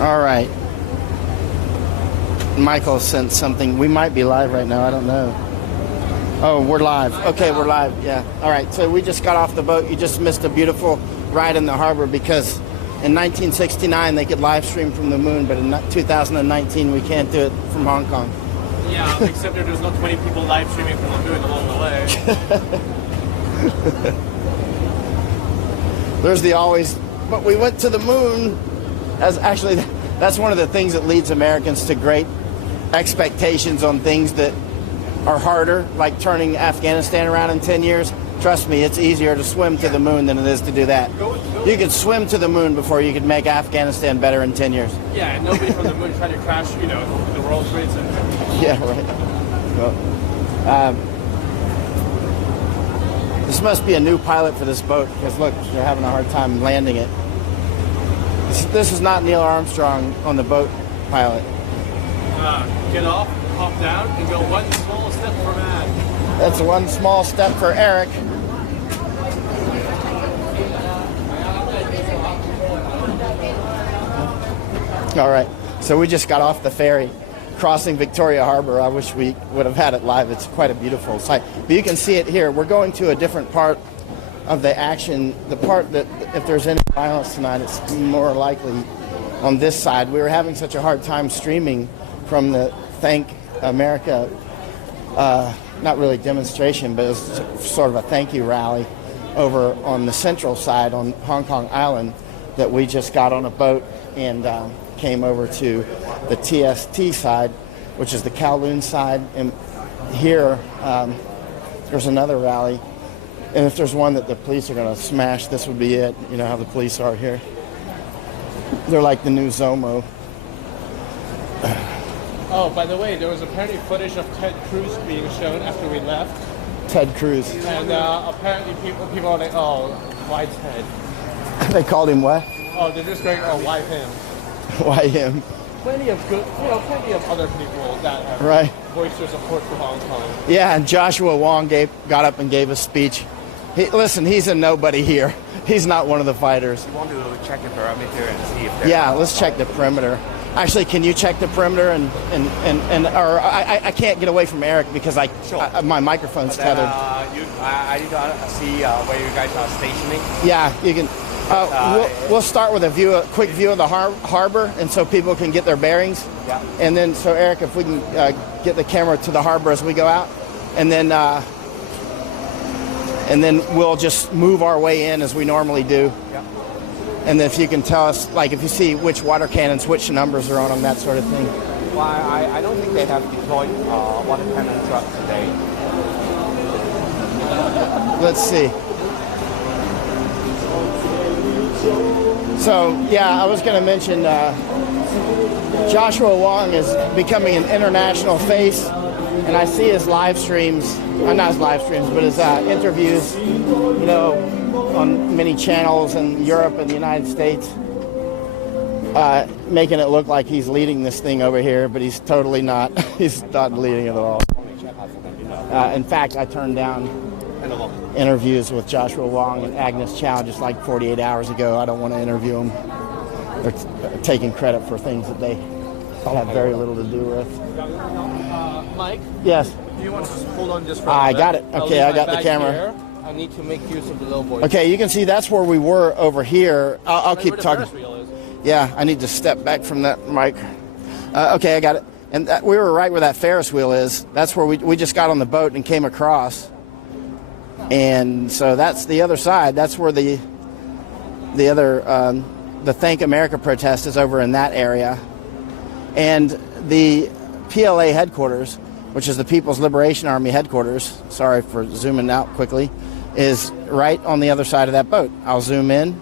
All right. Michael sent something. We might be live right now. I don't know. Oh, we're live. Okay, we're live. Yeah. All right. So we just got off the boat. You just missed a beautiful ride in the harbor because in 1969 they could live stream from the moon, but in 2019 we can't do it from Hong Kong. Yeah, except there's not 20 people live streaming from the moon along the way. There's the always, but we went to the moon. As actually, that's one of the things that leads Americans to great expectations on things that are harder, like turning Afghanistan around in 10 years. Trust me, it's easier to swim to the moon than it is to do that. You could swim to the moon before you could make Afghanistan better in 10 years. Yeah, and nobody from the moon tried to crash, the World Trade Center. Yeah, right. Well, this must be a new pilot for this boat because look, they're having a hard time landing it. This is not Neil Armstrong on the boat pilot. Get off, hop down, and go one small step for man. That's one small step for Eric. All right, so we just got off the ferry crossing Victoria Harbor. I wish we would have had it live. It's quite a beautiful sight. But you can see it here. We're going to a different part of the action, the part that if there's any violence tonight, it's more likely on this side. We were having such a hard time streaming from the Thank America, not really demonstration, but it was sort of a thank you rally over on the central side on Hong Kong Island that we just got on a boat and came over to the TST side, which is the Kowloon side. And here there's another rally. And if there's one that the police are going to smash, this would be it. You know how the police are here. They're like the new Zomo. Oh, by the way, there was apparently footage of Ted Cruz being shown after we left. Ted Cruz. And apparently people are like, oh, why Ted? They called him what? Oh, they're just going, oh, why him? Why him? Plenty of good, plenty of other people that have voiced their support for Hong Kong. Yeah, and Joshua Wong got up and gave a speech. Listen, he's a nobody here. He's not one of the fighters. You want to check the perimeter and see if there's... Yeah, let's check the perimeter. Actually, can you check the perimeter? Or I can't get away from Eric because my microphone's tethered. I need to see where you guys are stationing. Yeah, you can. We'll start with a quick view of the harbor, and so people can get their bearings. Yeah. And then, so Eric, if we can get the camera to the harbor as we go out, and then we'll just move our way in as we normally do. Yeah. And then if you can tell us, like if you see which water cannons, which numbers are on them, that sort of thing. Well, I don't think they have deployed water cannon trucks today. Let's see. So, yeah, I was going to mention Joshua Wong is becoming an international face, and I see his live streams, not his live streams, but his interviews, on many channels in Europe and the United States, making it look like he's leading this thing over here, but he's totally not. He's not leading it at all. In fact, I turned down interviews with Joshua Wong and Agnes Chow just like 48 hours ago. I don't want to interview them. They're taking credit for things that they have very little to do with. Mike? Yes? Do you want to just hold on just for I got it. Okay, I got the camera. Here. I need to make use of the low voice. Okay, you can see that's where we were over here. I'll keep talking. Yeah, I need to step back from that mic. Okay, I got it. And we were right where that Ferris wheel is. That's where we just got on the boat and came across. And so that's the other side. That's where the Thank America protest is, over in that area. And the PLA headquarters, which is the People's Liberation Army headquarters, sorry for zooming out quickly, is right on the other side of that boat. I'll zoom in.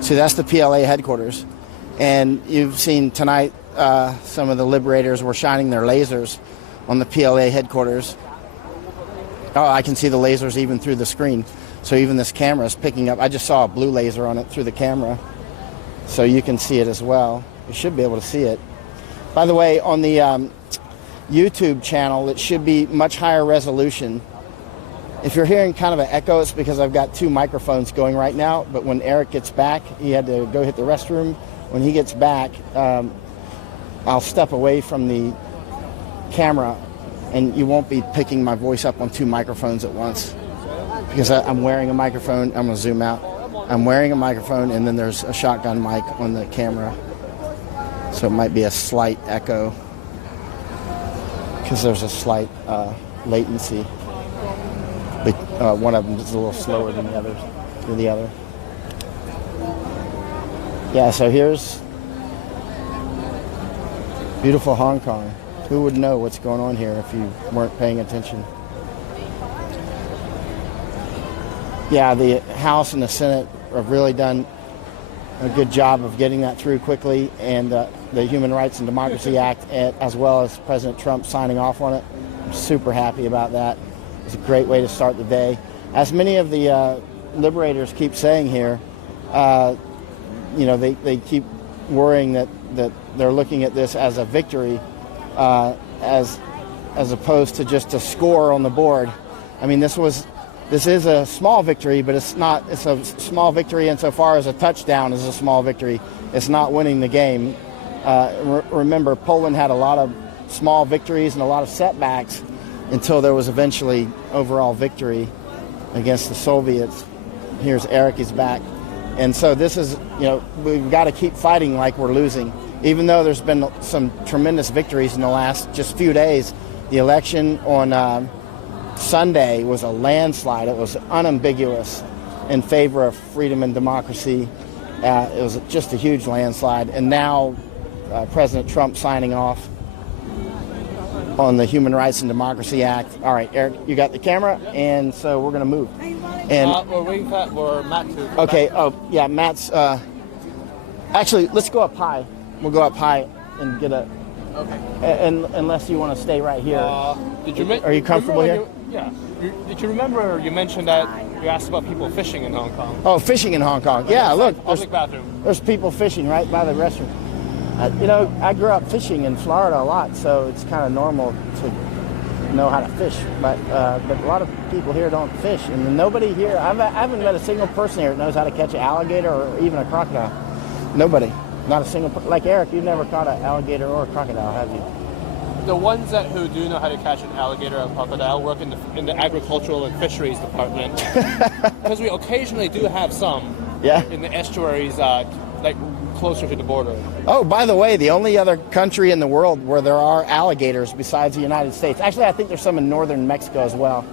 See, that's the PLA headquarters. And you've seen tonight some of the liberators were shining their lasers on the PLA headquarters. Oh, I can see the lasers even through the screen. So even this camera is picking up. I just saw a blue laser on it through the camera. So you can see it as well. You should be able to see it. By the way, on the YouTube channel, it should be much higher resolution. If you're hearing kind of an echo, it's because I've got two microphones going right now. But when Eric gets back, he had to go hit the restroom. When he gets back, I'll step away from the camera, and you won't be picking my voice up on two microphones at once. Because I'm wearing a microphone. I'm going to zoom out. I'm wearing a microphone, and then there's a shotgun mic on the camera. So it might be a slight echo because there's a slight latency. But one of them is a little slower than the other. Yeah, so here's beautiful Hong Kong. Who would know what's going on here if you weren't paying attention? Yeah, the House and the Senate have really done a good job of getting that through quickly, and the Human Rights and Democracy Act, as well as President Trump signing off on it. I'm super happy about that. It's a great way to start the day. As many of the liberators keep saying here, they keep worrying that they're looking at this as a victory, as opposed to just a score on the board. I mean, this is a small victory, but it's a small victory insofar as a touchdown is a small victory. It's not winning the game. Remember, Poland had a lot of small victories and a lot of setbacks until there was eventually overall victory against the Soviets. Here's Eric, he's back. And so this is, we've got to keep fighting like we're losing. Even though there's been some tremendous victories in the last just few days, the election on Sunday was a landslide. It was unambiguous in favor of freedom and democracy. It was just a huge landslide. And now President Trump signing off on the Human Rights and Democracy Act. All right, Eric, you got the camera, and so we're going to move. And we're waiting for Matt to okay, back. oh, yeah, Matt's... actually, let's go up high. We'll go up high and get a... Okay. Unless you want to stay right here. Are you comfortable here? Yeah. Did you remember you mentioned that you asked about people fishing in Hong Kong? Oh, fishing in Hong Kong. Yeah, look. Public bathroom. There's people fishing right by the restroom. I grew up fishing in Florida a lot, so it's kind of normal to know how to fish. But a lot of people here don't fish, and nobody here. I haven't met a single person here that knows how to catch an alligator or even a crocodile. Nobody. Not a single. Like Eric, you've never caught an alligator or a crocodile, have you? The ones who do know how to catch an alligator or a crocodile work in the agricultural and fisheries department. Because we occasionally do have some. Yeah. In the estuaries, closer to the border. Oh, by the way, the only other country in the world where there are alligators besides the United States. Actually, I think there's some in northern Mexico as well,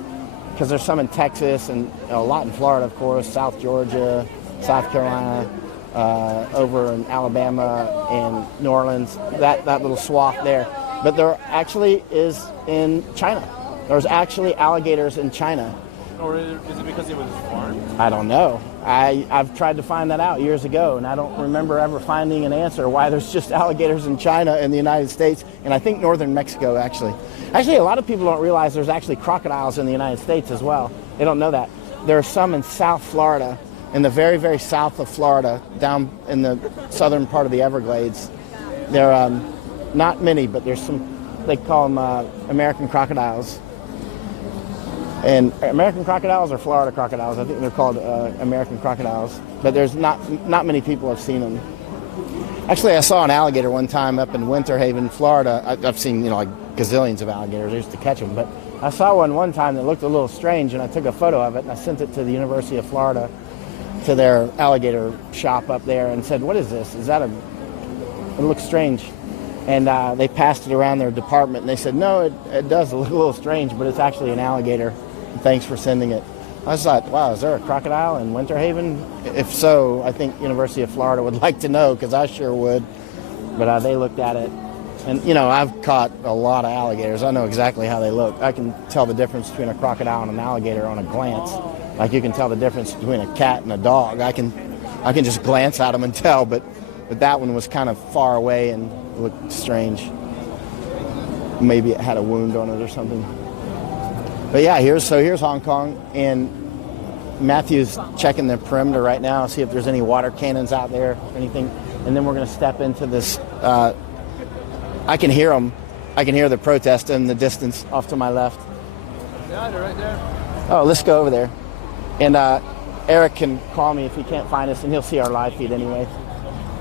because there's some in Texas and a lot in Florida, of course, South Georgia, South Carolina, over in Alabama and New Orleans, that little swath there. But there actually is in China. There's actually alligators in China. Or is it because it was farmed? I don't know. I've tried to find that out years ago, and I don't remember ever finding an answer why there's just alligators in China and the United States, and I think northern Mexico, actually. Actually, a lot of people don't realize there's actually crocodiles in the United States as well. They don't know that. There are some in South Florida, in the very, very south of Florida, down in the southern part of the Everglades. There are not many, but there's some, they call them American crocodiles. And American crocodiles or Florida crocodiles, I think they're called American crocodiles. But there's not many people have seen them. Actually, I saw an alligator one time up in Winter Haven, Florida. I've seen, like gazillions of alligators. I used to catch them. But I saw one time that looked a little strange, and I took a photo of it, and I sent it to the University of Florida, to their alligator shop up there, and said, what is this? It looks strange. And they passed it around their department, and they said, no, it does look a little strange, but it's actually an alligator. Thanks for sending it. I was like, wow, is there a crocodile in Winter Haven? If so, I think University of Florida would like to know, because I sure would. But they looked at it. And, I've caught a lot of alligators. I know exactly how they look. I can tell the difference between a crocodile and an alligator on a glance. Like you can tell the difference between a cat and a dog. I can just glance at them and tell, but that one was kind of far away and looked strange. Maybe it had a wound on it or something. But yeah, here's Hong Kong, and Matthew's checking the perimeter right now, see if there's any water cannons out there or anything. And then we're going to step into this I can hear them. I can hear the protest in the distance off to my left. Yeah, they're right there. Oh, let's go over there. And Eric can call me if he can't find us, and he'll see our live feed anyway.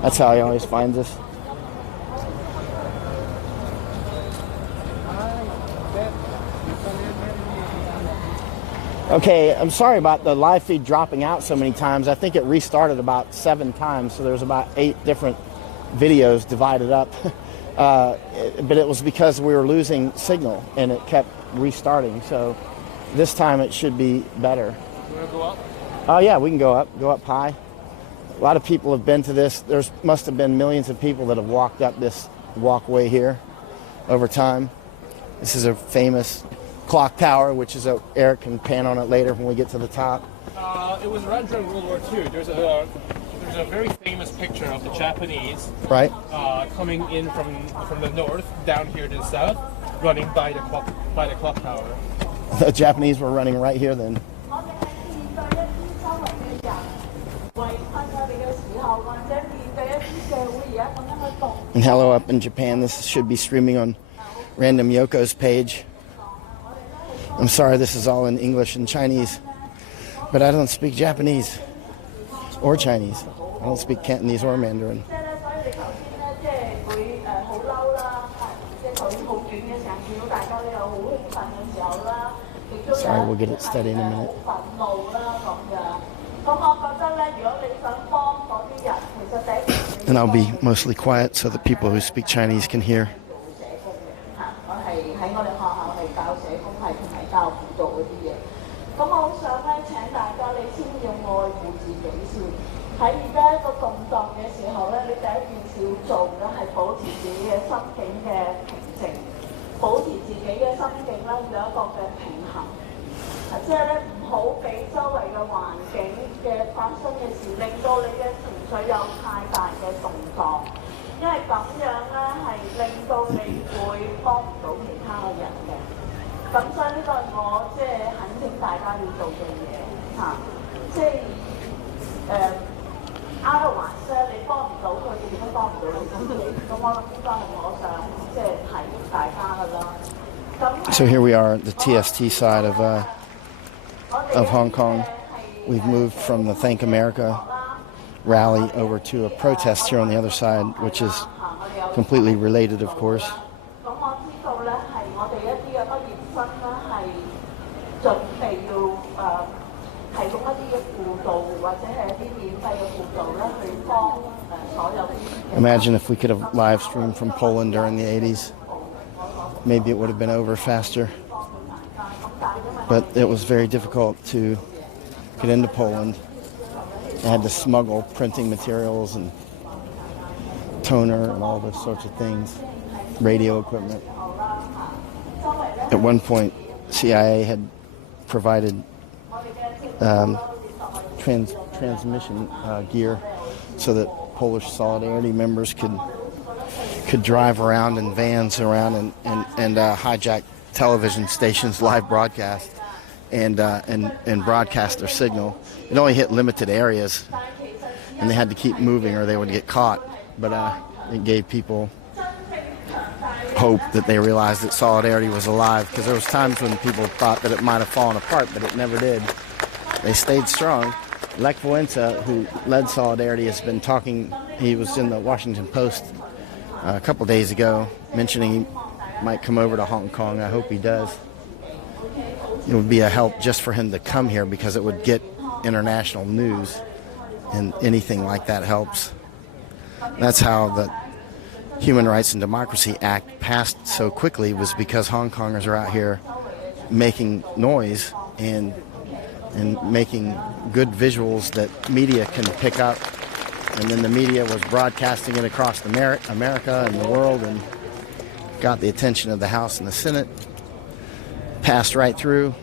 That's how he always finds us. Okay, I'm sorry about the live feed dropping out so many times. I think it restarted about 7 times, so there's about 8 different videos divided up. But it was because we were losing signal, and it kept restarting. So this time it should be better. You want to go up? Oh, yeah, we can go up high. A lot of people have been to this. There must have been millions of people that have walked up this walkway here over time. This is a famous clock tower, which is Eric can pan on it later when we get to the top. It was around during World War II. There's a very famous picture of the Japanese coming in from the north down here to the south, running by the clock tower. The Japanese were running right here then. And hello up in Japan. This should be streaming on Random Yoko's page. I'm sorry, this is all in English and Chinese, but I don't speak Japanese or Chinese. I don't speak Cantonese or Mandarin. Sorry, we'll get it steady in a minute. And I'll be mostly quiet so the people who speak Chinese can hear. So here we are at the TST side of Hong Kong. We've moved from the Thank America rally over to a protest here on the other side, which is completely related, of course. Imagine if we could have live streamed from Poland during the 80s. Maybe it would have been over faster. But it was very difficult to get into Poland. I had to smuggle printing materials and toner and all those sorts of things, radio equipment. At one point, CIA had provided transmission gear so that Polish Solidarity members could drive around in vans around and hijack television stations live broadcast and broadcast their signal. It only hit limited areas, and they had to keep moving or they would get caught. But it gave people hope that they realized that Solidarity was alive, because there was times when people thought that it might have fallen apart, but it never did. They stayed strong. Lech Walesa, who led Solidarity, has been talking. He was in the Washington Post a couple days ago, mentioning he might come over to Hong Kong. I hope he does. It would be a help just for him to come here, because it would get international news, and anything like that helps. That's how the Human Rights and Democracy Act passed so quickly, was because Hong Kongers are out here making noise and making good visuals that media can pick up. And then the media was broadcasting it across America and the world, and got the attention of the House and the Senate. Passed right through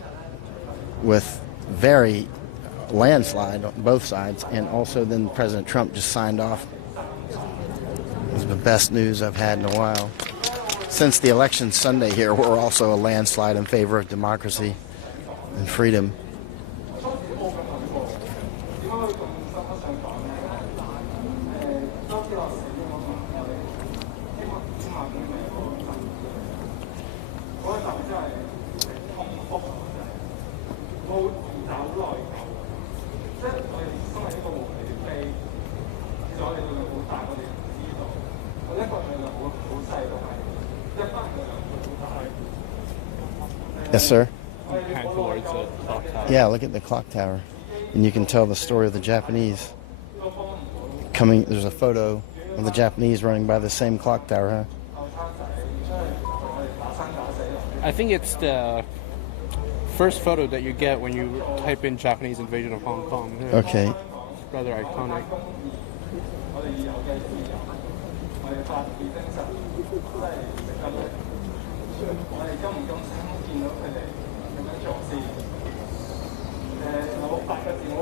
with very landslide on both sides, and also then President Trump just signed off. It was the best news I've had in a while. Since the election Sunday here, we're also a landslide in favor of democracy and freedom. Yes, sir. Pan towards the clock tower. Yeah, look at the clock tower. And you can tell the story of the Japanese. There's a photo of the Japanese running by the same clock tower, huh? I think it's the first photo that you get when you type in Japanese invasion of Hong Kong. Yeah. Okay. It's rather iconic.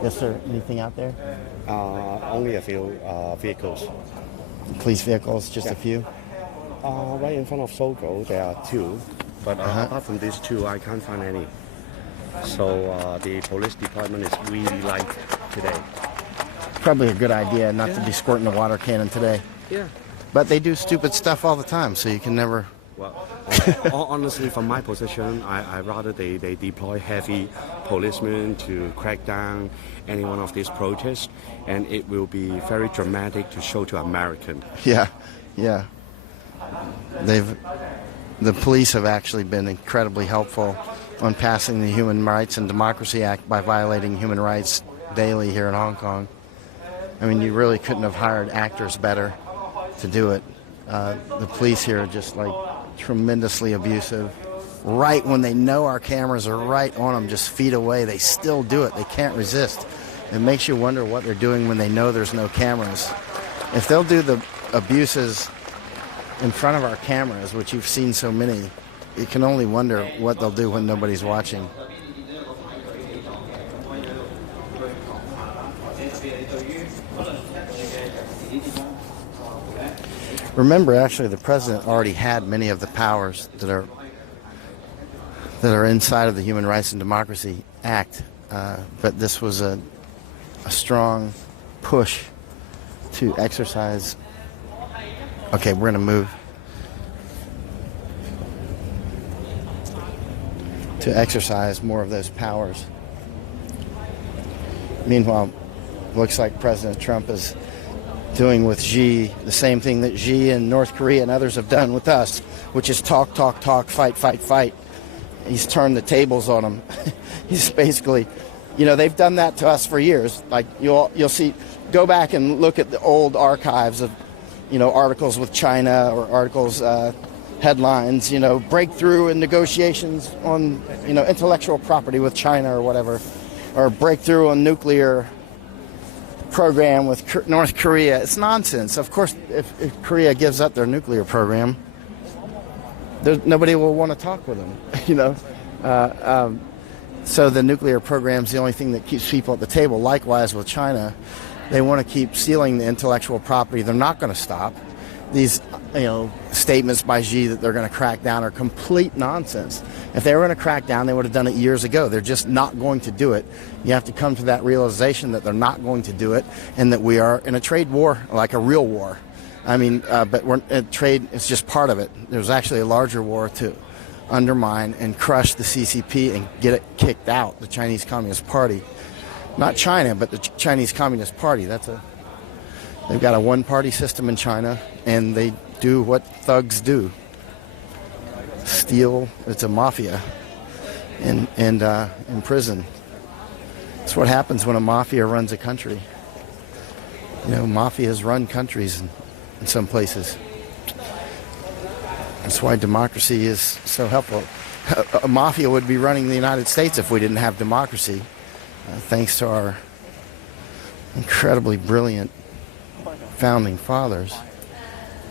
Yes, sir. Anything out there? Only a few vehicles. Police vehicles, just a few? Right in front of Sogo, there are two. But apart from these two, I can't find any. So the police department is really light today. Probably a good idea not to be squirting a water cannon today. Yeah. But they do stupid stuff all the time, so you can never... Well, honestly, from my position, I rather they deploy heavy policemen to crack down any one of these protests, and it will be very dramatic to show to Americans. Yeah, yeah. The police have actually been incredibly helpful on passing the Human Rights and Democracy Act by violating human rights daily here in Hong Kong. I mean, you really couldn't have hired actors better to do it. The police here are just like tremendously abusive. Right when they know our cameras are right on them, just feet away, they still do it. They can't resist. It makes you wonder what they're doing when they know there's no cameras. If they'll do the abuses in front of our cameras, which you've seen so many, you can only wonder what they'll do when nobody's watching. Remember, actually, the president already had many of the powers that are inside of the Human Rights and Democracy Act, but this was a strong push to exercise. Okay, we're going to move. To exercise more of those powers. Meanwhile, looks like President Trump is doing with Xi the same thing that Xi and North Korea and others have done with us, which is talk, talk, talk, fight, fight, fight. He's turned the tables on them. He's basically, they've done that to us for years. Like you'll see, go back and look at the old archives of, articles with China or articles, headlines, breakthrough in negotiations on, intellectual property with China or whatever, or breakthrough on nuclear program with North Korea. It's nonsense. Of course, if Korea gives up their nuclear program, nobody will want to talk with them, So the nuclear program's the only thing that keeps people at the table. Likewise with China, they want to keep stealing the intellectual property. They're not going to stop. These, statements by Xi that they're going to crack down are complete nonsense. If they were going to crack down, they would have done it years ago. They're just not going to do it. You have to come to that realization that they're not going to do it, and that we are in a trade war, like a real war. I mean, but trade is just part of it. There's actually a larger war to undermine and crush the CCP and get it kicked out, the Chinese Communist Party. Not China, but the Chinese Communist Party. They've got a one-party system in China, and they do what thugs do. Steal. It's a mafia in prison. It's what happens when a mafia runs a country. Mafias run countries in some places. That's why democracy is so helpful. A mafia would be running the United States if we didn't have democracy, thanks to our incredibly brilliant founding fathers,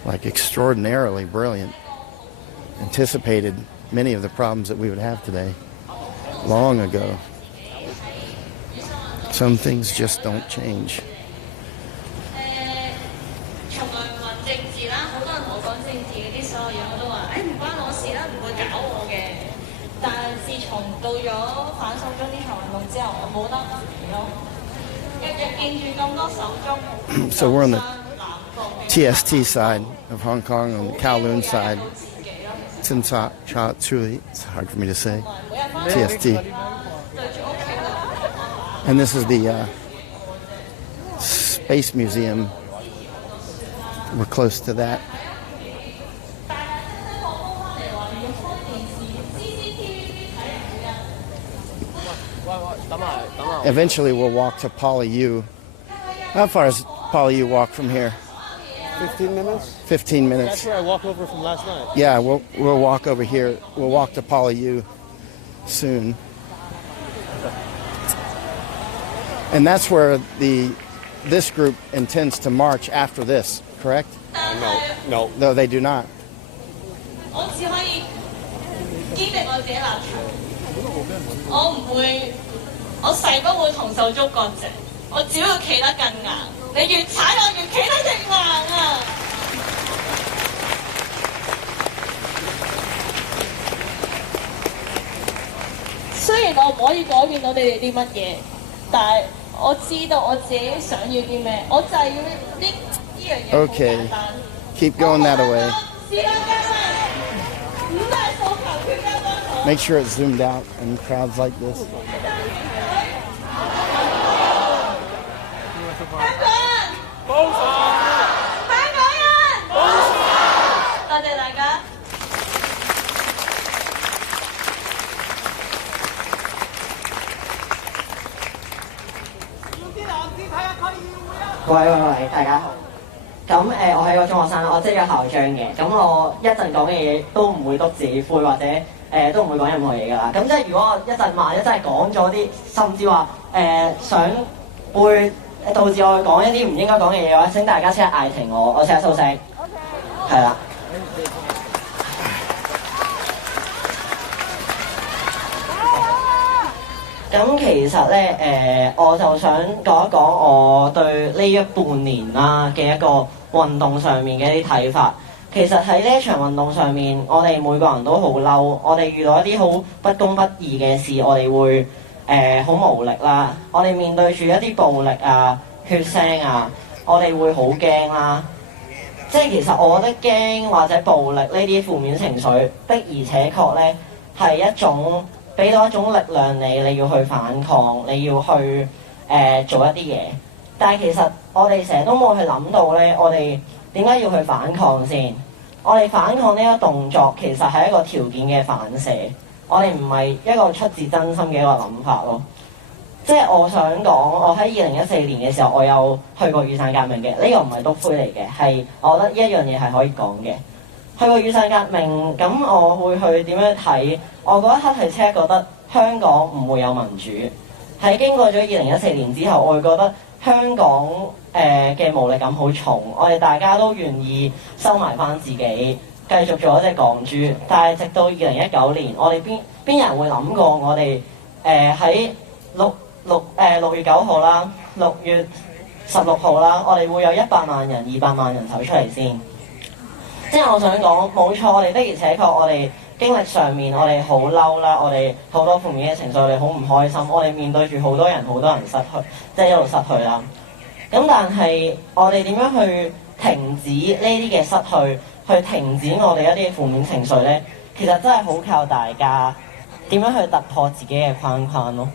like extraordinarily brilliant, anticipated many of the problems that we would have today long ago. Some things just don't change. So we're on the TST side of Hong Kong, on the Kowloon side. It's hard for me to say. TST. And this is the Space Museum. We're close to that. eventually we'll walk to Poly-U. How far is Poly-U walk from here? 15 minutes. 15 minutes. That's where I walked over from last night. Yeah, we'll walk over here. We'll walk to Poly-U soon. And that's where this group intends to march after this, correct? No. No, they do not. 我只可以堅定我自己立場，我唔會，我誓不會同手足割席，我只會企得更硬。你越踩我越企得更硬啊！雖然我唔可以改變到你哋啲乜嘢，但係我知道我自己想要啲咩，我就係要呢樣嘢好簡單。Keep going that way. Make sure it's zoomed out in crowds like this. 香港人，報仇！香港人，報仇！多謝大家。喂，大家好。咁我係個中學生，我即係個校長嘅。咁我一陣講嘅嘢都唔會篤自己灰，或者都唔會講任何嘢㗎啦。咁即係如果我一陣萬一真係講咗啲，甚至話想會導致我講一啲唔應該講嘅嘢嘅話，請大家即刻嗌停我即刻收聲。係啦。咁其實咧，我就想講一講我對呢一半年啦嘅一個運動上面嘅一啲睇法。其實喺呢一場運動上面，我哋每個人都好嬲，我哋遇到一啲好不公不義嘅事，我哋會好無力啦。我哋面對住一啲暴力啊、血腥啊，我哋會好驚啦。即係其實我覺得驚或者暴力呢啲負面情緒，的而且確咧係一種俾到一種力量你要去反抗，你要去做一啲嘢。但係其實我哋成日都冇去諗到咧，我哋點解要去反抗先？我哋反抗呢個動作其實係一個條件嘅反射，我哋唔係一個出自真心嘅一個諗法咯。即係我想講，我喺2014年嘅時候，我有去過雨傘革命嘅，呢個唔係篤灰嚟嘅，係我覺得呢一樣嘢係可以講嘅。去過雨傘革命，咁我會去點樣睇？我嗰一刻係即刻覺得香港唔會有民主。喺經過咗2014年之後，我會覺得香港嘅無力感好重，我哋大家都願意收埋翻自己，繼續做一隻港豬。但係直到2019年，我哋邊人會諗過我哋喺6月9號啦、6月16號啦，我哋會有100萬人、200萬人走出嚟先。即係我想講，冇錯，我哋的而且確，我哋經歷上面，我哋好嬲啦，我哋好多負面嘅情緒，我哋好唔開心，我哋面對住好多人失去，即係一路失去啦。咁但係我哋點樣去停止呢啲嘅失去，去停止我哋一啲負面情緒呢？其實真係好靠大家點樣去突破自己嘅框框咯。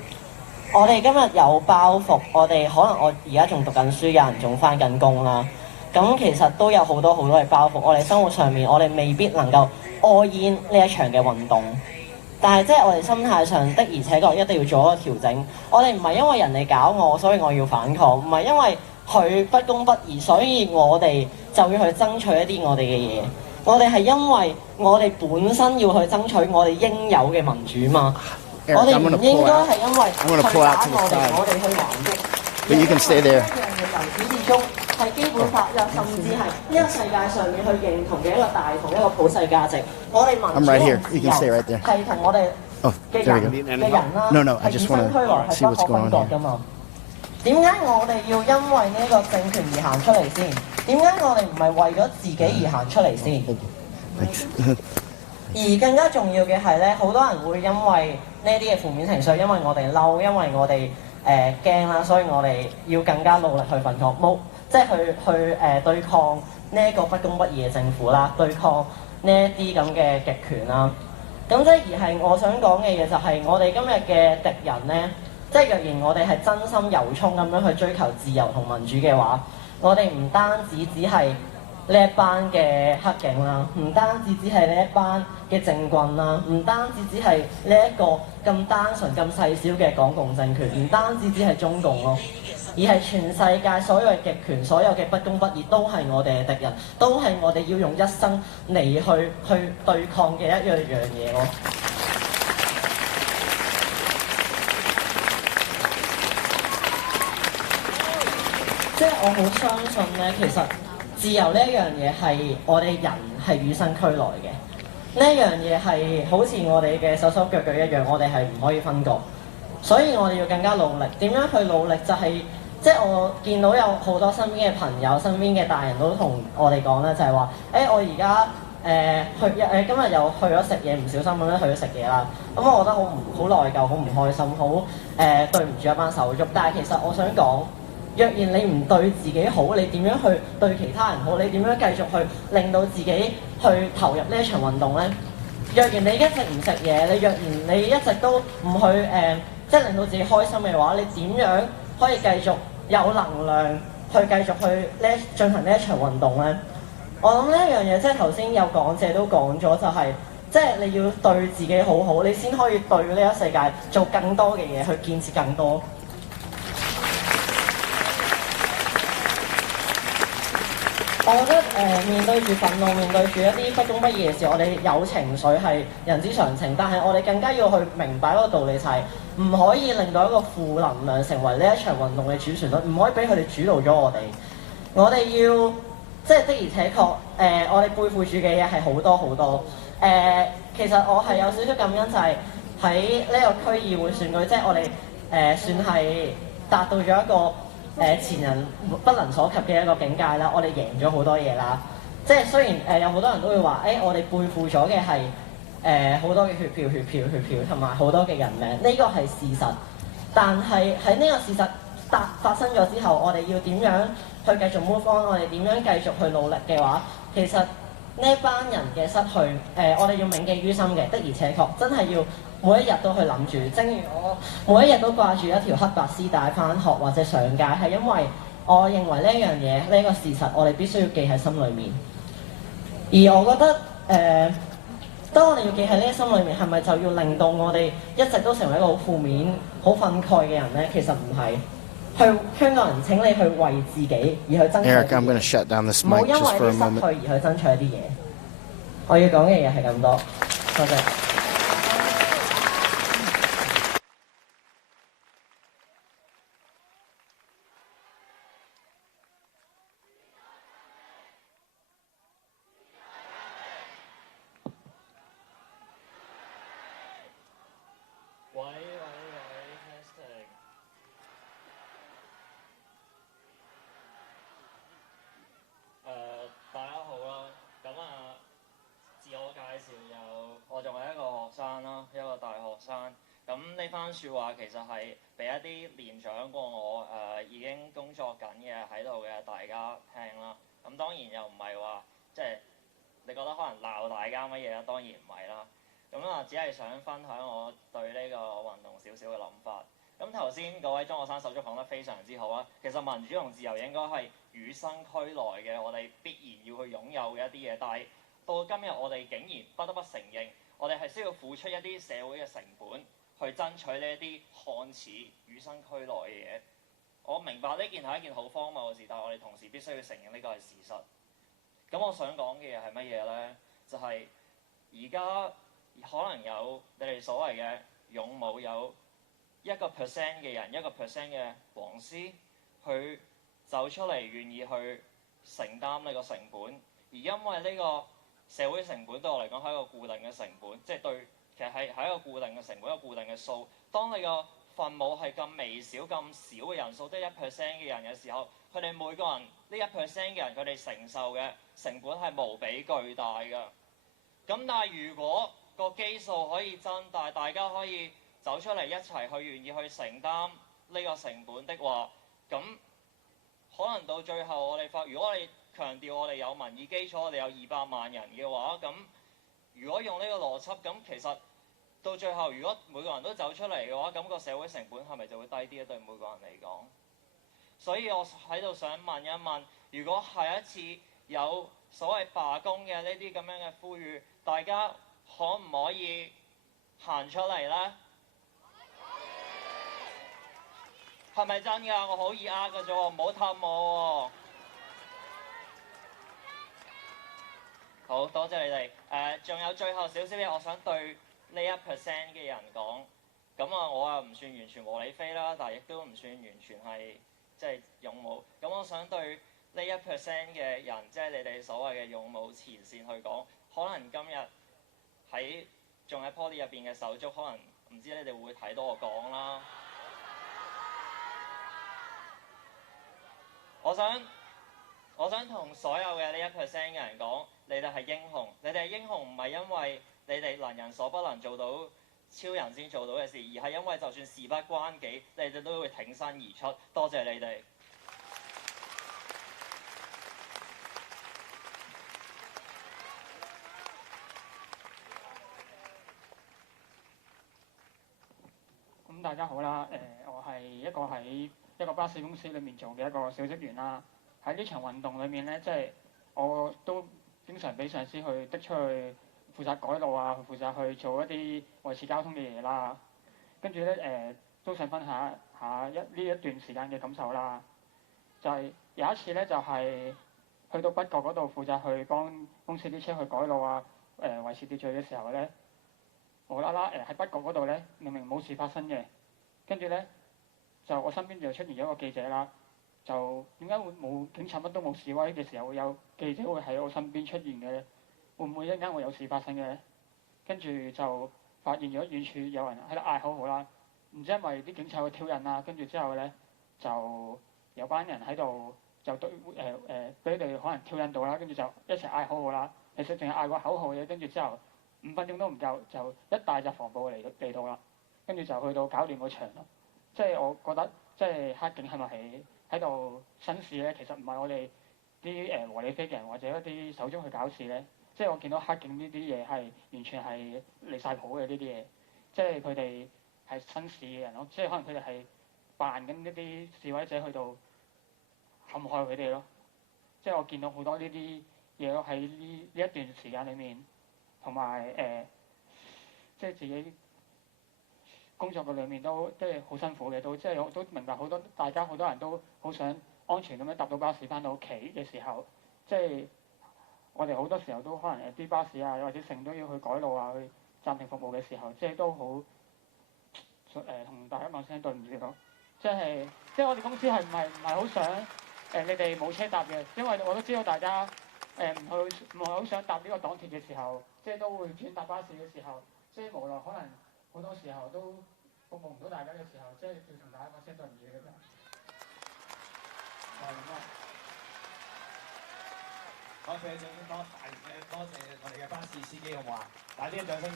我哋今日有包袱，我哋可能我而家仲讀緊書，有人仲返緊工啦。咁其實都有好多嘅包袱，我哋生活上面我哋未必能夠 all in 呢一場嘅運動，但係即係我哋心態上的而且確一定要做一個調整。我哋唔係因為人哋搞我，所以我要反抗，唔係因為佢不公不義，所以我哋就要去爭取一啲我哋嘅嘢。我哋係因為我哋本身要去爭取我哋應有嘅民主嘛。我哋唔應該係因為佢打我哋去還擊。But you can stay there. 呢樣嘢由始至終係基本法，又甚至係呢個世界上面去認同嘅一個大同一個普世價值。我哋民主同自由係同我哋嘅人啦，係與生俱來係不可分割㗎嘛。點解我哋要因為呢個政權而行出嚟先？點解我哋唔係為咗自己而行出嚟先？而更加重要嘅係咧，好多人會因為呢啲嘅負面情緒，因為我哋嬲，因為我哋驚啦，所以我哋要更加努力去反抗，即係去對抗呢一個不公不義嘅政府啦，對抗呢一啲咁嘅極權啦。咁即係而係我想講嘅嘢就係我哋今日嘅敵人咧，即係若然我哋係真心由衷咁樣去追求自由同民主嘅話，我哋唔單止係呢一班嘅黑警啦，唔單止只係呢一班嘅政棍啦，唔單止只係呢一個咁單純咁細小嘅港共政權，唔單止只係中共咯，而係全世界所有嘅極權、所有嘅不公不義都係我哋嘅敵人，都係我哋要用一生嚟去對抗嘅一樣嘢咯。即係我好相信咧，其實自由呢一樣嘢係我哋人係與生俱來嘅，呢一樣嘢係好似我哋嘅手手腳腳一樣，我哋係唔可以分割，所以我哋要更加努力。點樣去努力？就係即係我見到有好多身邊嘅朋友、身邊嘅大人都同我哋講咧，就係話：我而家今日又去咗食嘢，唔小心咁樣去咗食嘢啦。咁我覺得好內疚，好唔開心，好對唔住一班手足。但係其實我想講。若然你唔對自己好，你點樣去對其他人好？你點樣繼續去令到自己去投入呢一場運動呢？若然你一直唔食嘢，若然你一直都唔去即係令到自己開心嘅話，你點樣可以繼續有能量去繼續去進行呢一場運動呢？我諗呢一樣嘢，即係頭先有講者都講咗，就係即係你要對自己好好，你先可以對呢一世界做更多嘅嘢，去建設更多。我覺得面對住憤怒，面對住一啲不公不義嘅事，我哋有情緒係人之常情，但係我哋更加要去明白一個道理，就係唔可以令到一個負能量成為呢一場運動嘅主旋律，唔可以俾佢哋主導咗我哋。我哋要即係的而且確，我哋背負住嘅嘢係好多好多。其實我係有少少感恩，就係喺呢個區議會選舉，即係我哋算係達到咗一個前人不能所及嘅一個境界啦，我哋贏咗好多嘢啦。即係雖然有好多人都會話，我哋背負咗嘅係好多嘅血票同埋好多嘅人命，呢個係事實。但係喺呢個事實發生咗之後，我哋要點樣去繼續 move on？ 我哋點樣繼續去努力嘅話，其實呢班人嘅失去，我哋要銘記於心嘅，的而且確真係要。每一日都去諗住，正如我每一日都掛住一條黑白絲帶返學或者上街，係因為我認為呢樣嘢呢個事實，我哋必須要記喺心裏面。而我覺得當我哋要記喺呢心裏面，係咪就要令到我哋一直都成為一個好負面、好憤慨嘅人呢？其實唔係。香港人請你去為自己而去爭取。Eric, I'm going to shut down this mic just for a moment. 唔好因為啲失去而去爭取一啲嘢。我要講嘅嘢係咁多，多謝。大家好啦，咁自我介紹我仲係一個學生啦，一個大學生。咁呢番説話其實係俾一啲年長過我已經工作緊嘅喺度嘅大家聽啦。咁當然又唔係話即係你覺得可能鬧大家乜嘢啦，當然唔係啦。咁只係想分享我對呢個運動少少嘅諗法。咁頭先嗰位中學生手足講得非常之好啦。其實民主同自由應該係與生俱來嘅，我哋必然要去擁有嘅一啲嘢。但係到今日我哋竟然不得不承認，我哋係需要付出一啲社會嘅成本去爭取呢一啲看似與生俱來嘅嘢。我明白呢件係一件好荒謬嘅事，但係我哋同時必須要承認呢個係事實。咁我想講嘅嘢係乜嘢呢？就係而家可能有你哋所謂嘅勇武，有1% 嘅人，1% 嘅黃絲去走出嚟，願意去承擔呢個成本。而因為呢個社會成本對我嚟講係一個固定嘅成本，即係其實係一個固定嘅成本，一個固定嘅數。當你個分母係咁微小、咁少嘅人數，得1% 嘅人嘅時候，佢哋每個人呢1% 嘅人，佢哋承受嘅成本係無比巨大㗎。咁但係如果個基數可以增大，大家可以走出嚟一齊去願意去承擔呢個成本的話，咁可能到最後我哋如果我哋強調我哋有民意基礎，我哋有200萬人嘅話，咁如果用呢個邏輯，咁其實到最後如果每個人都走出嚟嘅話，咁個社會成本係咪就會低啲咧？對每個人嚟講，所以我喺度想問一問，如果下一次有所謂罷工嘅呢啲咁樣嘅呼籲，大家可唔可以行出嚟呢？係咪真㗎？我好易呃㗎啫喎，唔好氹我喎。好多謝你哋。仲有最後少少嘢，我想對呢1% 嘅人講。咁啊，我啊唔算完全和理非啦，但係亦都唔算完全係即係勇武。咁我想對呢1% 嘅人，即係你哋所謂嘅勇武前線去講，可能今日仲喺 Poly 入邊嘅手足，可能唔知你哋會唔會睇到我講啦。我想同所有嘅呢1% 嘅人講，你哋係英雄。你哋係英雄唔係因為你哋能人所不能做到超人先做到嘅事，而係因為就算事不關己，你哋都會挺身而出。多謝你哋。咁大家好啦，我係喺一個巴士公司裏面做嘅一個小職員啦。喺呢場運動裏面咧，即係我都經常俾上司去出去負責改路啊，負責去做一啲維持交通嘅嘢啦。跟住咧都想分享下呢一段時間嘅感受啦。就係有一次咧，就係去到北角嗰度負責去幫公司啲車去改路啊，維持秩序嘅時候咧，無啦啦喺北角嗰度咧，明明冇事發生嘅，跟住咧就我身邊就出現咗一個記者啦。就點解會冇警察乜都冇示威嘅時候會有記者會喺我身邊出現嘅？會唔會一陣間會有事發生嘅？跟住就發現咗遠處有人喺度嗌口號啦，唔知因為啲警察去挑釁啦，跟住之後咧就有班人喺度就對俾佢哋可能挑釁到啦，跟住就一齊嗌口號啦。其實淨係嗌個口號嘅，跟住之後5分鐘都唔夠，就一大紮防暴嚟到啦，跟住就去到搞亂個場咯。即係我覺得，即係黑警係咪喺度生事咧？其實唔係我哋啲和理非嘅人或者一啲手足去搞事咧。即係我見到黑警呢啲嘢係完全係離晒譜嘅呢啲嘢，即係佢哋係生事嘅人咯。即係可能佢哋係扮緊一啲示威者去到陷害佢哋咯。即係我見到好多呢啲嘢咯，喺呢一段時間裏面，同埋即係自己工作嘅裏面都即係好辛苦嘅，即係我都明白大家好多人都好想安全咁樣搭到巴士翻到屋企嘅時候，即係我哋好多時候都可能啲巴士啊或者成都要去改路啊，去暫停服務嘅時候，即係都好同大家講聲對唔住咯。即係我哋公司係唔係好想你哋冇車搭嘅，因為我都知道大家唔係好想搭呢個港鐵嘅時候，即係都會轉搭巴士嘅時候，即係無奈可能好多時候都服務唔到大家嘅時候，即係要同大家講聲對唔住嘅啫。多謝掌聲，多謝我哋嘅巴士司機，好唔好啊？大啲嘅掌聲。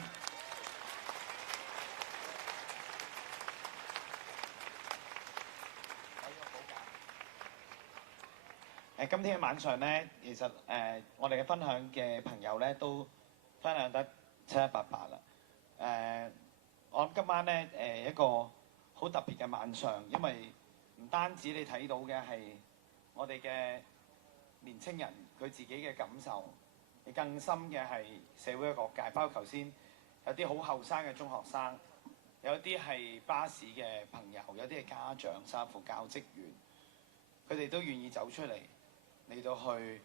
今天嘅晚上咧，其實我哋嘅分享嘅朋友咧都分享得七七八八啦。我諗今晚咧一個好特別嘅晚上，因為唔單止你睇到嘅係我哋嘅年青人佢自己嘅感受，你更深嘅係社會嘅各界，包括頭先有啲好後生嘅中學生，有啲係巴士嘅朋友，有啲係家長、甚至乎教職員，佢哋都願意走出嚟到去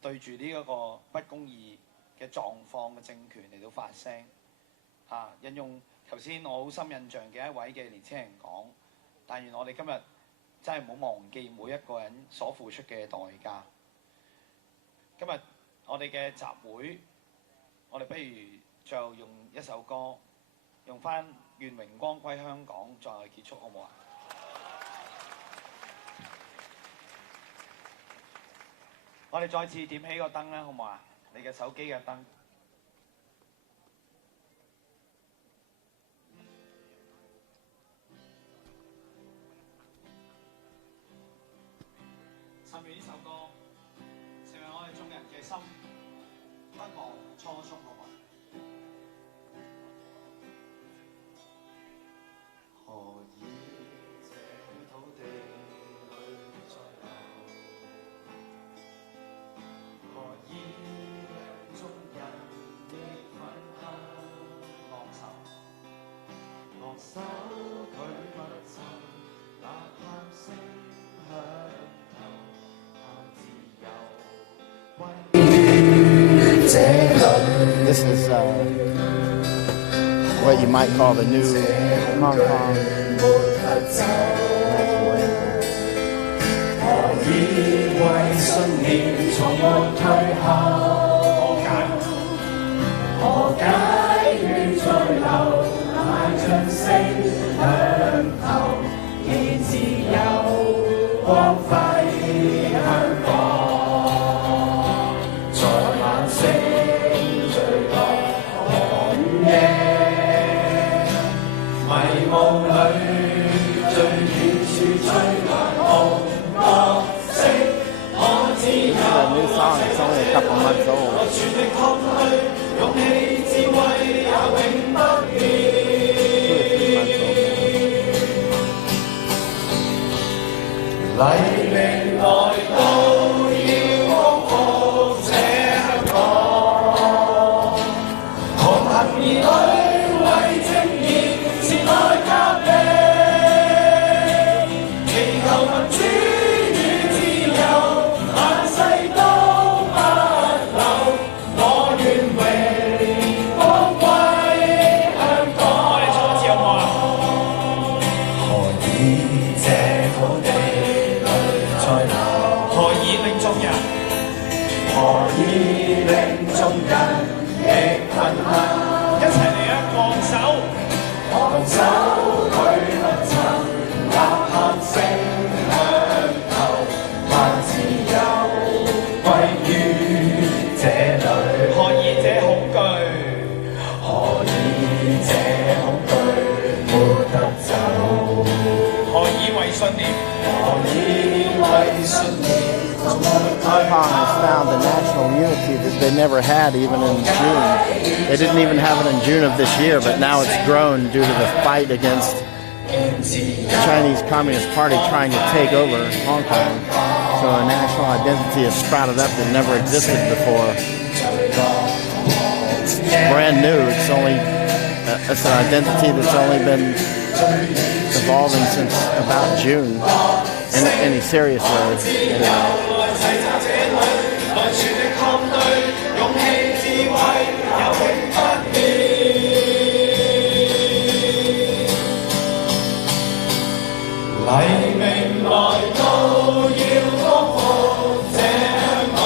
對住呢一個不公義嘅狀況嘅政權嚟到發聲。引用頭先我好深印象嘅一位嘅年青人講，但願我哋今日真係唔好忘記每一個人所付出嘅代價。今日我哋嘅集會，我哋不如最後用一首歌，用返願榮光歸香港再結束，好唔好啊？我哋再次點起個燈啦，好唔好啊？你嘅手機嘅燈。趁住呢首歌，成為我哋眾人嘅心，不忘初衷，好唔好？何以這土地裏再流？ This is what you might call the new Hong Kong national A new song, it's only a couple months old. Hong Kong has found the national unity that they never had even in June. They didn't even have it in June of this year, but now it's grown due to the fight against the Chinese Communist Party trying to take over Hong Kong. So a national identity has sprouted up that never existed before. It's brand new. It's an identity that's only been evolving since about June in any serious way. Anyway. 黎明來到，要光復這香港。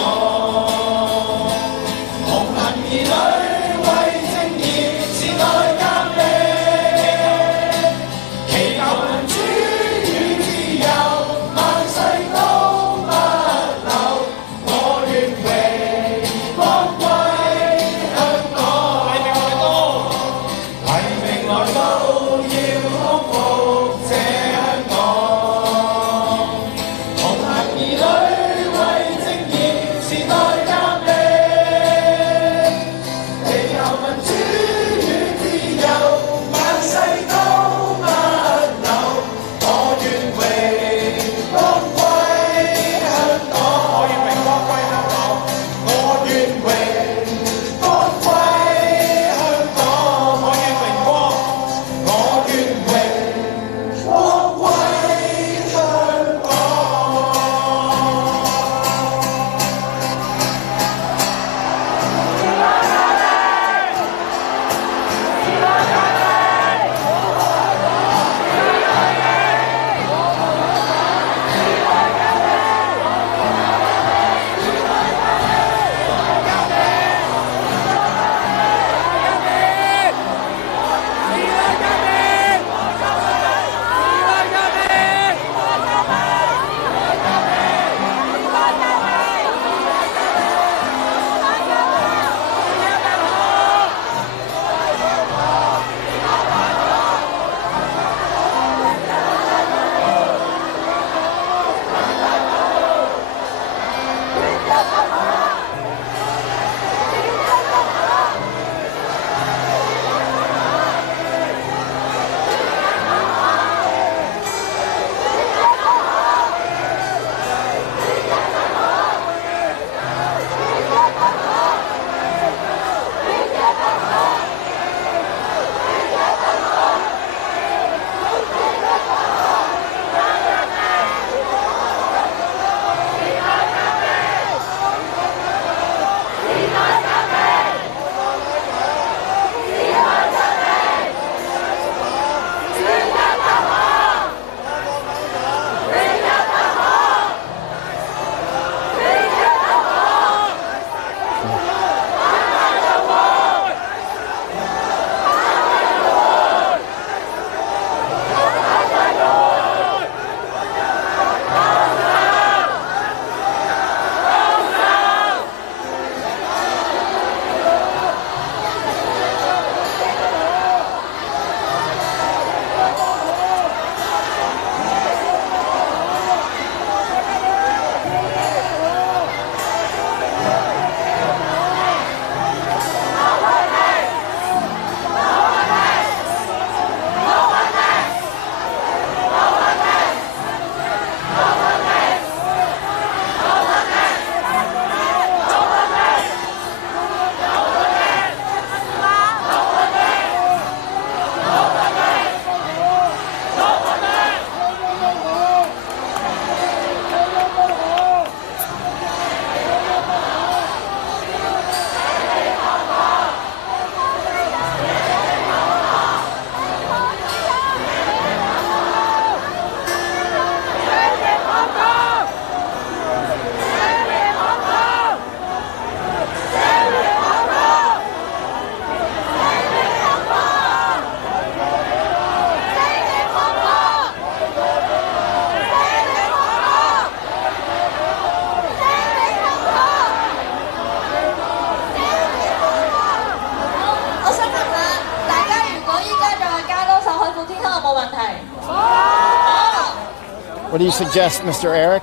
What do you suggest, Mr. Eric?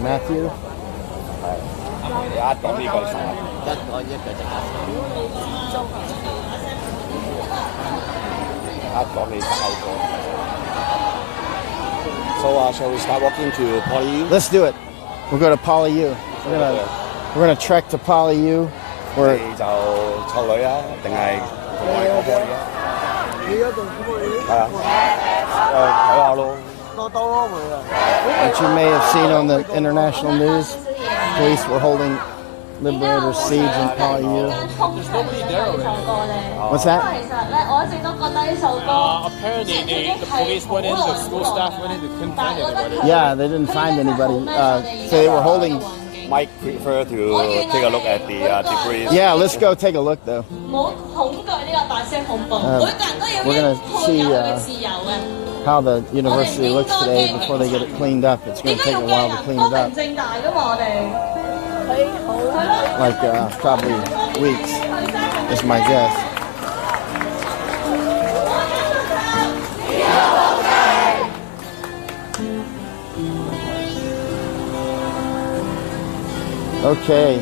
Matthew? 講呢句先，一句就講你搞過。So shall we start walking to Poly U? Let's do it. We'll go to Poly U. We're gonna trek to Poly U. 你就湊女啊，定係同我哋講 Poly 啊？係啊，睇下咯。Which you may have seen on the international news. Police were holding Liberators siege in Poly U. What's that? Apparently, the police went in, the school staff went in, they couldn't find anybody. Yeah, they didn't find anybody. So they were holding. Mike prefer to take a look at the debris. Yeah, let's go take a look though. We're gonna see how the university looks today before they get it cleaned up. It's gonna take a while to clean it up. Like probably weeks, is my guess. Okay.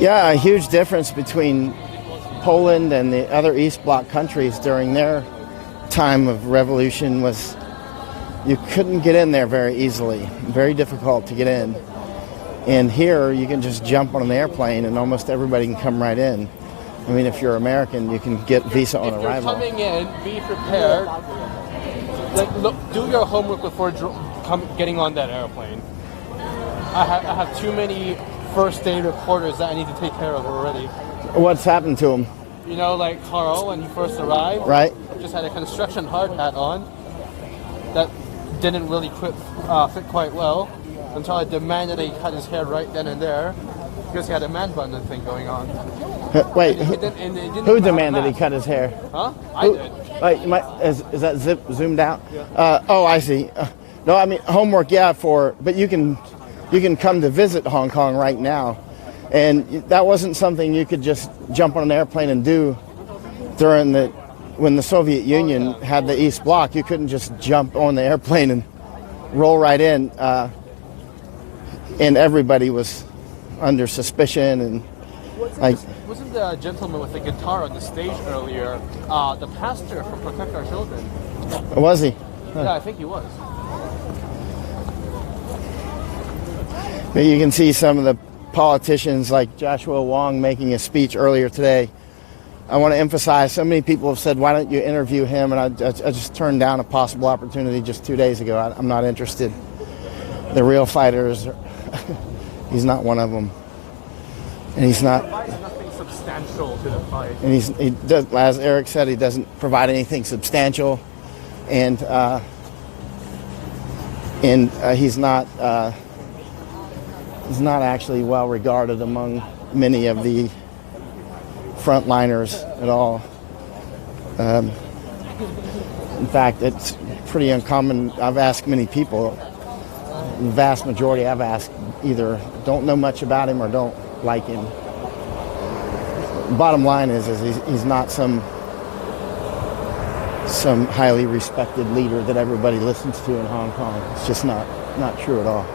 Yeah, a huge difference between Poland and the other East Bloc countries during their time of revolution was you couldn't get in there very easily. Very difficult to get in. And here you can just jump on an airplane and almost everybody can come right in. I mean, if you're American, you can get visa on arrival. If you're coming in, be prepared. Look, do your homework before getting on that airplane. I have too many first day reporters that I need to take care of already. What's happened to him? You know, like Carl, when he first arrived, right? Just had a construction hard hat on that didn't really fit quite well until I demanded that he cut his hair right then and there because he had a man bun thing going on. Wait, who demanded he cut his hair? Huh? I did. Wait, is that zoomed out? Yeah. Oh, I see. No, I mean homework, yeah, but you can come to visit Hong Kong right now. And that wasn't something you could just jump on an airplane and do when the Soviet Union had the East Bloc. You couldn't just jump on the airplane and roll right in. And everybody was under suspicion. And wasn't the gentleman with the guitar on the stage earlier the pastor from Protect Our Children? Was he? Huh. Yeah, I think he was. But you can see some of the politicians like Joshua Wong making a speech earlier today. I want to emphasize, so many people have said, why don't you interview him? And I just turned down a possible opportunity just 2 days ago. I'm not interested. The real fighters, he's not one of them. And he's not. Nothing substantial to the fight. And he does, as Eric said, he doesn't provide anything substantial. And he's not actually well regarded among many of the frontliners at all. In fact, it's pretty uncommon. I've asked many people, the vast majority I've asked either don't know much about him or don't like him. Bottom line is he's not some highly respected leader that everybody listens to in Hong Kong. It's just not true at all.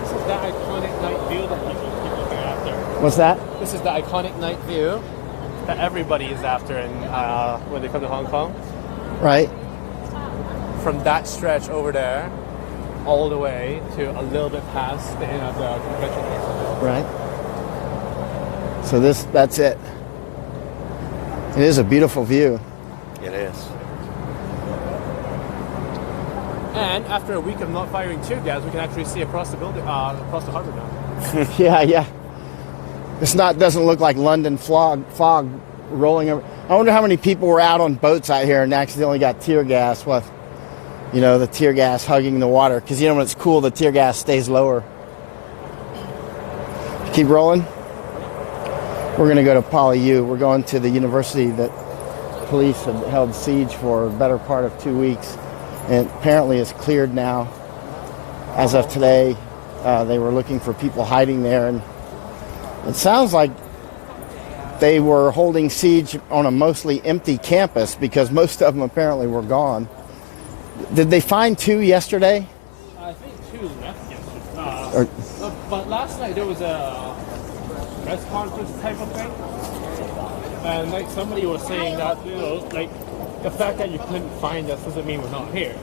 This is the iconic night view that people are after. What's that? This is the iconic night view that everybody is after when they come to Hong Kong. Right. From that stretch over there, all the way to a little bit past the end of the convention center. Right. So that's it. It is a beautiful view. It is. And after a week of not firing tear gas, we can actually see across the building, across the harbor now. Yeah. It's not, doesn't look like London fog rolling over. I wonder how many people were out on boats out here and accidentally got tear gas with, you know, the tear gas hugging the water. Because, you know, when it's cool, the tear gas stays lower. Keep rolling. We're going to go to Poly U. We're going to the university that police had held siege for a better part of 2 weeks. And apparently it's cleared now. As of today, they were looking for people hiding there. And it sounds like they were holding siege on a mostly empty campus because most of them apparently were gone. Did they find 2 yesterday? I think 2 left yesterday. But last night there was a press conference type of thing. And like somebody was saying that, you know, like the fact that you couldn't find us doesn't mean we're not here.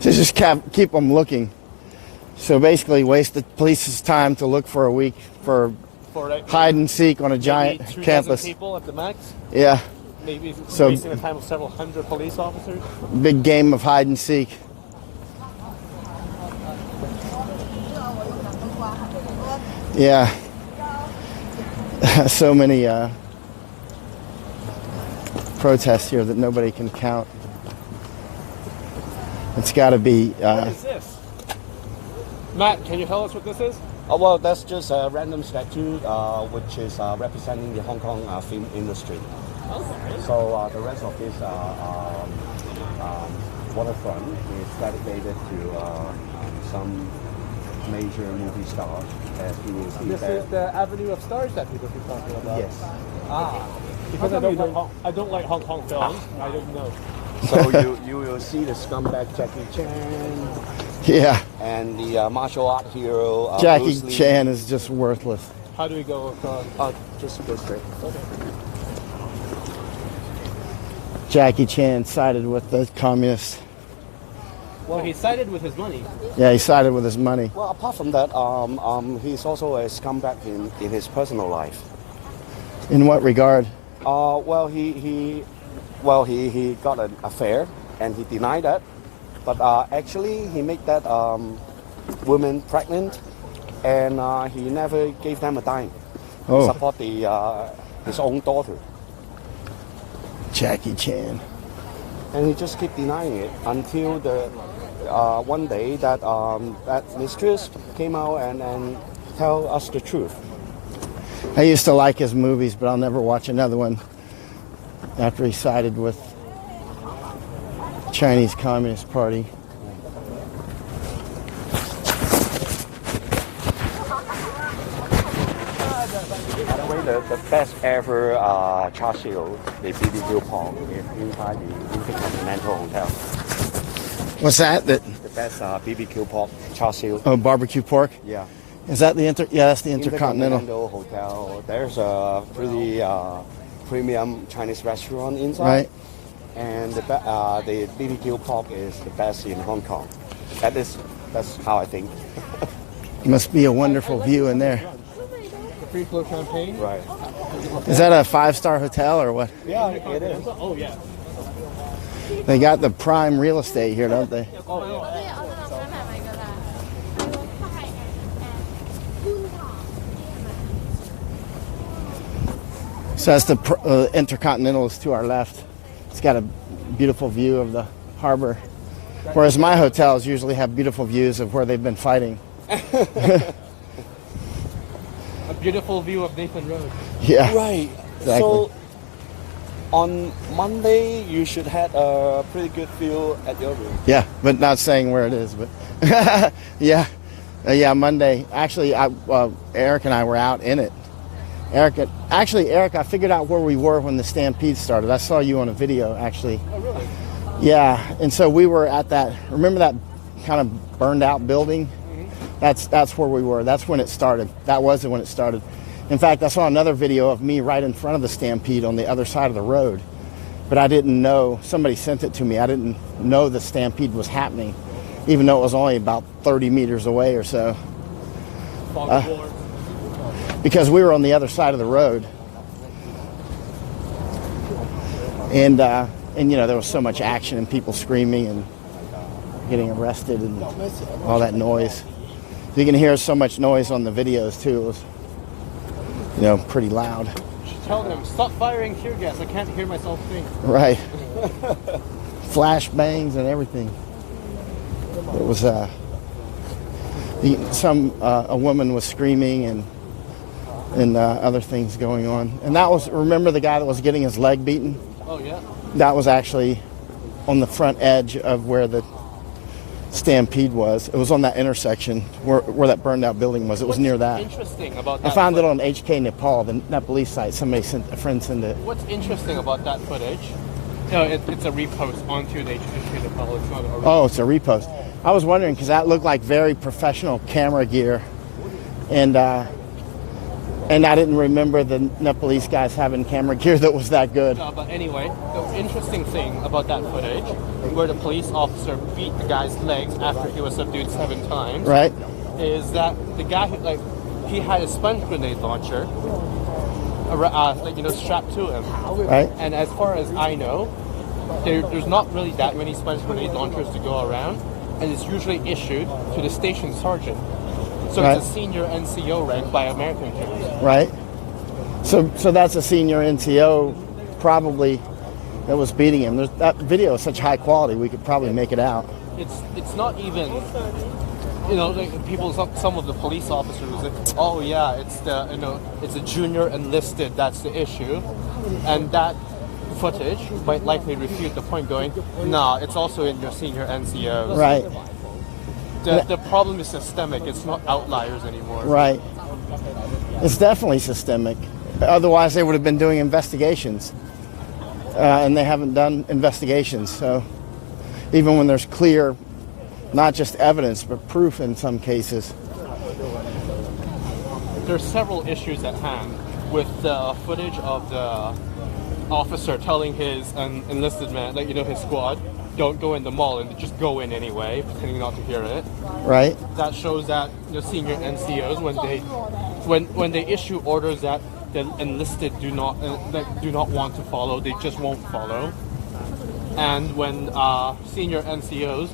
So just keep them looking. So basically waste the police's time to look for a week for like hide and seek on a giant campus. People at the max? Yeah. Maybe so wasting the time of several hundred police officers. Big game of hide and seek. Yeah. So many protests here that nobody can count. It's got to be. What is this? Matt, can you tell us what this is? Well, that's just a random statue, which is representing the Hong Kong film industry. Okay. So the rest of this waterfront is dedicated to some major movie stars. As you will see this is the Avenue of Stars that people keep talking about. Yes. Because I don't like Hong Kong films. I don't know. So you will see the scumbag Jackie Chan. Yeah. And the martial art hero. Jackie Chan is just worthless. How do we go across? Just go straight. Okay. Jackie Chan sided with the communists. Well, he sided with his money. Yeah, he sided with his money. Well, apart from that, he's also a scumbag in his personal life. In what regard? Well, he got an affair, and he denied that. But actually, he made that woman pregnant, and he never gave them a dime to support his own daughter. Jackie Chan. And he just kept denying it until the one day that that mistress came out and tell us the truth. I used to like his movies, but I'll never watch another one after he sided with Chinese Communist Party. By the way, the best ever char siu, the BBQ pork, is inside the Intercontinental Hotel. What's that? The best BBQ pork char siu. Oh, barbecue pork? Yeah. Is that the Yeah, that's the Intercontinental Hotel. There's a pretty premium Chinese restaurant inside. Right. And the BBQ pork is the best in Hong Kong. That's how I think. Must be a wonderful view in there. Free flow champagne. Right. Is that a 5-star hotel or what? Yeah, it is. Oh yeah. They got the prime real estate here, don't they? Oh yeah. So that's the Intercontinental is to our left. It's got a beautiful view of the harbor. Whereas my hotels usually have beautiful views of where they've been fighting. A beautiful view of Nathan Road. Yeah. Right. Exactly. So on Monday, you should have a pretty good view at your room. Yeah, but not saying where it is. But yeah, Monday. Actually, Eric and I were out in it. Eric, I figured out where we were when the stampede started. I saw you on a video, actually. Oh, really? Yeah, and so we were at that. Remember that kind of burned out building? Mm-hmm. That's where we were. That's when it started. That was when it started. In fact, I saw another video of me right in front of the stampede on the other side of the road. But I didn't know. Somebody sent it to me. I didn't know the stampede was happening, even though it was only about 30 meters away or so. Because we were on the other side of the road. And you know, there was so much action and people screaming and getting arrested and all that noise. You can hear so much noise on the videos too. It was, pretty loud. You should tell them, stop firing tear gas. I can't hear myself think. Right. Flash bangs and everything. It was a woman was screaming and other things going on. And that was, remember the guy that was getting his leg beaten? Oh yeah. That was actually on the front edge of where the stampede was. It was on that intersection where that burned out building was. It was near that. Interesting about that. I found it on HK Nepal, the Nepalese site. A friend sent it. What's interesting about that footage? It's a repost onto the HK Nepal. It's not a repost. Oh, it's a repost. I was wondering because that looked like very professional camera gear, and I didn't remember the Nepalese guys having camera gear that was that good. No, but anyway, the interesting thing about that footage, where the police officer beat the guy's legs after he was subdued 7 times, right, is that the guy he had a sponge grenade launcher, strapped to him, right, and as far as I know, there's not really that many sponge grenade launchers to go around, and it's usually issued to the station sergeant. So right. It's a senior NCO rank by American terms. Right. So that's a senior NCO probably that was beating him. That video is such high quality, we could probably make it out. It's not even, some of the police officers like, oh yeah, it's a junior enlisted, that's the issue, and that footage might likely refute the point, going, nah, it's also in your senior NCOs. Right. The problem is systemic. It's not outliers anymore. Right. It's definitely systemic. Otherwise, they would have been doing investigations. And they haven't done investigations. So even when there's clear, not just evidence, but proof in some cases. There's several issues at hand with the footage of the officer telling his enlisted man, his squad, don't go in the mall, and just go in anyway, pretending not to hear it. Right. That shows that senior NCOs, when they issue orders that the enlisted do not want to follow, they just won't follow. And when senior NCOs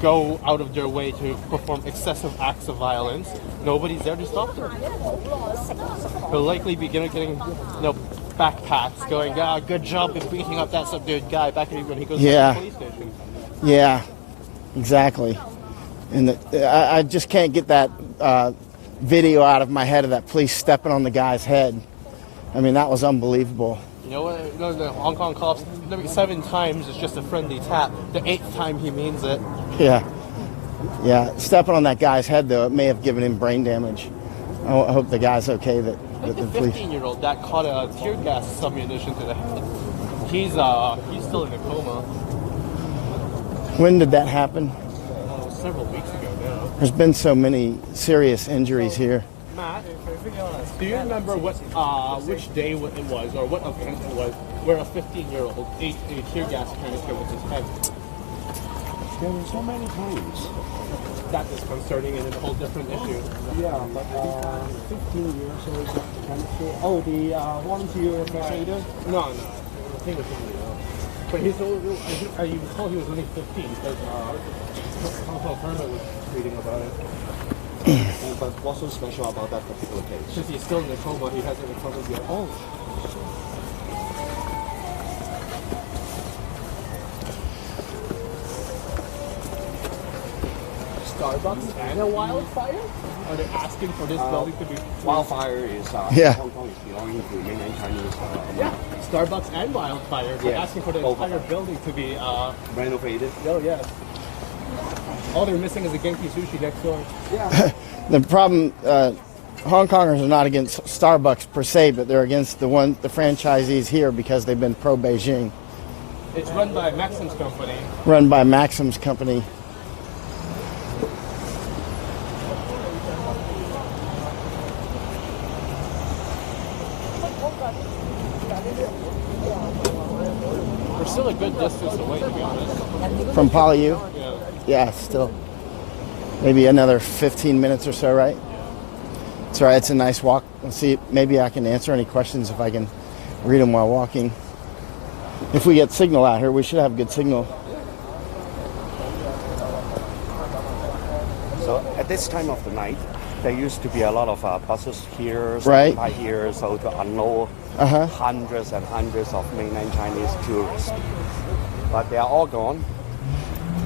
go out of their way to perform excessive acts of violence, nobody's there to stop them. They'll likely be getting backpats going, good job in beating up that subdued guy back when he goes to the police station. Yeah, exactly. And I just can't get that video out of my head of that police stepping on the guy's head. I mean, that was unbelievable. The Hong Kong cops, 7 times is just a friendly tap. The 8th time he means it. Yeah. Stepping on that guy's head, though, it may have given him brain damage. I hope the guy's okay. The 15-year-old that caught a tear gas submunition to the head. He's still in a coma. When did that happen? Several weeks ago now. There's been so many serious injuries here. Matt, do you remember which day it was, or what event it was, where a 15-year-old ate a tear gas canister with his head? There were so many times. That is concerning and a whole different issue. Yeah, but 15 years old canister. Oh, the volunteer first aider? No. I think it was somebody else. But I recall he was only 15 because Hong Kong was reading about it. But what's so special about that particular case? Since he's still in the coma, he hasn't recovered yet. Oh. Starbucks and a wildfire? Are they asking for this building to be... Wildfire is... Yeah. Hong Kong is belonging to mainland Chinese... yeah. Starbucks and wildfire. They're asking for the entire building to be... renovated. Oh, yeah. All they're missing is a Genki Sushi next door. Yeah. The problem, Hong Kongers are not against Starbucks per se, but they're against the franchisees here because they've been pro-Beijing. It's run by Maxim's company. Run by Maxim's company. We're still a good distance away, to be honest. From Palu? Yeah. Yeah, still. Maybe another 15 minutes or so, right? It's all right. It's a nice walk. Let's see. Maybe I can answer any questions if I can read them while walking. If we get signal out here, we should have good signal. So at at this time of the night, there used to be a lot of buses here, right here, so to unload hundreds and hundreds of mainland Chinese tourists. But they are all gone,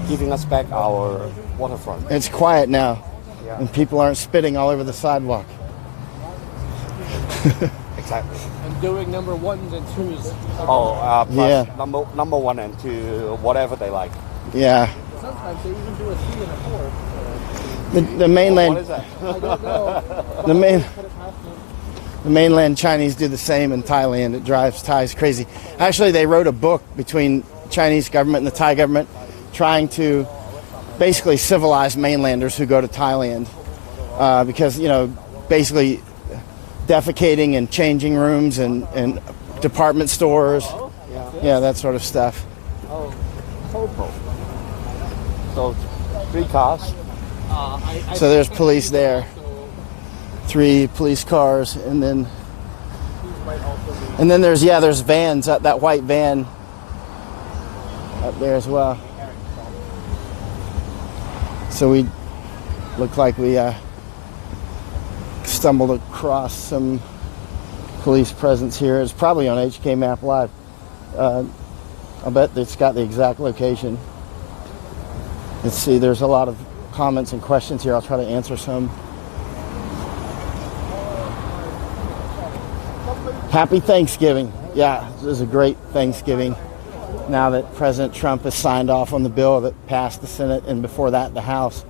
giving us back our waterfront. It's quiet now, and people aren't spitting all over the sidewalk. Exactly. And doing number ones and twos. Plus number one and two, whatever they like. Yeah. Sometimes they even do a 3 and a 4. The mainland. What is that? I don't know. The mainland Chinese do the same in Thailand. It drives Thais crazy. Actually, they wrote a book between Chinese government and the Thai government trying to basically civilize mainlanders who go to Thailand because, basically defecating and changing rooms and department stores. Yeah, that sort of stuff. Oh, total. So 3 cars. So there's police there. 3 police cars, and then there's vans, that white van up there as well. So we look like we stumbled across some police presence here. It's probably on HK Map Live. I'll bet it's got the exact location. Let's see, there's a lot of comments and questions here. I'll try to answer some. Happy Thanksgiving. Yeah, it was a great Thanksgiving. Now that President Trump has signed off on the bill that passed the Senate and before that the House,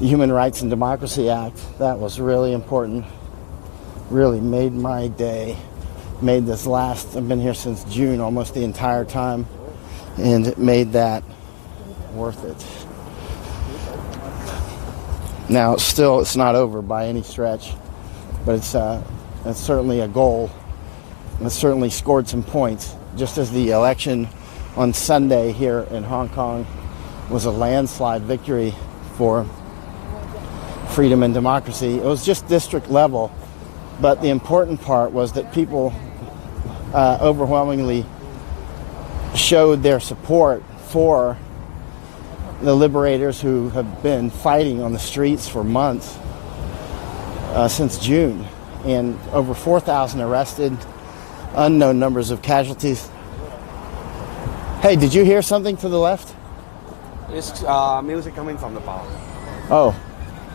the Human Rights and Democracy Act, that was really important. Really made my day. Made this last, I've been here since June, almost the entire time, and it made that worth it. Now, it's not over by any stretch, but it's certainly a goal. It's certainly scored some points, just as the election on Sunday here in Hong Kong was a landslide victory for freedom and democracy. It was just district level, but the important part was that people overwhelmingly showed their support for the liberators who have been fighting on the streets for months, since June, and over 4,000 arrested, unknown numbers of casualties. Hey, did you hear something to the left? It's music coming from the bar. Oh,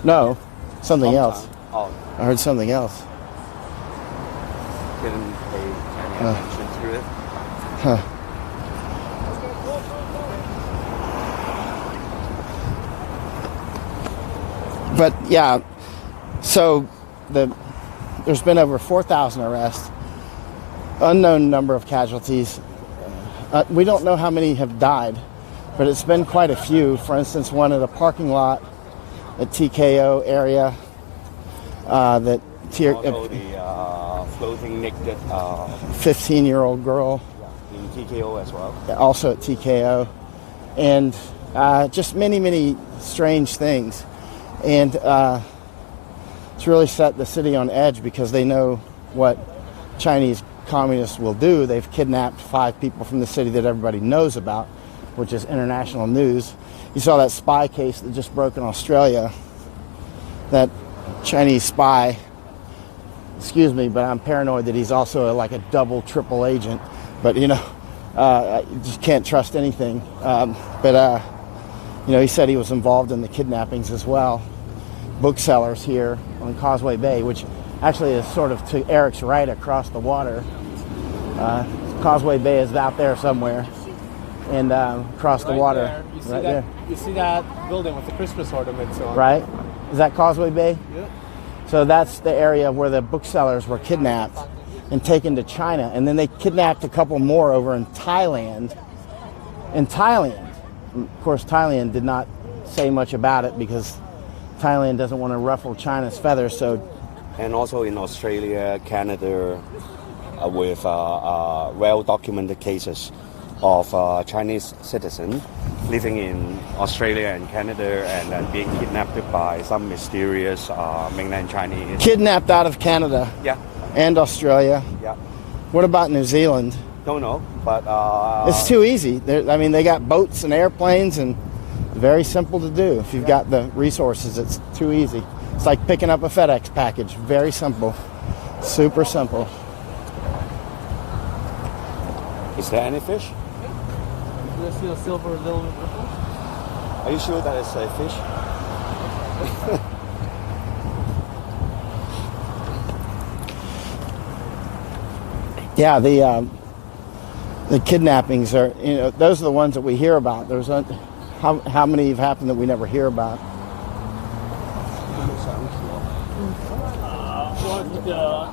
no, something else. Oh, I heard something else. Didn't pay any attention to it. Huh. But yeah, so there's been over 4,000 arrests, unknown number of casualties. We don't know how many have died, but it's been quite a few. For instance, one at a parking lot at TKO area. Also the floating naked 15-year-old girl. In TKO as well. Also at TKO. And just many, many strange things. And it's really set the city on edge because they know what Chinese communists will do. They've kidnapped 5 people from the city that everybody knows about, which is international news. You saw that spy case that just broke in Australia. That Chinese spy, excuse me, but I'm paranoid that he's also like a double, triple agent. But, you just can't trust anything. He said he was involved in the kidnappings as well. Booksellers here on Causeway Bay, which actually is sort of to Eric's right across the water. Causeway Bay is out there somewhere, and across the water. You see that building with the Christmas ornaments on. Right? Is that Causeway Bay? Yep. So that's the area where the booksellers were kidnapped and taken to China, and then they kidnapped a couple more over in Thailand. Of course, Thailand did not say much about it because Thailand doesn't want to ruffle China's feathers. And also in Australia, Canada, with well-documented cases of Chinese citizens living in Australia and Canada and then being kidnapped by some mysterious mainland Chinese. Kidnapped out of Canada. Yeah. And Australia. Yeah. What about New Zealand? Don't know, but it's too easy. They got boats and airplanes and Very simple to do. If you've got the resources, it's too easy. It's like picking up a FedEx package. Very simple. Super simple. Is there any fish? Do you see a silver little ripple? Are you sure that it's a fish? Yeah, the kidnappings are, those are the ones that we hear about. There's how many have happened that we never hear about? The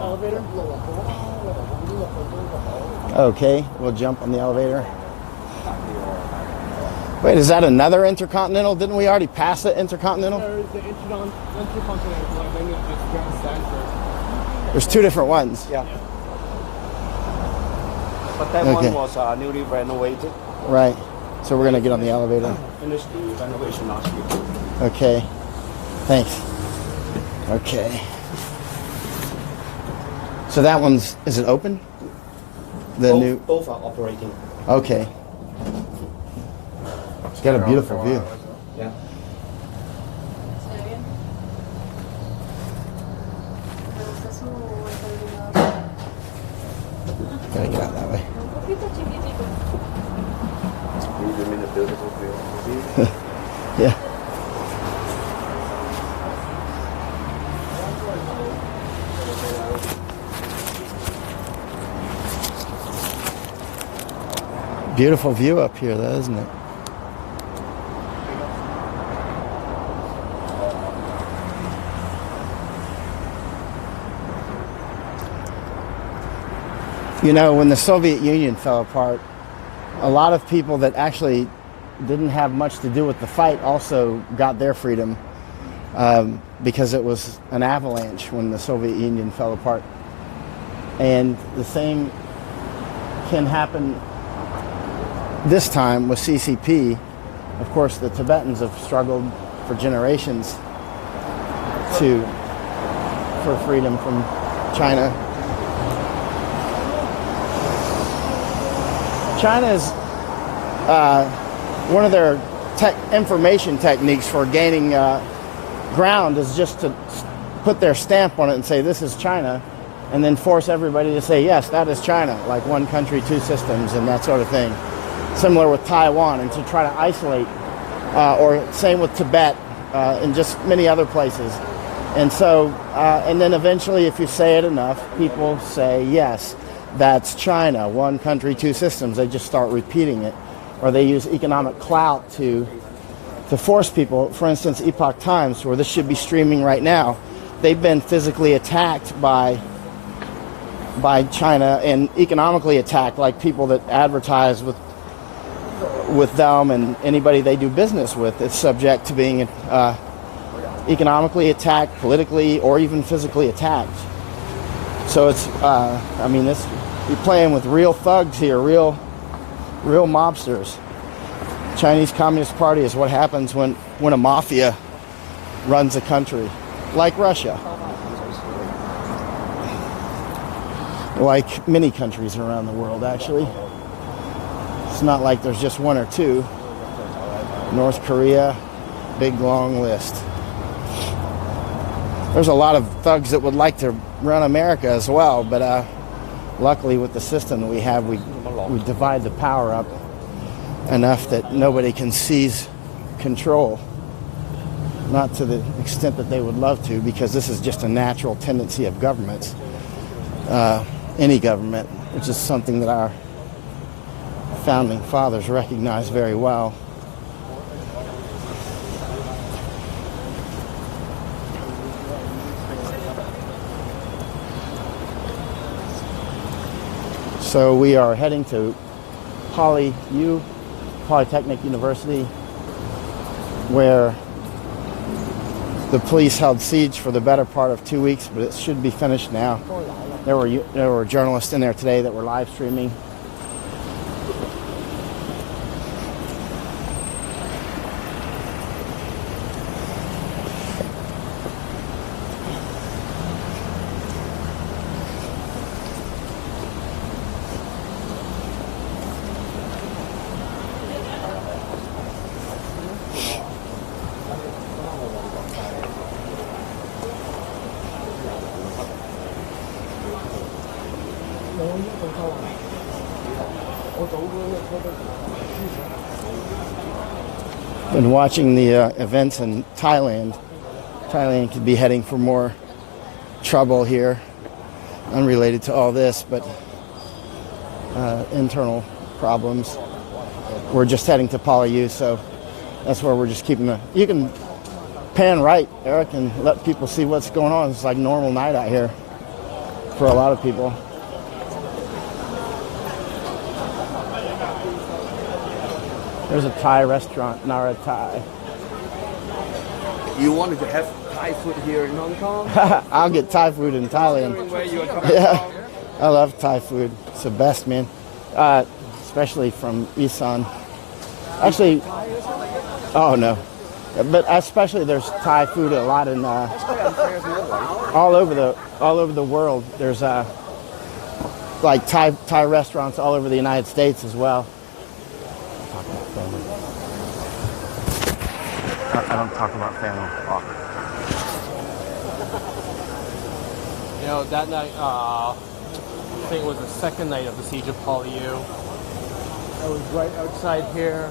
elevator? Okay, we'll jump on the elevator. Wait, is that another Intercontinental? Didn't we already pass the Intercontinental? There's the Intercontinental, and then it's Grand Stanford. There's two different ones. Yeah. But that one was newly renovated. Right. So we're going to get on the elevator. Finished the renovation last year. Okay. Thanks. Okay. So that one's, is it open? Both are operating. Okay. It's got a beautiful view. Yeah. Gotta get out that way. You mean the beautiful view? Yeah. Beautiful view up here, though, isn't it? When the Soviet Union fell apart, a lot of people that actually didn't have much to do with the fight also got their freedom because it was an avalanche when the Soviet Union fell apart. And the same can happen this time with CCP. Of course, the Tibetans have struggled for generations for freedom from China. China is one of their information techniques for gaining ground is just to put their stamp on it and say this is China, and then force everybody to say yes, that is China, like one country, two systems, and that sort of thing. Similar with Taiwan, and to try to isolate, or same with Tibet, and just many other places. And so, and then eventually, if you say it enough, people say yes. That's China, one country, two systems. They just start repeating it. Or they use economic clout to force people. For instance, Epoch Times, where this should be streaming right now, they've been physically attacked by China and economically attacked, like people that advertise with them and anybody they do business with is subject to being economically attacked, politically, or even physically attacked. So it's, you're playing with real thugs here, real mobsters. Chinese Communist Party is what happens when a mafia runs a country, like Russia, like many countries around the world, actually. It's not like there's just one or two. North Korea, big long list. There's a lot of thugs that would like to run America as well, but luckily with the system that we have, we divide the power up enough that nobody can seize control. Not to the extent that they would love to, because this is just a natural tendency of governments. Any government, which is something that our founding fathers recognized very well. So we are heading to Polytechnic University, where the police held siege for the better part of 2 weeks, but it should be finished now. There were journalists in there today that were live streaming. Been watching the events in Thailand. Thailand could be heading for more trouble here, unrelated to all this, but internal problems. We're just heading to Palau, so that's where we're just keeping the... You can pan right, Eric, and let people see what's going on. It's like normal night out here for a lot of people. There's a Thai restaurant, Nara Thai. You wanted to have Thai food here in Hong Kong? I'll get Thai food in Thailand. Yeah, I love Thai food. It's the best, man. Especially from Isan. Actually, oh no. But especially there's Thai food a lot in all over the world. There's like Thai restaurants all over the United States as well. I don't talk about family. You know, that night, I think it was the second night of the siege of Palau. I was right outside here,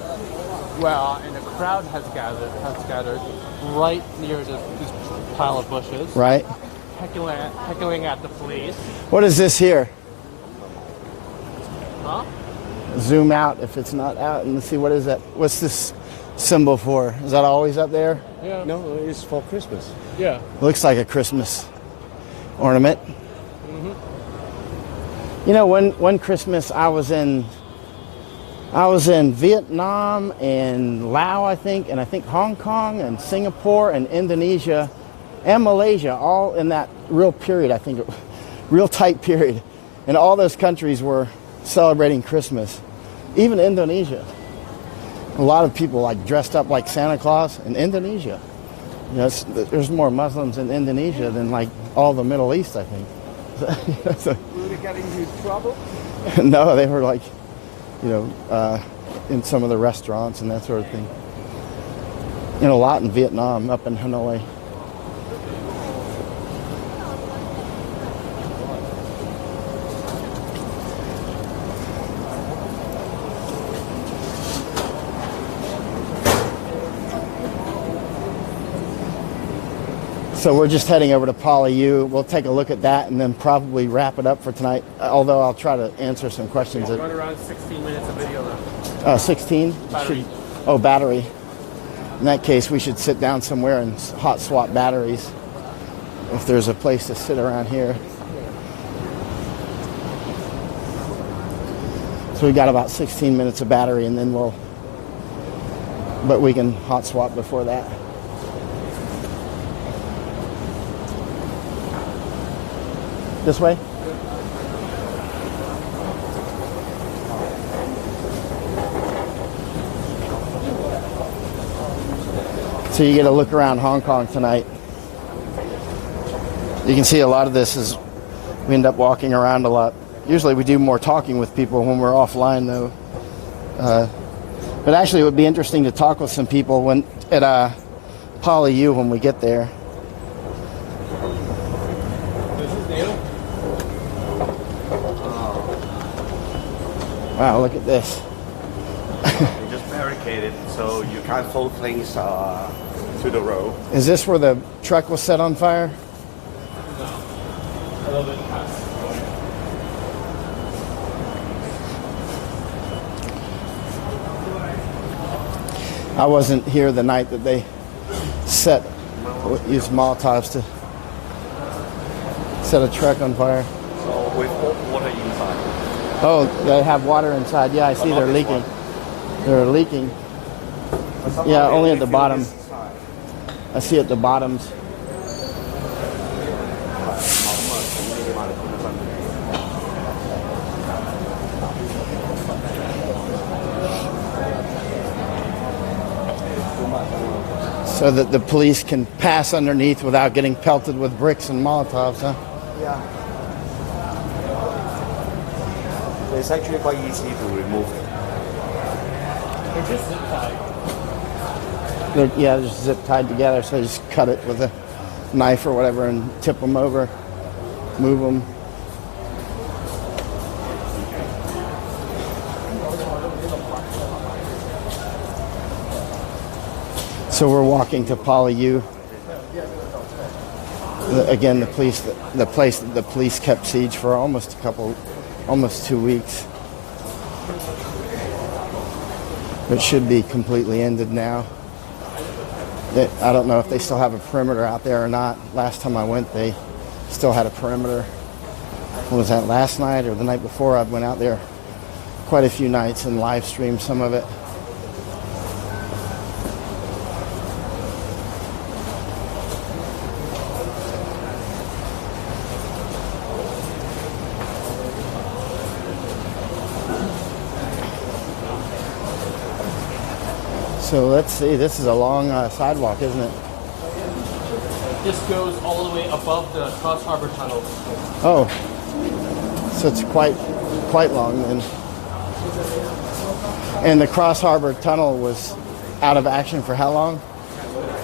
and the crowd has gathered right near this pile of bushes. Right. Heckling at the police. What is this here? Huh? Zoom out if it's not out and see what is that. What's this symbol for? Is that always up there? Yeah. No, it's for Christmas. Yeah. Looks like a Christmas ornament. Mm-hmm. You know, one Christmas I was in Vietnam and Laos, I think Hong Kong and Singapore and Indonesia and Malaysia, all in that real period, I think, real tight period. And all those countries were celebrating Christmas. Even Indonesia. A lot of people like dressed up like Santa Claus in Indonesia. You know, there's more Muslims in Indonesia than like all the Middle East, I think. Were they getting into trouble? No, they were like, you know, in some of the restaurants and that sort of thing. You know, a lot in Vietnam, up in Hanoi. So we're just heading over to Palau. We'll take a look at that and then probably wrap it up for tonight. Although I'll try to answer some questions. Run around 16 minutes of video left. 16? Battery. Battery. In that case, we should sit down somewhere and hot swap batteries. If there's a place to sit around here. So we got about 16 minutes of battery and then but we can hot swap before that. This way? So you get a look around Hong Kong tonight. You can see a lot of this is, we end up walking around a lot. Usually we do more talking with people when we're offline though. But actually it would be interesting to talk with some people at Palau when we get there. Wow, look at this. They just barricaded so you can't throw things to the road. Is this where the truck was set on fire? No. A little bit past. I wasn't here the night that they used Molotovs to set a truck on fire. So with water inside. Oh, they have water inside. Yeah, I see they're leaking. They're leaking. Yeah, only at the bottom. I see at the bottoms. So that the police can pass underneath without getting pelted with bricks and Molotovs, huh? Yeah. It's actually quite easy to remove. They're just zip tied. They're just zip tied together, so you just cut it with a knife or whatever and tip them over, move them. So we're walking to Palu. Again, the place that the police kept siege for almost 2 weeks. It should be completely ended now. I don't know if they still have a perimeter out there or not. Last time I went, they still had a perimeter. What was that, last night or the night before? I went out there quite a few nights and live streamed some of it. So let's see, this is a long sidewalk, isn't it? This goes all the way above the Cross Harbor Tunnel. Oh, so it's quite long then. And the Cross Harbor Tunnel was out of action for how long?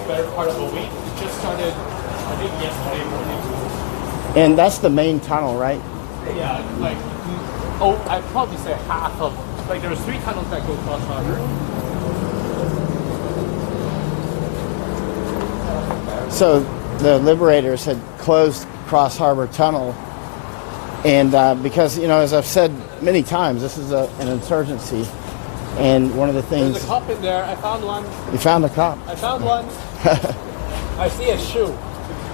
Better part of a week. It just started, I think, yesterday morning. And that's the main tunnel, right? Yeah, like, I'd probably say half of, like, there was 3 tunnels that go Cross Harbor. So the Liberators had closed Cross Harbor Tunnel, and because, you know, as I've said many times, this is an insurgency, and one of the things... There's a cop in there. I found one. You found a cop? I found one. I see a shoe.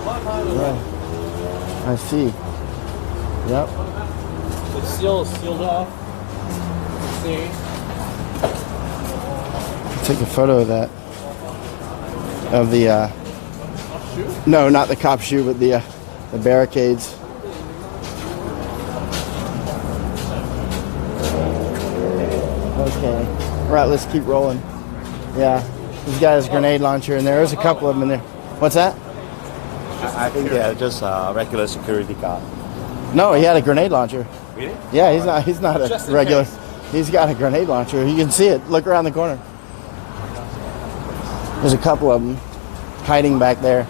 Right. I see. Yep. The seal is sealed off. You can see. Take a photo of that. Of the... No, not the cop shoe, but the barricades. Okay. All right, let's keep rolling. Yeah. This guy has a grenade launcher, and there's a couple of them in there. What's that? I think they're just a regular security guard. No, he had a grenade launcher. Really? Yeah, he's not a regular. Case. He's got a grenade launcher. You can see it. Look around the corner. There's a couple of them hiding back there.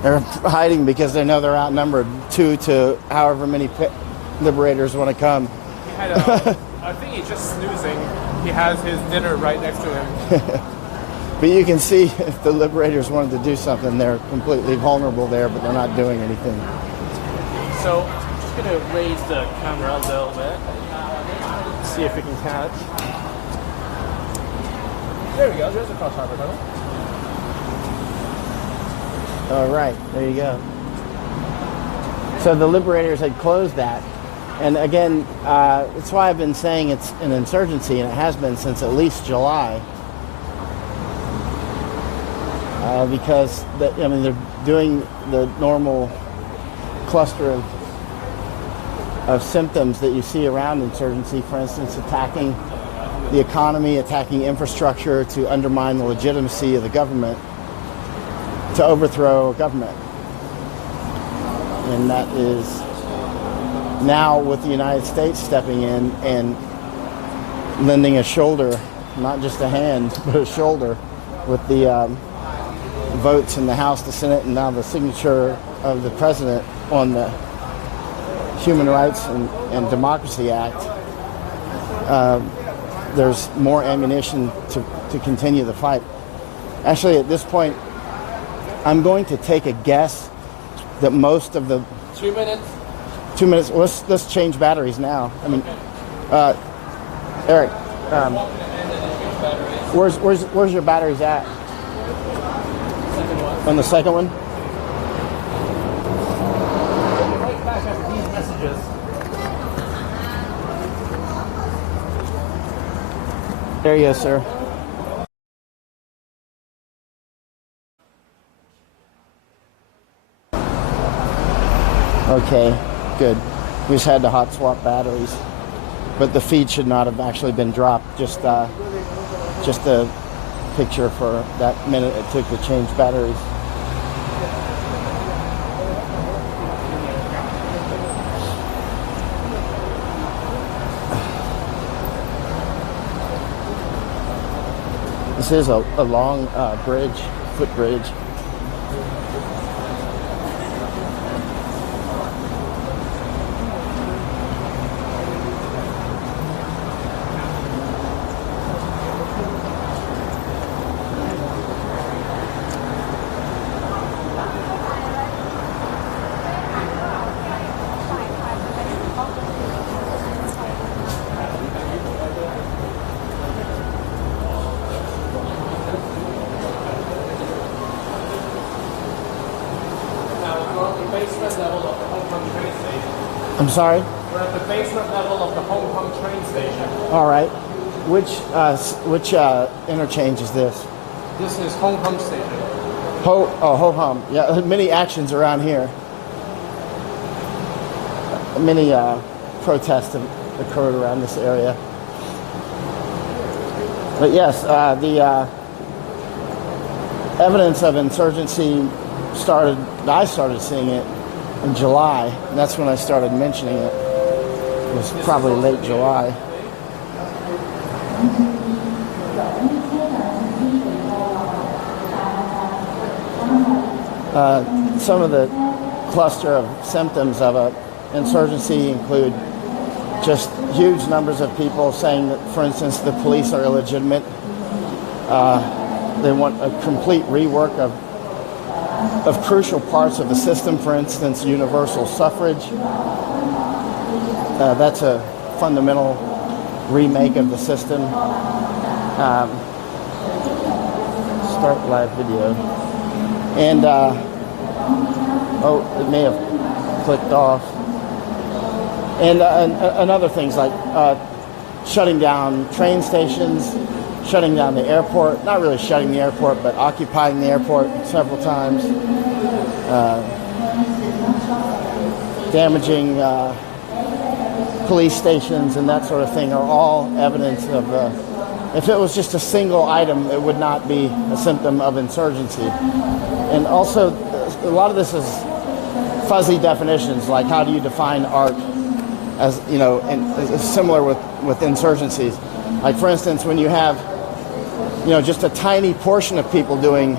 They're hiding because they know they're outnumbered 2 to however many Liberators want to come. I think he's just snoozing. He has his dinner right next to him. But you can see if the Liberators wanted to do something, they're completely vulnerable there, but they're not doing anything. So, I'm just going to raise the camera a little bit. See if we can catch. There we go. There's a Cross Harbor Tunnel. All right, there you go. So the Liberators had closed that. And again, that's why I've been saying it's an insurgency, and it has been since at least July. Because, they're doing the normal cluster of symptoms that you see around insurgency. For instance, attacking the economy, attacking infrastructure to undermine the legitimacy of the government, to overthrow government. And that is now with the United States stepping in and lending a shoulder, not just a hand, but a shoulder, with the votes in the House, the Senate, and now the signature of the President on the Human Rights and Democracy Act. There's more ammunition to continue the fight. Actually, at this point, I'm going to take a guess that most of the 2 minutes. 2 minutes. Let's change batteries now. I mean, Eric, where's your batteries at? On the second one. Right back after these messages. There you go, sir. Okay, good. We just had to hot swap batteries, but the feed should not have actually been dropped. Just a picture for that minute it took to change batteries. This is a long bridge, footbridge. I'm sorry? We're at the basement level of the Hong Kong train station. All right. Which interchange is this? This is Hong Kong station. Ho Hum. Yeah, many actions around here. Many protests have occurred around this area. But yes, the evidence of insurgency I started seeing it in July, and that's when I started mentioning it. It was probably late July. Some of the cluster of symptoms of an insurgency include just huge numbers of people saying that, for instance, the police are illegitimate. They want a complete rework of crucial parts of the system, for instance, universal suffrage. That's a fundamental remake of the system. Start live video. And, it may have clicked off. And other things like shutting down train stations, shutting down the airport, not really shutting the airport, but occupying the airport several times, damaging police stations and that sort of thing are all evidence of, if it was just a single item, it would not be a symptom of insurgency. And also, a lot of this is fuzzy definitions, like how do you define art as, you know, and it's similar with insurgencies. Like, for instance, when you have, you know, just a tiny portion of people doing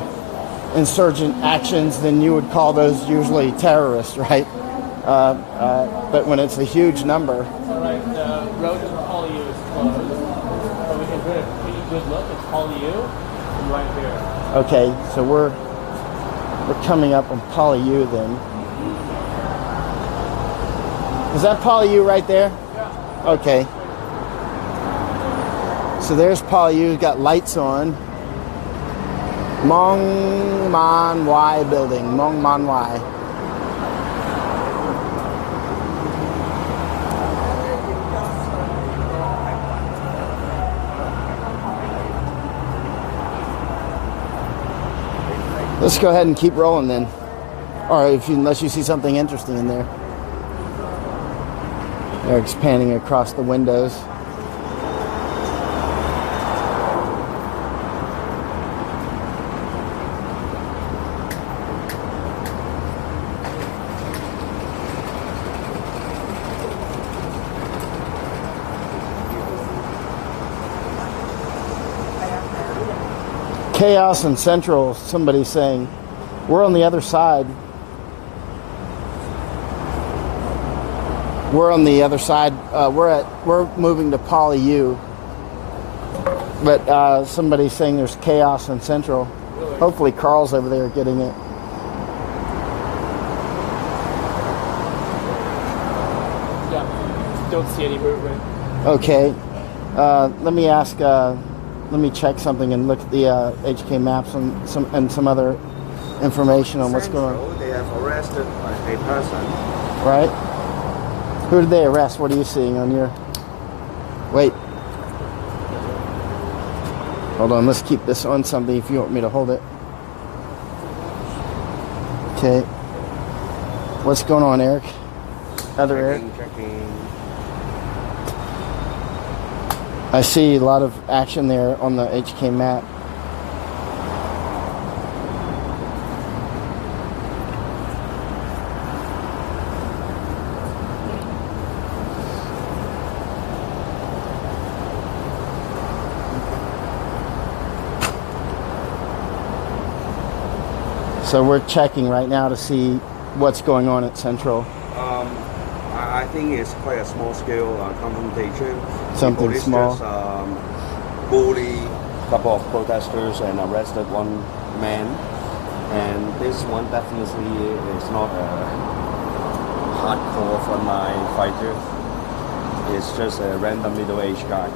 insurgent actions, then you would call those usually terrorists, right? But when it's a huge number. All right, the road to Poly-U is closed. So we can get a pretty good look at Poly-U right here. Okay, so we're coming up on Poly-U then. Is that Poly-U right there? Yeah. Okay. So there's Poly-U, got lights on. Mong Man Y building, Mong Man Y. Let's go ahead and keep rolling then. Or unless you see something interesting in there. Eric's panning across the windows. Chaos and Central, somebody saying, we're on the other side. We're on the other side. We're moving to Poly-U. But somebody's saying there's chaos in Central. Really? Hopefully Carl's over there getting it. Yeah, don't see any movement. Okay. Let me ask, let me check something and look at the HK maps and some other information on what's going on. They have arrested a person. Right? Who did they arrest? What are you seeing on your... Wait. Hold on, let's keep this on something if you want me to hold it. Okay. What's going on, Eric? Eric? Checking. I see a lot of action there on the HK map. So we're checking right now to see what's going on at Central. I think it's quite a small-scale confrontation. Something small. Just bully a couple of protesters and arrested one man. And this one definitely is not a hardcore frontline fighter. It's just a random middle-aged guy.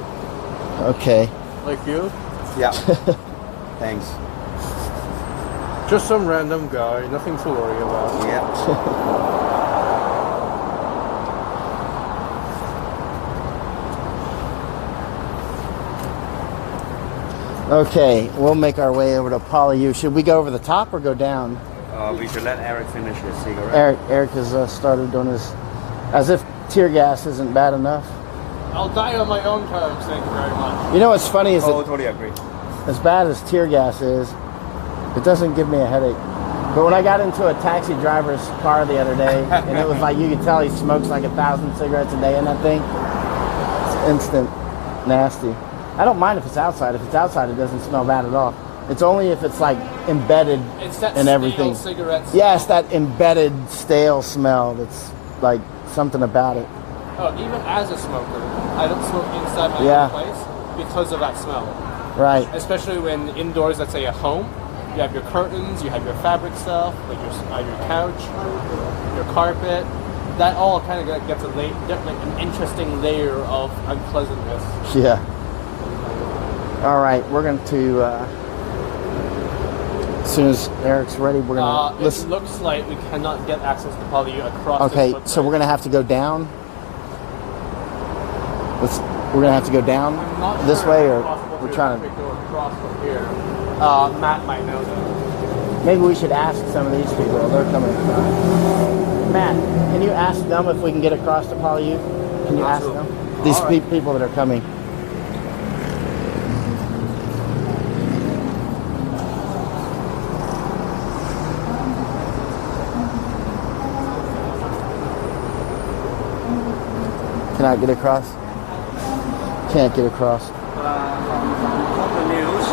Okay. Like you? Yeah. Thanks. Just some random guy, nothing to worry about. Yeah. Okay, we'll make our way over to Poly-U. Should we go over the top or go down? We should let Eric finish his cigarette. Eric has started doing his, as if tear gas isn't bad enough. I'll die on my own terms, thank you very much. You know what's funny is Totally agree. as bad as tear gas is, it doesn't give me a headache. But when I got into a taxi driver's car the other day, and it was like, you could tell he smokes like 1,000 cigarettes a day in that thing. It's instant nasty. I don't mind if it's outside. If it's outside, it doesn't smell bad at all. It's only if it's like embedded in everything. Cigarette smell. Yeah, it's that embedded stale smell that's like something about it. Oh, even as a smoker, I don't smoke inside my own place because of that smell. Right. Especially when indoors, let's say at home, you have your curtains, you have your fabric stuff, like your couch, your carpet. That all kind of gets an interesting layer of unpleasantness. Yeah. All right, we're going to, as soon as Eric's ready, we're going to listen. It looks like we cannot get access to Poly-U across Okay, this so we're going to have to go down. We're going to have to go down this way, or we're trying to... Across from here. Matt might know that. Maybe we should ask some of these people. They're coming. Matt, can you ask them if we can get across to Poly-U? Can you ask them? These people that are coming. Can I get across? Can't get across. From the news,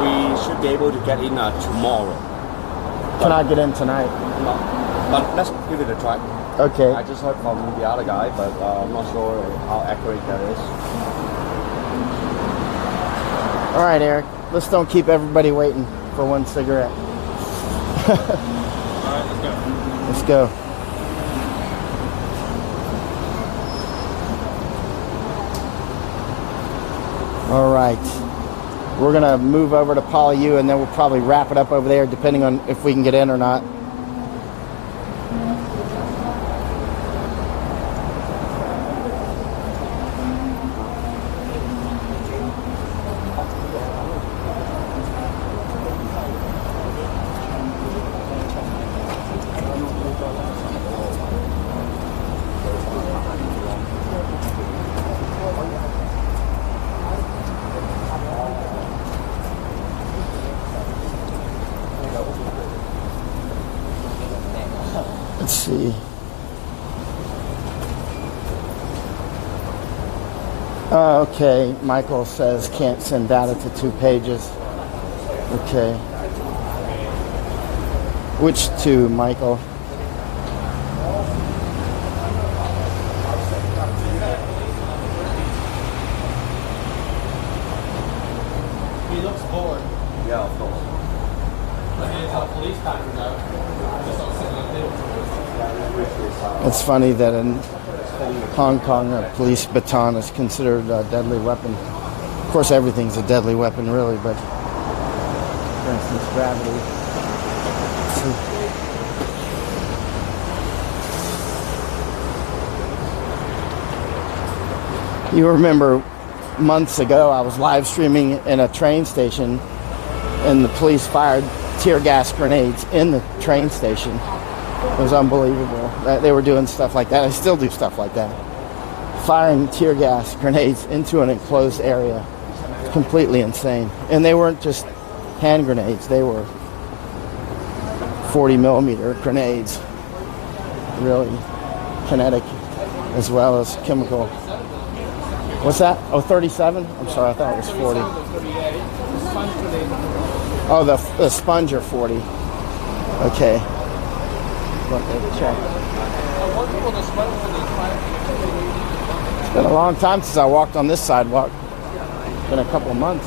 we should be able to get in tomorrow. Can I get in tonight? No. But let's give it a try. Okay. I just heard from the other guy, but I'm not sure how accurate that is. All right, Eric. Let's don't keep everybody waiting for one cigarette. All right, let's go. Let's go. All right. We're going to move over to Poly-U, and then we'll probably wrap it up over there, depending on if we can get in or not. Let's see. Okay, Michael says can't send data to 2 pages. Okay. Which 2, Michael? He looks bored. Yeah, of course. It's how police time out. It's funny that in Hong Kong, a police baton is considered a deadly weapon. Of course, everything's a deadly weapon, really, but for instance, gravity. You remember months ago, I was live streaming in a train station, and the police fired tear gas grenades in the train station. It was unbelievable. They were doing stuff like that. I still do stuff like that. Firing tear gas grenades into an enclosed area. It's completely insane. And they weren't just hand grenades. They were 40 millimeter grenades. Really kinetic as well as chemical. What's that? Oh, 37? I'm sorry, I thought it was 40. Oh, the sponge are 40. Okay. Let me check. It's been a long time since I walked on this sidewalk. It's been a couple of months.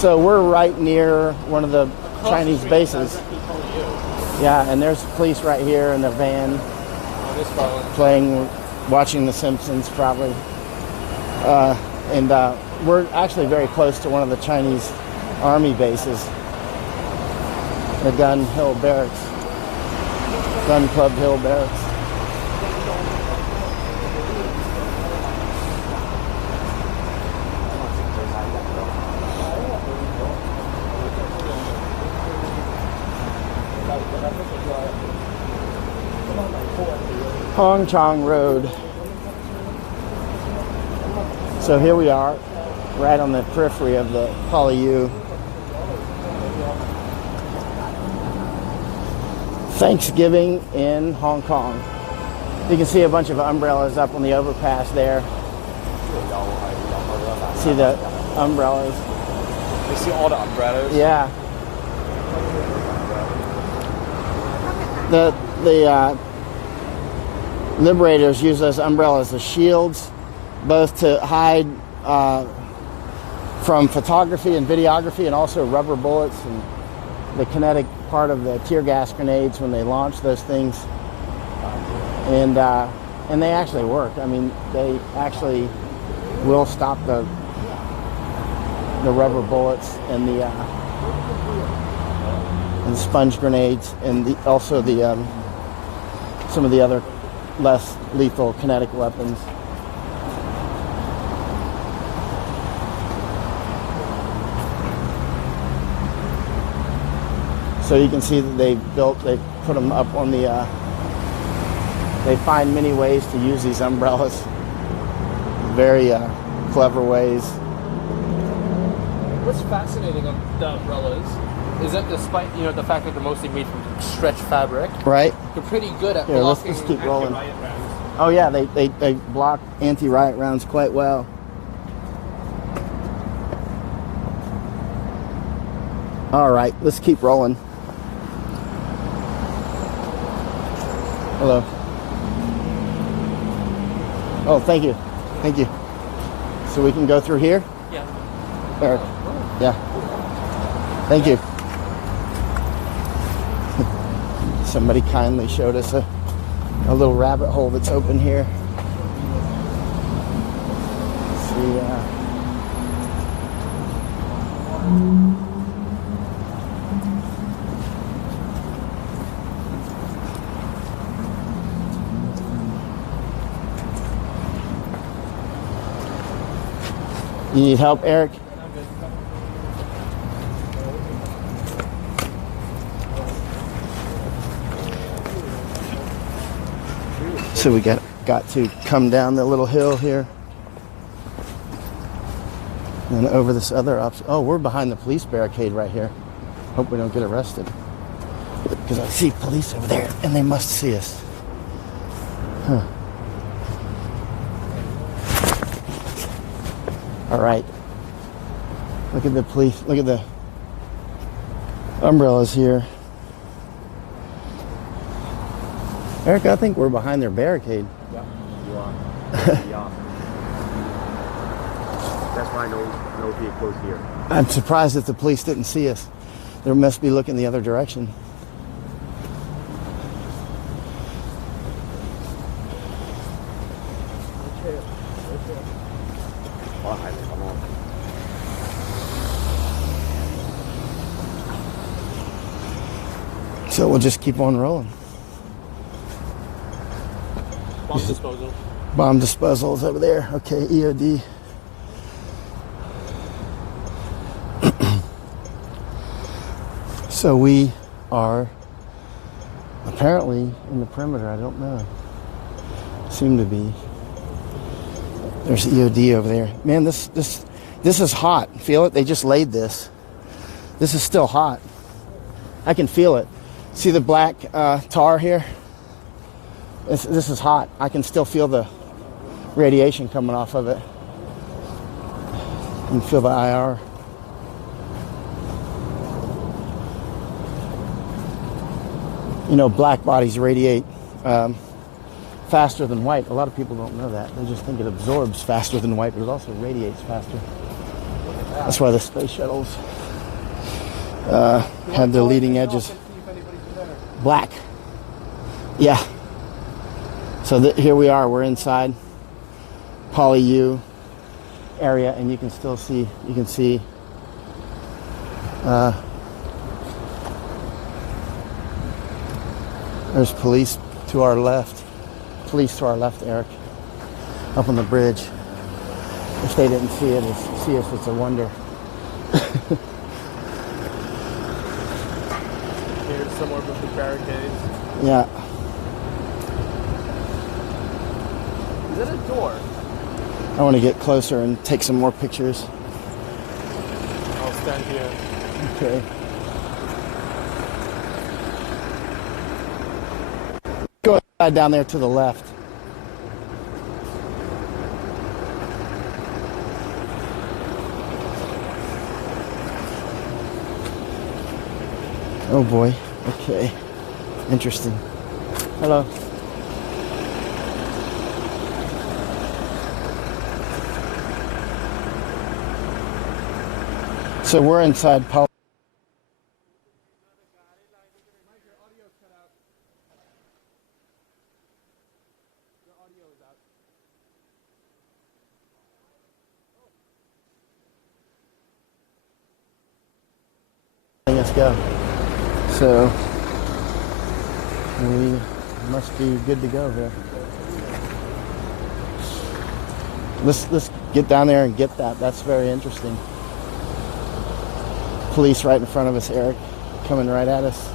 So we're right near one of the Chinese bases. Yeah, and there's police right here in the van playing, watching The Simpsons probably. And we're actually very close to one of the Chinese army bases. The Gun Hill Barracks. Gun Club Hill Barracks. Hong Chong Road. So here we are, right on the periphery of the Poly-U. Thanksgiving in Hong Kong. You can see a bunch of umbrellas up on the overpass there. See the umbrellas? You see all the umbrellas? Yeah. The liberators use those umbrellas as shields, both to hide from photography and videography, and also rubber bullets and the kinetic part of the tear gas grenades when they launch those things. And they actually work. I mean, they actually will stop the rubber bullets and the sponge grenades, and also some of the other less lethal kinetic weapons. So you can see that they put them up on the, they find many ways to use these umbrellas. Very clever ways. What's fascinating about the umbrellas is that despite, the fact that they're mostly made from stretched fabric, right? They're pretty good at Here, blocking let's keep rolling. anti-riot rounds. Oh yeah, they block anti-riot rounds quite well. All right, let's keep rolling. Hello. Oh, thank you. Thank you. So we can go through here? Yeah. Or, yeah. Thank you. Somebody kindly showed us a little rabbit hole that's open here. Let's see. You need help, Eric? So we got to come down the little hill here and over this other option. Oh, we're behind the police barricade right here. Hope we don't get arrested, because I see police over there and they must see us. Huh. All right. Look at the police. Look at the umbrellas here. Eric, I think we're behind their barricade. Yeah, you are. Yeah. That's why no vehicles here. I'm surprised that the police didn't see us. They must be looking the other direction. So we'll just keep on rolling. Bomb disposal. Bomb disposal is over there. Okay, EOD. So we are apparently in the perimeter. I don't know. Seem to be. There's EOD over there. Man, this is hot. Feel it? They just laid this. This is still hot. I can feel it. See the black tar here? This is hot. I can still feel the radiation coming off of it. You can feel the IR. Black bodies radiate faster than white. A lot of people don't know that. They just think it absorbs faster than white, but it also radiates faster. That's why the space shuttles have the leading edges. Black. Yeah. So here we are. We're inside Poly-U area, and you can still see. You can see. There's police to our left. Police to our left, Eric. Up on the bridge. If they didn't see us, it's a wonder. Here's somewhere with the barricades. Yeah. it a door? I want to get closer and take some more pictures. I'll stand here. Okay. Go down there to the left. Oh boy. Okay. Interesting. Hello. So we're inside Paul. Let's go. So we must be good to go here. Let's get down there and get that. That's very interesting. Police right in front of us, Eric, coming right at us.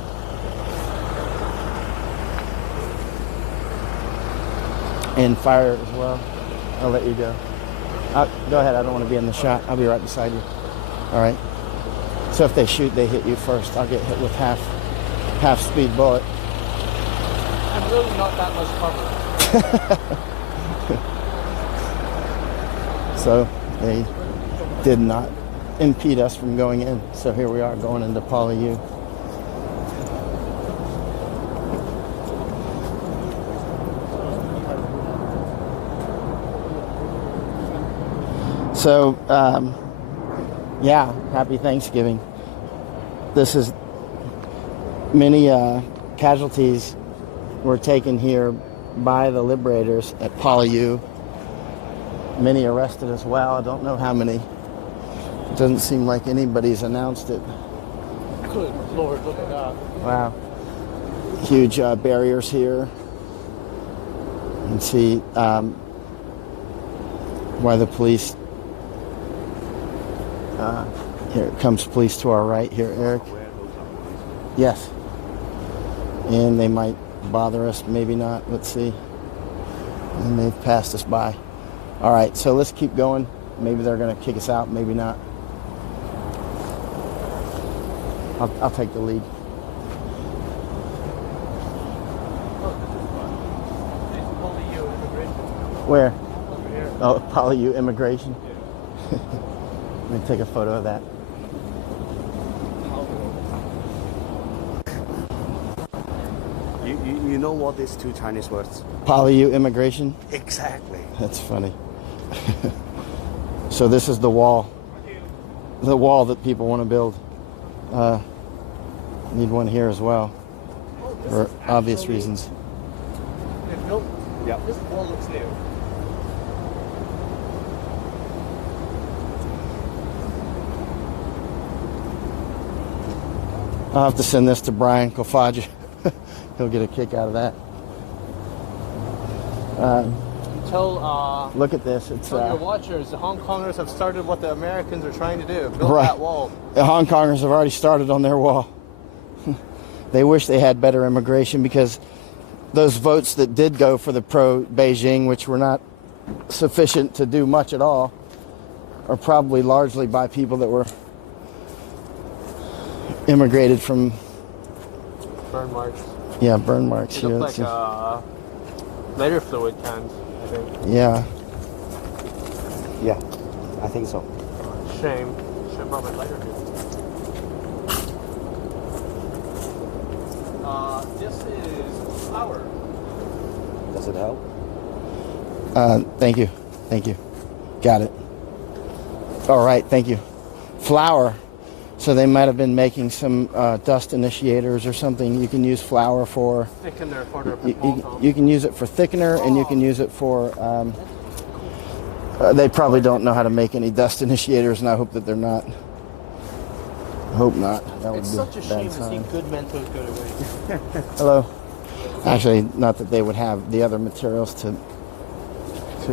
And fire as well. I'll let you go. Go ahead, I don't want to be in the shot. I'll be right beside you. All right. So if they shoot, they hit you first. I'll get hit with half speed bullet. I'm really not that much cover. So they did not impede us from going in. So here we are going into Poly-U. So, yeah, happy Thanksgiving. This is many casualties were taken here by the liberators at Poly-U. Many arrested as well. I don't know how many. It doesn't seem like anybody's announced it. Good Lord, look at that. Wow. Huge barriers here. You can see why the police... here comes police to our right here, Eric. Yes. And they might bother us, maybe not. Let's see. And they've passed us by. All right, so let's keep going. Maybe they're going to kick us out, maybe not. I'll take the lead. Where? Over here. Oh, Poly-U immigration. Let me take a photo of that. You know what these two Chinese words? Poly-U immigration? Exactly. That's funny. So this is the wall. The wall that people want to build. Need one here as well. For obvious reasons. Yeah. This wall looks new. I'll have to send this to Brian Kofaji. He'll get a kick out of that. Look at this. It's tell your watchers, the Hong Kongers have started what the Americans are trying to do. Build right. that wall. The Hong Kongers have already started on their wall. They wish they had better immigration because those votes that did go for the pro-Beijing, which were not sufficient to do much at all, are probably largely by people that were immigrated from... Burn marks. Yeah, burn marks. It looks like lighter fluid cans, I think. Yeah. Yeah, I think so. Shame. Should have brought my lighter here. This is flour. Does it help? Thank you. Thank you. Got it. All right, thank you. Flour. So they might have been making some dust initiators or something. You can use flour for... Thickener for their you can use it for thickener, and you can use it for... they probably don't know how to make any dust initiators, and I hope that they're not. I hope not. That would it's be such a shame bad to sign. see good mentors go to waste. Hello. Actually, not that they would have the other materials to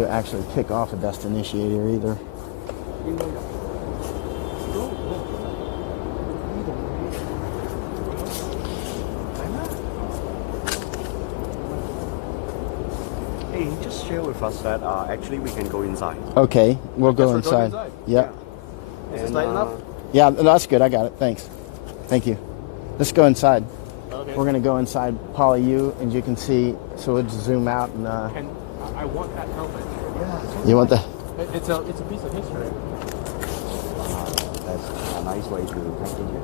actually kick off a dust initiator either. Hey, he just shared with us that actually we can go inside. Okay, we'll go inside. Yeah. Is this light enough? Yeah, that's good. I got it. Thanks. Thank you. Let's go inside. Okay. We're going to go inside Poly-U, and you can see, so let's zoom out. And I want that helmet. Yeah. You want the... It's a piece of history. That's a nice way to package it.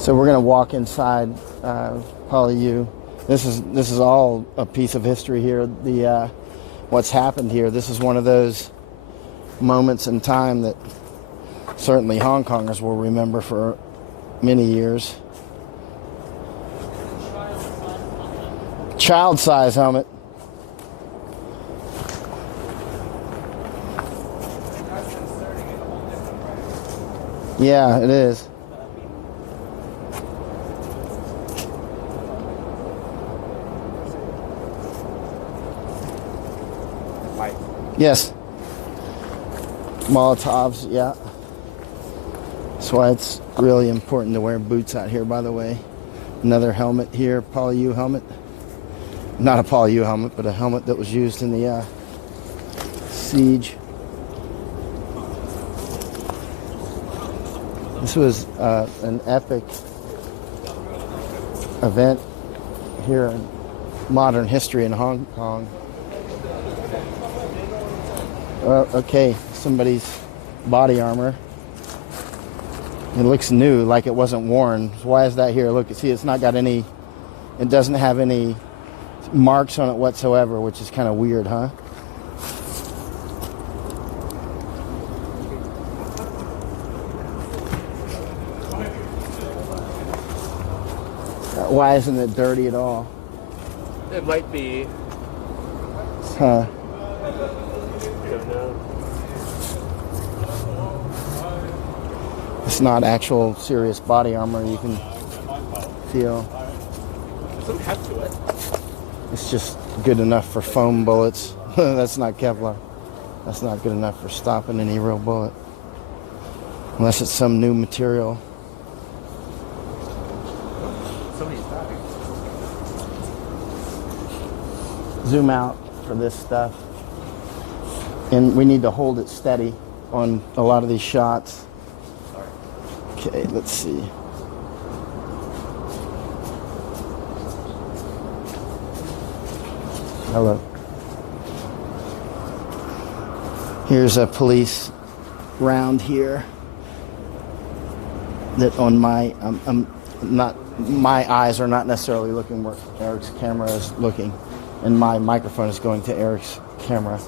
So we're going to walk inside Poly-U. This is all a piece of history here. The what's happened here. This is one of those moments in time that certainly Hong Kongers will remember for many years. Child size helmet. Yeah, it is. Yes. Molotovs, yeah. That's why it's really important to wear boots out here, by the way. Another helmet here, Poly-U helmet. Not a Poly-U helmet, but a helmet that was used in the siege. This was an epic event here in modern history in Hong Kong. Okay, somebody's body armor. It looks new, like it wasn't worn. Why is that here? Look, see, it's not got any, it doesn't have any marks on it whatsoever, which is kind of weird, huh? Why isn't it dirty at all? It might be. Huh. It's not actual serious body armor. You can feel. Some heft to it. It's just good enough for foam bullets. That's not Kevlar. That's not good enough for stopping any real bullet. Unless it's some new material. Somebody's diving. Zoom out for this stuff. And we need to hold it steady on a lot of these shots. Okay, let's see. Hello. Here's a police round here that on my my eyes are not necessarily looking where Eric's camera is looking, and my microphone is going to Eric's camera.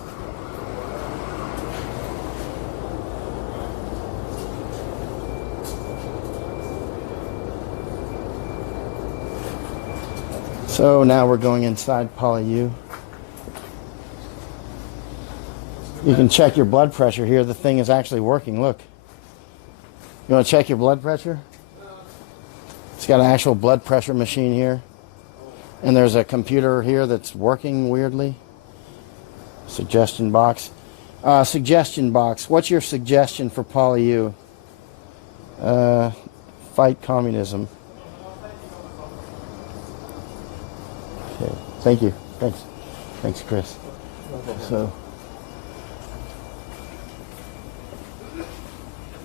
So now we're going inside Poly-U. You can check your blood pressure here. The thing is actually working. Look. You want to check your blood pressure? It's got an actual blood pressure machine here. And there's a computer here that's working weirdly. Suggestion box. Suggestion box. What's your suggestion for Poly-U? Fight communism. Okay. Thank you. Thanks. Thanks, Chris. So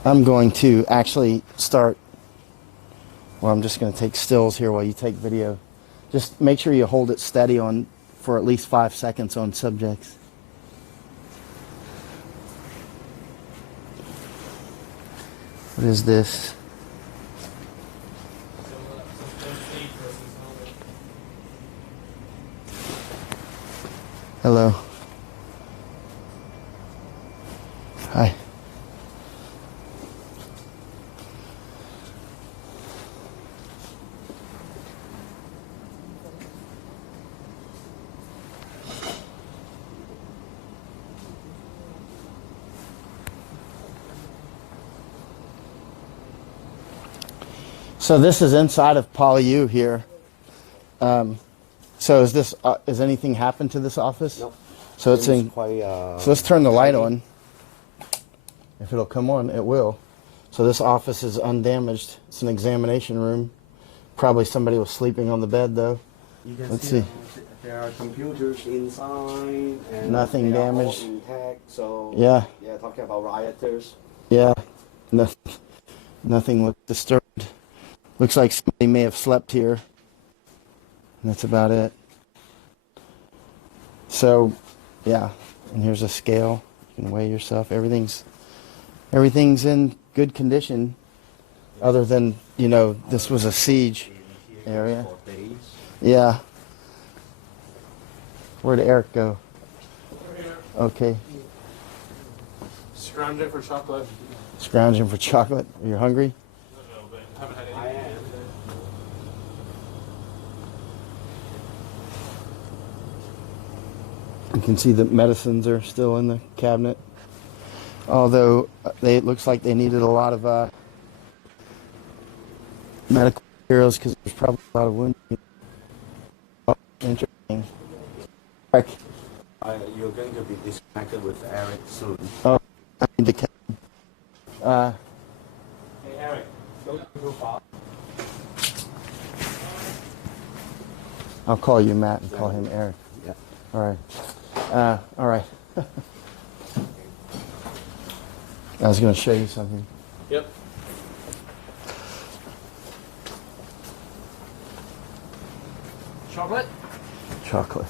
I'm going to actually start. Well, I'm just going to take stills here while you take video. Just make sure you hold it steady on for at least 5 seconds on subjects. What is this? Hello. Hi. So this is inside of Poly-U here. So is this? Has anything happened to this office? No. So it's in. Quite, so let's turn the light on. If it'll come on, it will. So this office is undamaged. It's an examination room. Probably somebody was sleeping on the bed though. Let's see. There are computers inside. And nothing damaged. Intact, so yeah, talking about rioters. Yeah, nothing looks disturbed. Looks like somebody may have slept here. And that's about it. So, yeah, and here's a scale. You can weigh yourself. Everything's in good condition, other than, you know, this was a siege area. Yeah. Where'd Eric go? Over here. Okay. Scrounging for chocolate. Scrounging for chocolate. Are you hungry? A little bit. Haven't had anything yet. You can see the medicines are still in the cabinet. Although it looks like they needed a lot of medical materials because there's probably a lot of wounding. Oh, interesting. Eric. You're going to be disconnected with Eric soon. Oh, I need to. Hey Eric, go far. I'll call you Matt and call him Eric. Yeah. All right. All right. I was going to show you something. Yep. Chocolate? Chocolate.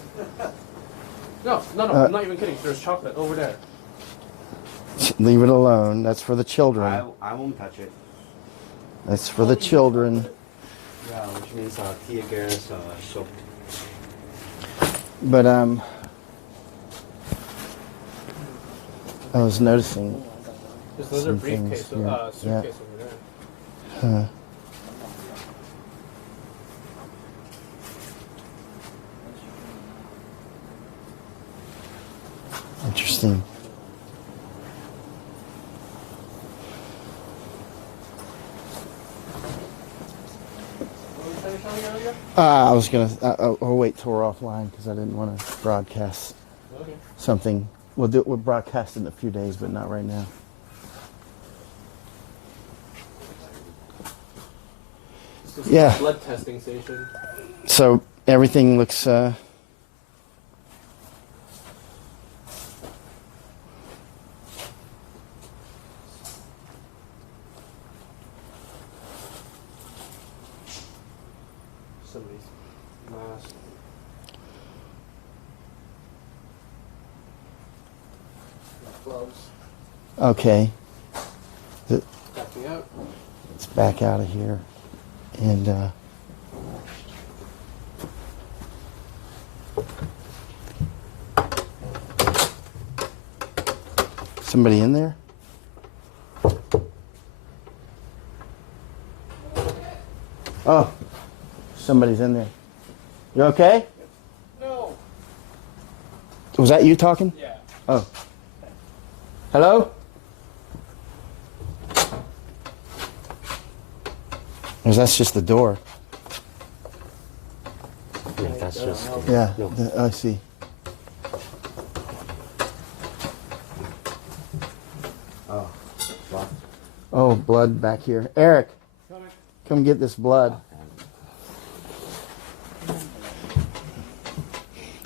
No, I'm not even kidding. There's chocolate over there. Leave it alone. That's for the children. I won't touch it. That's for the children. Yeah, which means tear gas soaked. But I was noticing. There's another briefcase, suitcase over there. Huh. Interesting. I was gonna. I'll wait till we're offline because I didn't want to broadcast something. We'll broadcast in a few days, but not right now. This is Yeah. a blood testing station. So everything looks. Somebody's mask. Gloves. Okay. Backing out. Let's back out of here, and. Somebody in there? Oh, somebody's in there. You okay? No. Was that you talking? Yeah. Oh. Hello? Or that's just the door. Yeah, that's just. Yeah, I see. Oh, blood back here. Eric, come get this blood.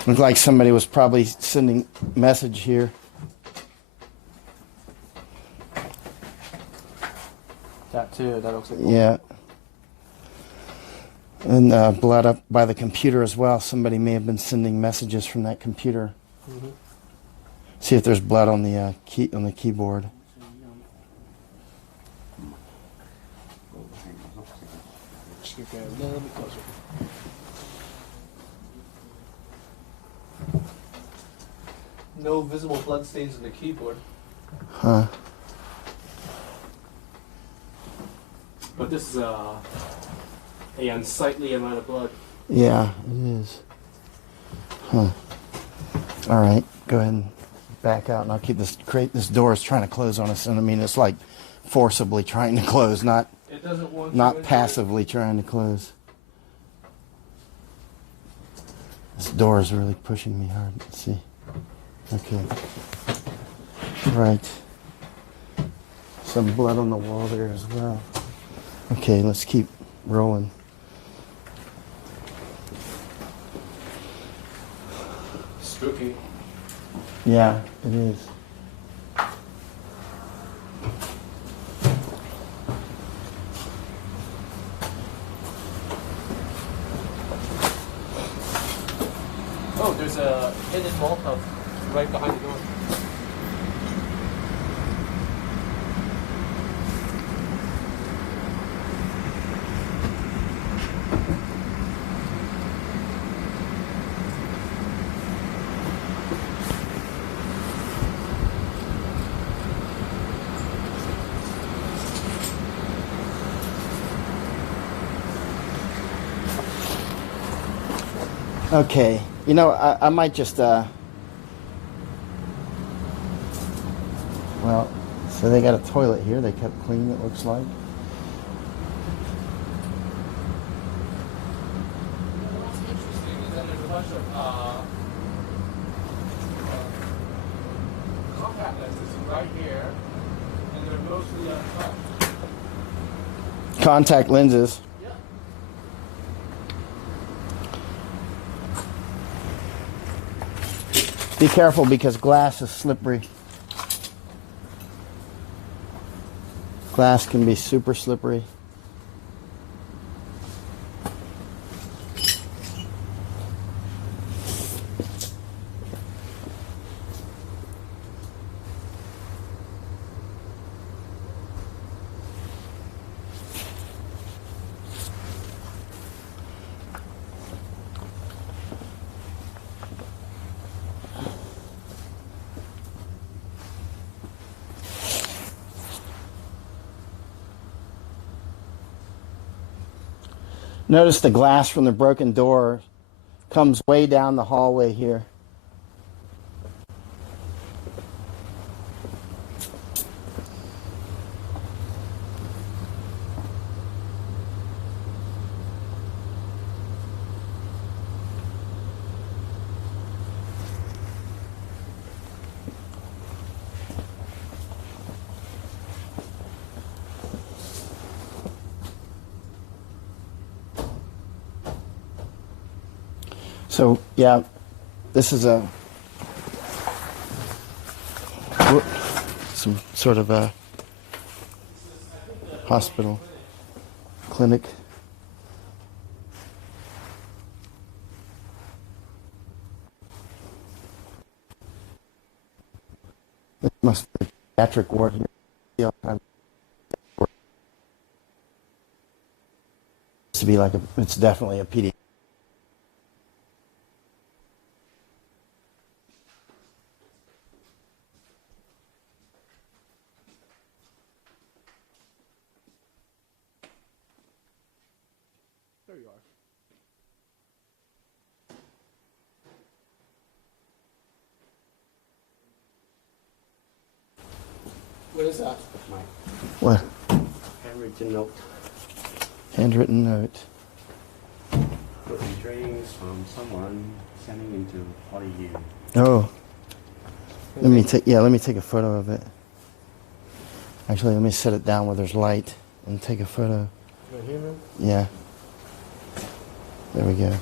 Looked like somebody was probably sending message here. That too. That looks like. Yeah. And blood up by the computer as well. Somebody may have been sending messages from that computer. Mm-hmm. See if there's blood on the keyboard. Get a little bit closer. No visible blood stains on the keyboard. Huh. But this is a unsightly amount of blood. Yeah, it is. Huh. All right, go ahead and back out, and I'll keep this crate. This door is trying to close on us, and I mean it's like forcibly trying to close, not It doesn't want not to passively trying to close. This door is really pushing me hard. Let's see. Okay. Right. some blood on the wall there as well. Okay, let's keep rolling. Spooky. Yeah, it is. Oh, there's a hidden vault right behind the door. Okay, you know, I might just, well, so they got a toilet here. They kept clean, it looks like. What's interesting is that there's a bunch of contact lenses right here, and they're mostly untouched. Contact lenses. Be careful because glass is slippery. Glass can be super slippery. Notice the glass from the broken door comes way down the hallway here. So, yeah, this is some sort of a hospital, clinic. It must be a pediatric ward here. To be like it's definitely a pediatric. There you are. What is that? What? Handwritten note. Handwritten note. Could be drinks from someone sending into party you. Oh. Let me take a photo of it. Actually, let me set it down where there's light and take a photo. Right here, man? Yeah. There we go.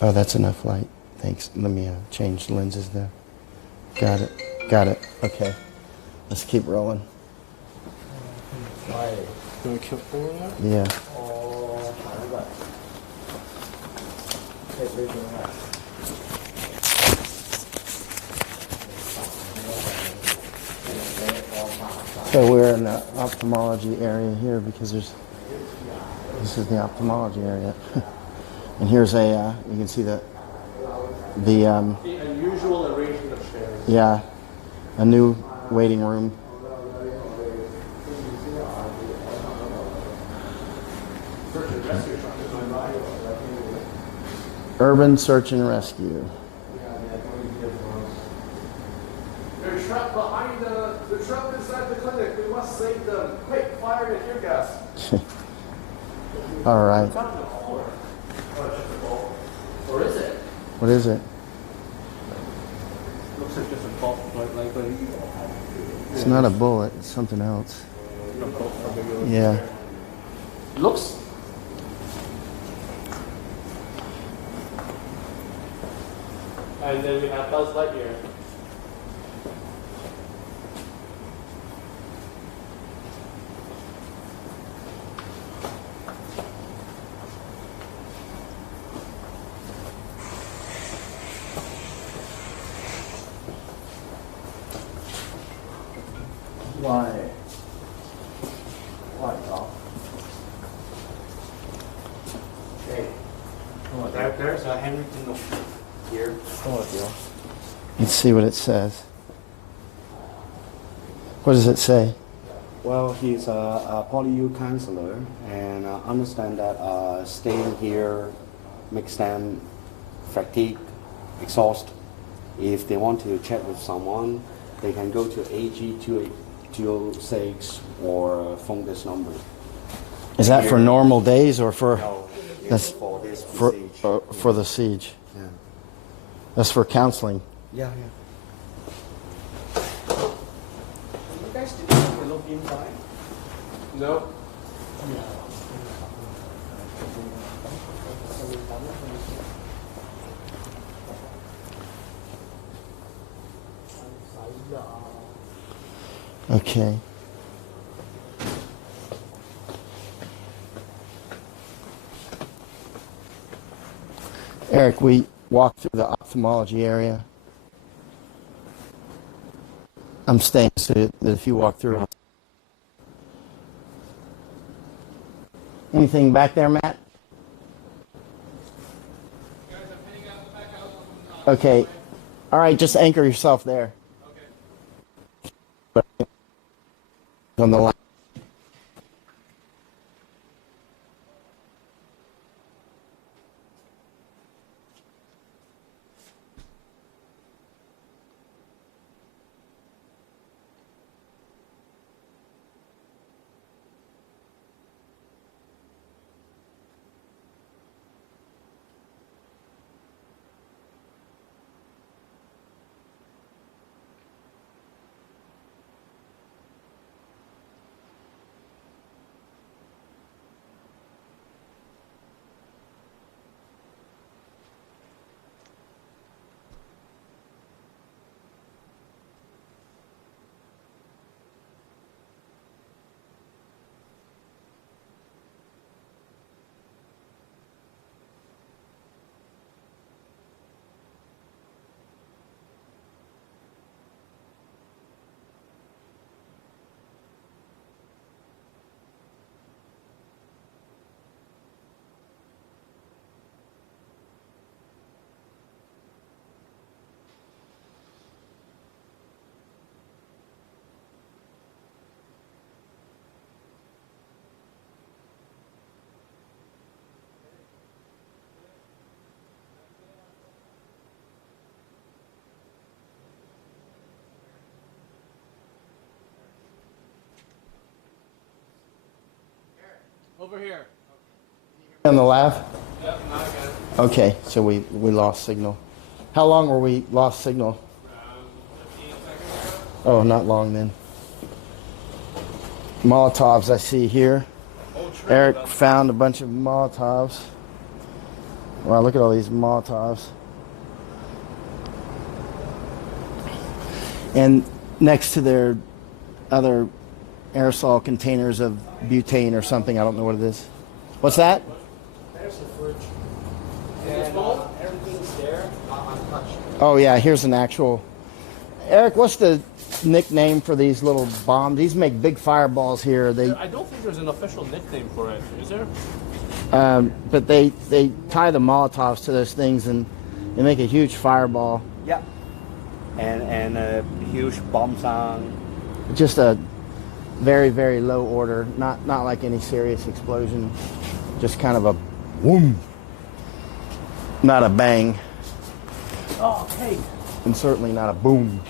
Oh, that's enough light. Thanks. Let me change the lenses there. Got it. Got it. Okay. Let's keep rolling. Can we kill over that? Yeah. So we're in the ophthalmology area here because this is the ophthalmology area. And here's you can see the unusual arrangement of chairs. Yeah, a new waiting room. Urban search and rescue. They're trapped behind they're trapped inside the clinic. We must save them. Quick, fire the tear gas. All right. Or is it? What is it? Looks like just a It's not a bullet. It's something else. Yeah. Looks. And then we have Buzz Lightyear. Why? Okay. There's a handwritten note here. Let's see what it says. What does it say? Well, he's a poly-U counselor, and I understand that staying here makes them fatigued, exhausted. If they want to chat with someone, they can go to AG206 or phone this number. Is that for normal days or for? No, That's for this for siege. for the siege. Yeah. That's for counseling. Yeah. You guys didn't have a look inside? No. Okay. Eric, we walked through the ophthalmology area. I'm staying so that if you walk through. Anything back there, Matt? Okay. All right, just anchor yourself there. Okay. On the line. Over here. On the lav? Yep, not again. Okay, so we lost signal. How long were we lost signal? 15 seconds ago. Oh, not long then. Molotovs I see here. Eric found a bunch of Molotovs. Wow, look at all these Molotovs. And next to their other aerosol containers of butane or something. I don't know what it is. What's that? There's a fridge. And everything's there, untouched. Oh, yeah, here's an actual... Eric, what's the nickname for these little bombs? These make big fireballs here. I don't think there's an official nickname for it, is there? But they tie the Molotovs to those things and they make a huge fireball. Yeah. And a huge bomb sound. Just a very, very low order. Not like any serious explosion. Just kind of a boom. Not a bang. Oh, hey. And certainly not a boom.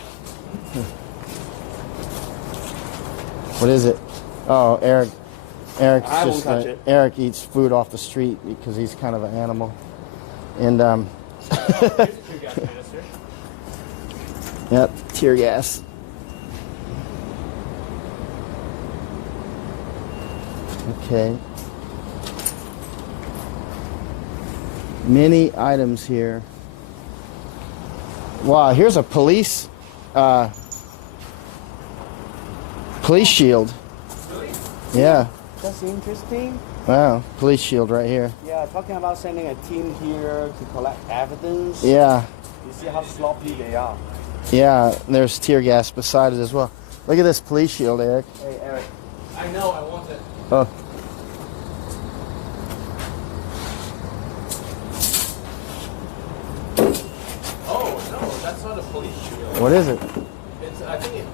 What is it? Oh, Eric's I won't just touch it. Eric eats food off the street because he's kind of an animal. And Yep, tear gas. Okay. Many items here. Wow, here's a police shield. Really? Yeah. That's interesting. Wow, police shield right here. Yeah, talking about sending a team here to collect evidence. Yeah. You see how sloppy they are. Yeah, there's tear gas beside it as well. Look at this police shield, Eric. Hey, Eric. I know, I want it. Oh. Oh, no, that's not a police shield. What is it? It's, I think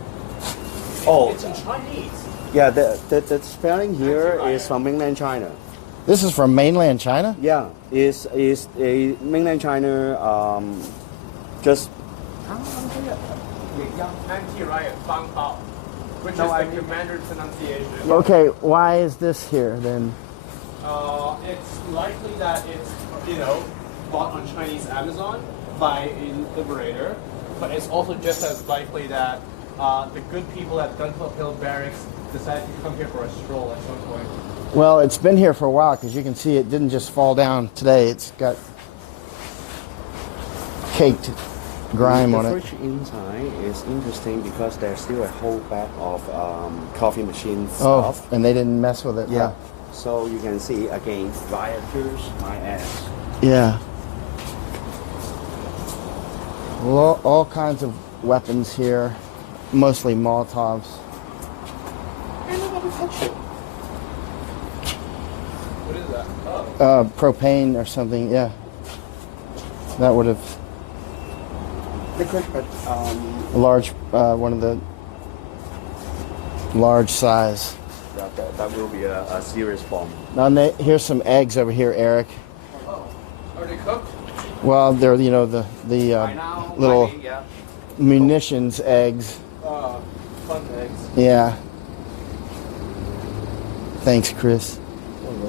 Oh. it's in Chinese. Yeah, the spelling here is from mainland China. This is from mainland China? Yeah, is a mainland China just Anti-riot, Bang Bao, which is the Mandarin pronunciation. Okay, why is this here then? It's likely that it's, bought on Chinese Amazon by a liberator, but it's also just as likely that the good people at Dunkeld Hill Barracks decided to come here for a stroll at some point. Well, it's been here for a while because you can see it didn't just fall down today. It's got caked grime on it. The fridge inside is interesting because there's still a whole bag of coffee machine stuff. Oh, and they didn't mess with it. Yeah. So you can see again, rioters, my ass. Yeah. Well, all kinds of weapons here, mostly Molotovs. What is that? Oh. Propane or something, yeah. That would have... Liquid, but a large, one of the large size. that will be a serious bomb. Now, here's some eggs over here, Eric. Oh. Are they cooked? Well, they're, the little yeah. munitions eggs. Fun eggs. Yeah. Thanks, Chris.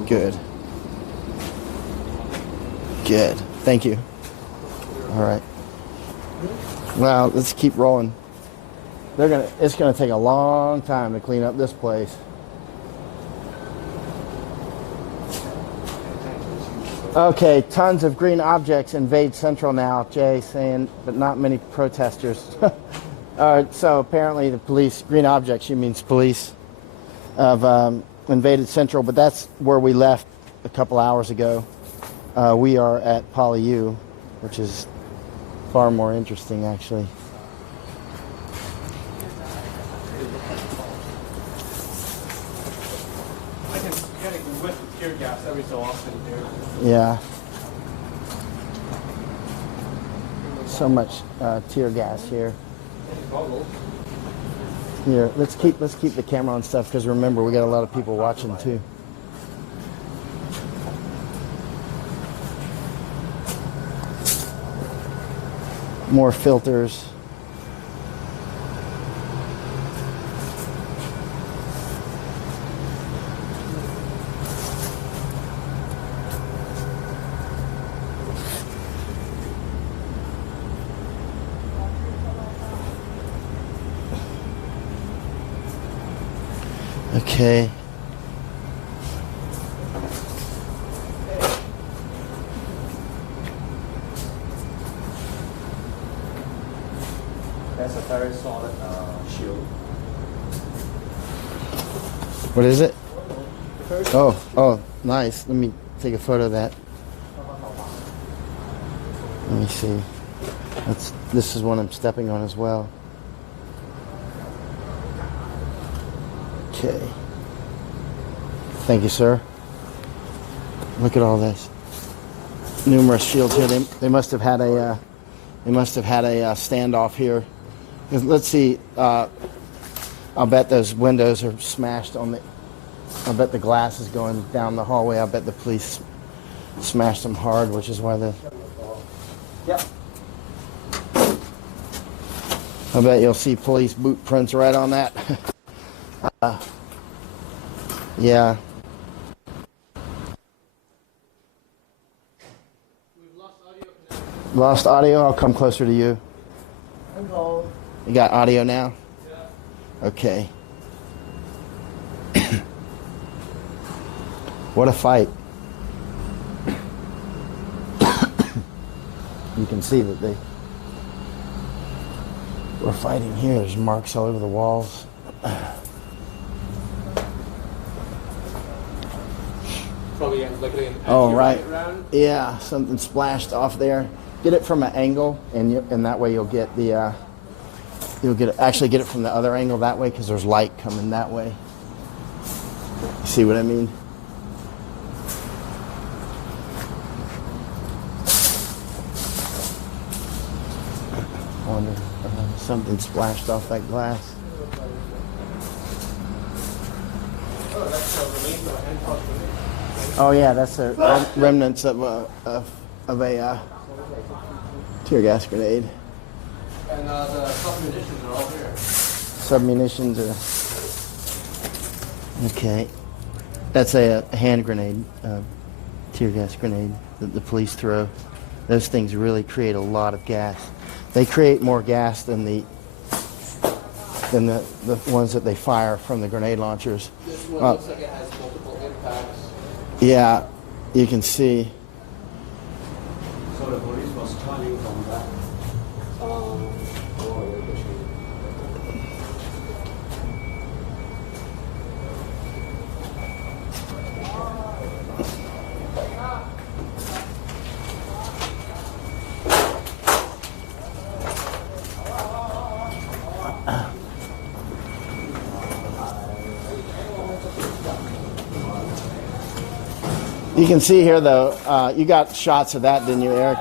Good. Good. Thank you. All right. Well, let's keep rolling. It's gonna take a long time to clean up this place. Okay, tons of green objects invade Central now, Jay saying, but not many protesters. So apparently the police, green objects, she means police, have invaded Central, but that's where we left a couple hours ago. We are at Poly U, which is far more interesting, actually. I can get a whiff of tear gas every so often here. Yeah. So much tear gas here. Here, let's keep the camera on stuff because remember we got a lot of people watching too. More filters. Okay. That's a very solid shield. What is it? Oh, nice. Let me take a photo of that. Let me see. This is one I'm stepping on as well. Okay. Thank you, sir. Look at all this. Numerous shields here. They must have had a standoff here. Let's see. I'll bet those windows are smashed on the. I bet the glass is going down the hallway. I bet the police smashed them hard, which is why the. Yep. I bet you'll see police boot prints right on that. Yeah. Lost audio? I'll come closer to you. You got audio now? Okay. What a fight. You can see that they were fighting here. There's marks all over the walls. Probably like an Oh, right. Yeah, something splashed off there. Get it from an angle, and that way you'll get the actually get it from the other angle that way, because there's light coming that way. See what I mean? I wonder if something splashed off that glass. Oh yeah, that's the remnants of a tear gas grenade. And the submunitions are all here. Submunitions are okay. That's a hand grenade, tear gas grenade that the police throw. Those things really create a lot of gas. They create more gas than the ones that they fire from the grenade launchers. This one looks like it has multiple impacts. Yeah, you can see. So the police was turning from that. You can see here, though, you got shots of that, didn't you, Eric?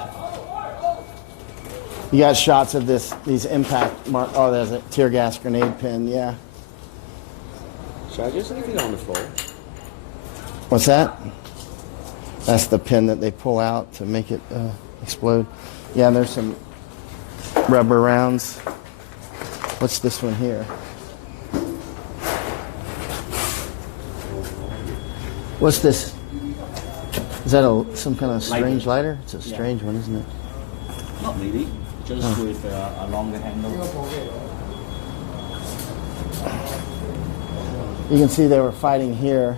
You got shots of these impact mark. Oh, there's a tear gas grenade pin, yeah. Should I just leave it on the floor? What's that? That's the pin that they pull out to make it explode. Yeah, there's some rubber rounds. What's this one here? What's this? Is that some kind of strange lighter? It's a strange one, isn't it? Not really, just with a longer handle. You can see they were fighting here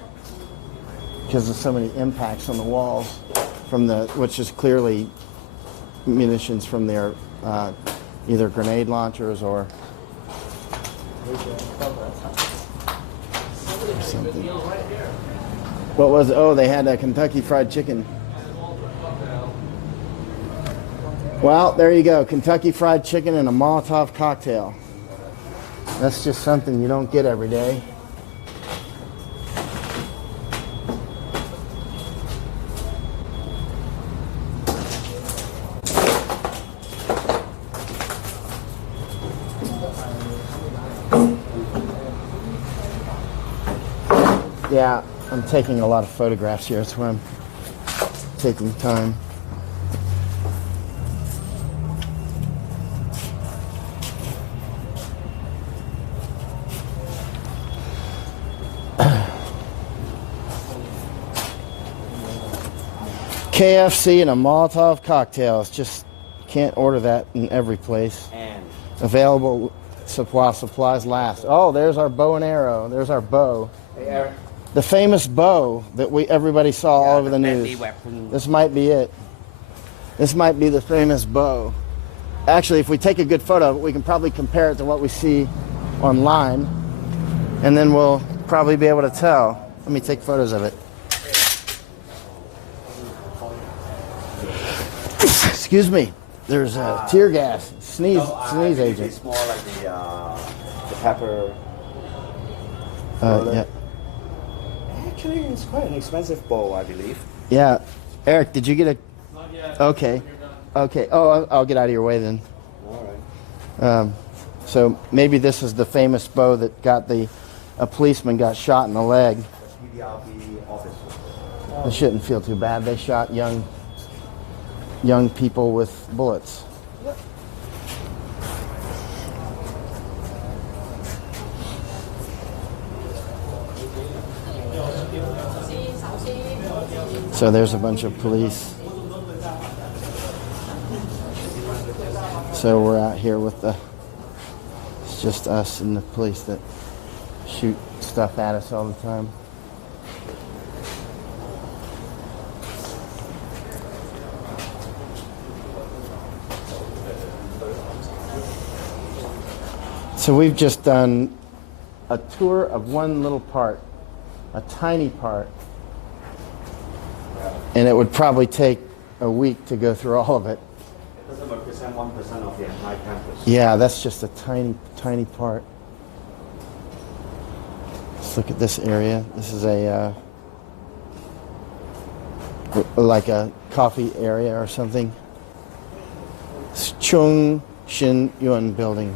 because of so many impacts on the walls, which is clearly munitions from their either grenade launchers or something. What was it? Oh, they had a Kentucky Fried Chicken. Well, there you go. Kentucky Fried Chicken and a Molotov cocktail. That's just something you don't get every day. Yeah, I'm taking a lot of photographs here. That's why I'm taking time. KFC and a Molotov cocktail. It's just can't order that in every place. And available while supplies last. Oh, there's our bow and arrow. There's our bow. Hey, Eric. The famous bow that everybody saw all over the news. This might be it. This might be the famous bow. Actually, if we take a good photo of it, we can probably compare it to what we see online, and then we'll probably be able to tell. Let me take photos of it. Excuse me. There's tear gas, sneeze agent. It's more like the pepper. Yeah. Actually, it's quite an expensive bowl, I believe. Yeah. Eric, did you get a... Not yet. Okay. Okay. Oh, I'll get out of your way then. All right. So maybe this is the famous bow that a policeman got shot in the leg. It shouldn't feel too bad. They shot young people with bullets. So there's a bunch of police So we're out here with it's just us and the police that shoot stuff at us all the time. So we've just done a tour of one little part, a tiny part, and it would probably take a week to go through all of it. It doesn't represent 1% of the entire campus. Yeah, that's just a tiny, tiny part. Let's look at this area. This is a like a coffee area or something. It's Chung Shin Yuan building.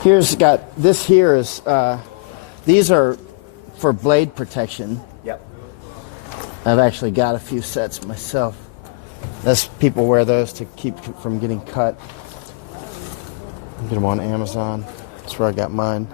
Here's got this here is these are for blade protection. Yep. I've actually got a few sets myself. That's people wear those to keep from getting cut. Get them on Amazon. That's where I got mine.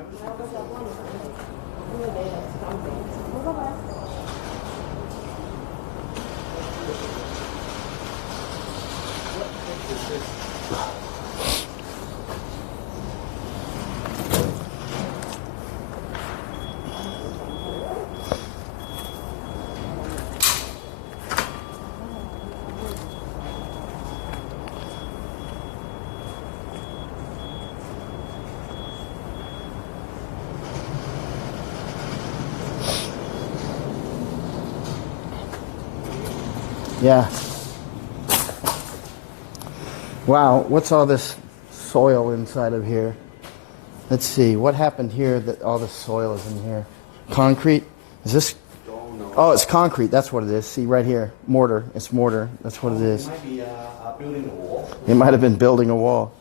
Yeah. Wow, what's all this soil inside of here? Let's see, what happened here that all this soil is in here? Concrete? Is this? Oh, it's concrete, that's what it is. See, right here, mortar. It's mortar, that's what it is. It might be building a wall. It might have been building a wall.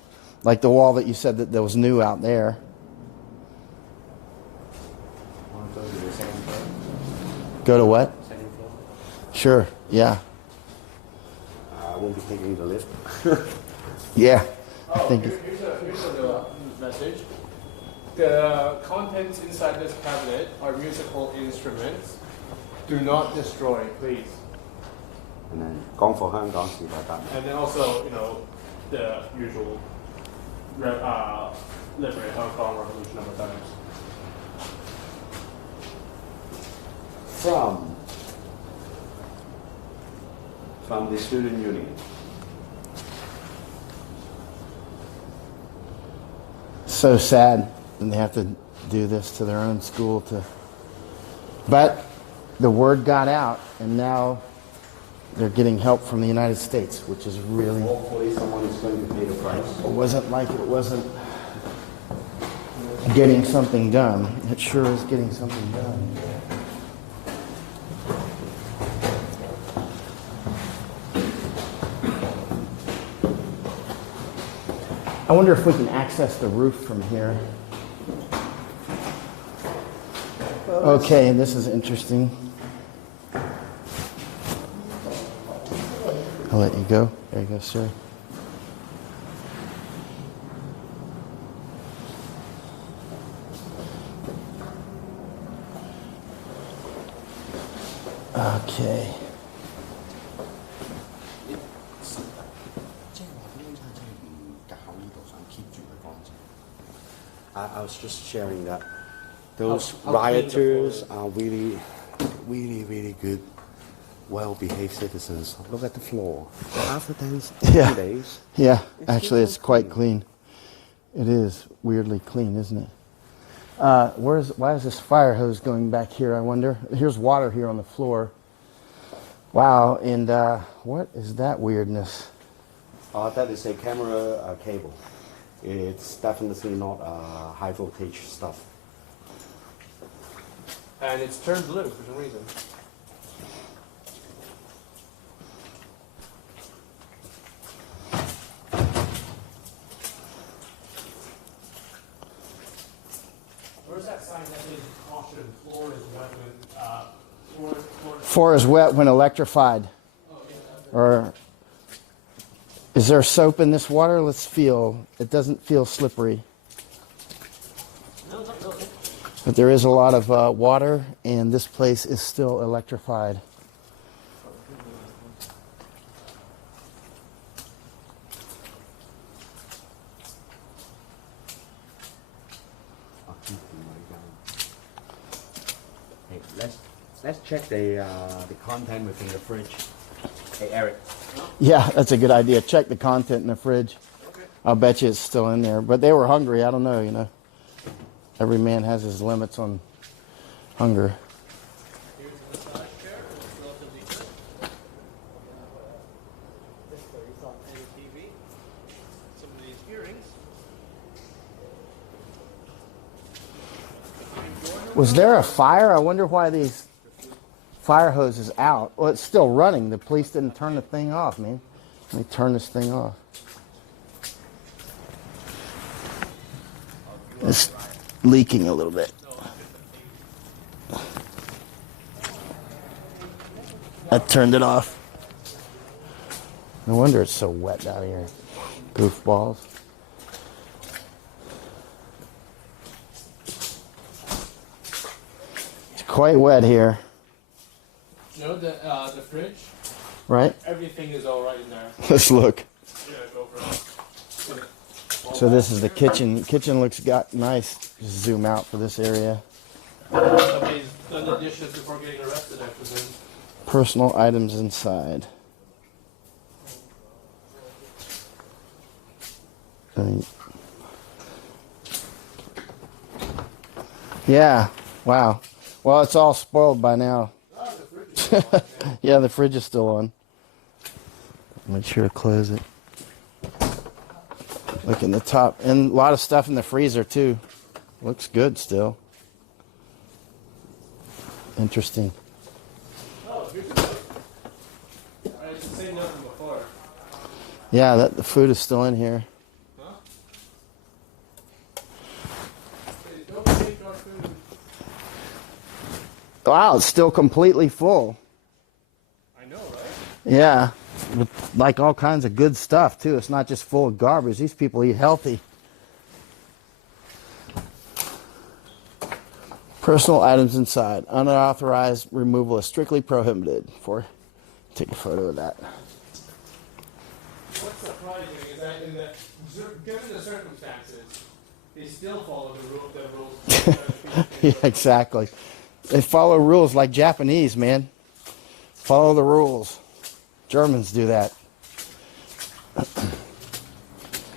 Like the wall that you said that was new out there. Want to go to the second floor? Go to what? Second floor. Sure, yeah. I won't be taking the lift. Yeah, I think. Here's a message. The contents inside this cabinet are musical instruments. Do not destroy, please. And then 講for 香港時代革命. And then also, the usual liberate Hong Kong revolution of the times. From the student union. So sad that they have to do this to their own school but the word got out and now they're getting help from the United States, which is really. Hopefully someone is going to pay the price. It wasn't like it wasn't getting something done. It sure is getting something done. I wonder if we can access the roof from here. Okay, this is interesting. I'll let you go. There you go, sir. Okay. I was just sharing that those rioters are really, really, really good, well-behaved citizens. Look at the floor. After 10 days. Yeah, actually it's quite clean. It is weirdly clean, isn't it? Why is this fire hose going back here, I wonder? Here's water here on the floor. Wow, and what is that weirdness? That is a camera cable. It's definitely not high voltage stuff. And it's turned blue for some reason. Floor is wet when electrified. Or is there soap in this water? Let's feel. It doesn't feel slippery. But there is a lot of water, and this place is still electrified. Hey, let's check the content within the fridge. Hey, Eric. Yeah, that's a good idea. Check the content in the fridge. Okay. I'll bet you it's still in there. But they were hungry. I don't know, you know. Every man has his limits on hunger. Here's the massage chair. It's relatively good. TV. Some of these earrings. Was there a fire? I wonder why these fire hose is out. Well, it's still running. The police didn't turn the thing off, man. Let me turn this thing off. It's leaking a little bit. I turned it off. No wonder it's so wet down here. Goofballs. It's quite wet here. You know the fridge? Right? Everything is all right in there. Let's look. Yeah, go for it. So this is the kitchen. Kitchen looks nice. Just zoom out for this area. Somebody's done the dishes before getting arrested, I presume. Personal items inside. Yeah. Wow. Well, it's all spoiled by now. Yeah, the fridge is still on. Make sure to close it. Look in the top. And a lot of stuff in the freezer, too. Looks good still. Interesting. Oh, here's the note. It's the same note from before. Yeah, the food is still in here. Huh? Don't take our food. Wow, it's still completely full. I know, right? Yeah, with like all kinds of good stuff, too. It's not just full of garbage. These people eat healthy. Personal items inside. Unauthorized removal is strictly prohibited. Take a photo of that. What's surprising is that given the circumstances, they still follow the rules. Yeah, exactly. They follow rules like Japanese, man. Follow the rules. Germans do that. I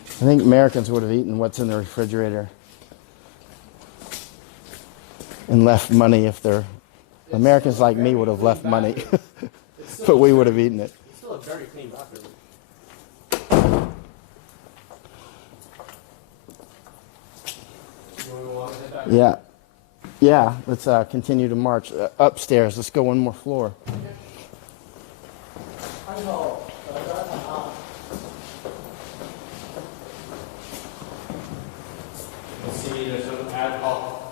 think Americans would have eaten what's in the refrigerator and left money if they're... Americans like me would have left money, but we would have eaten it. It's still a very clean bathroom. Yeah. Yeah, let's continue to march. Upstairs, let's go one more floor. Let's see, there's some ad hoc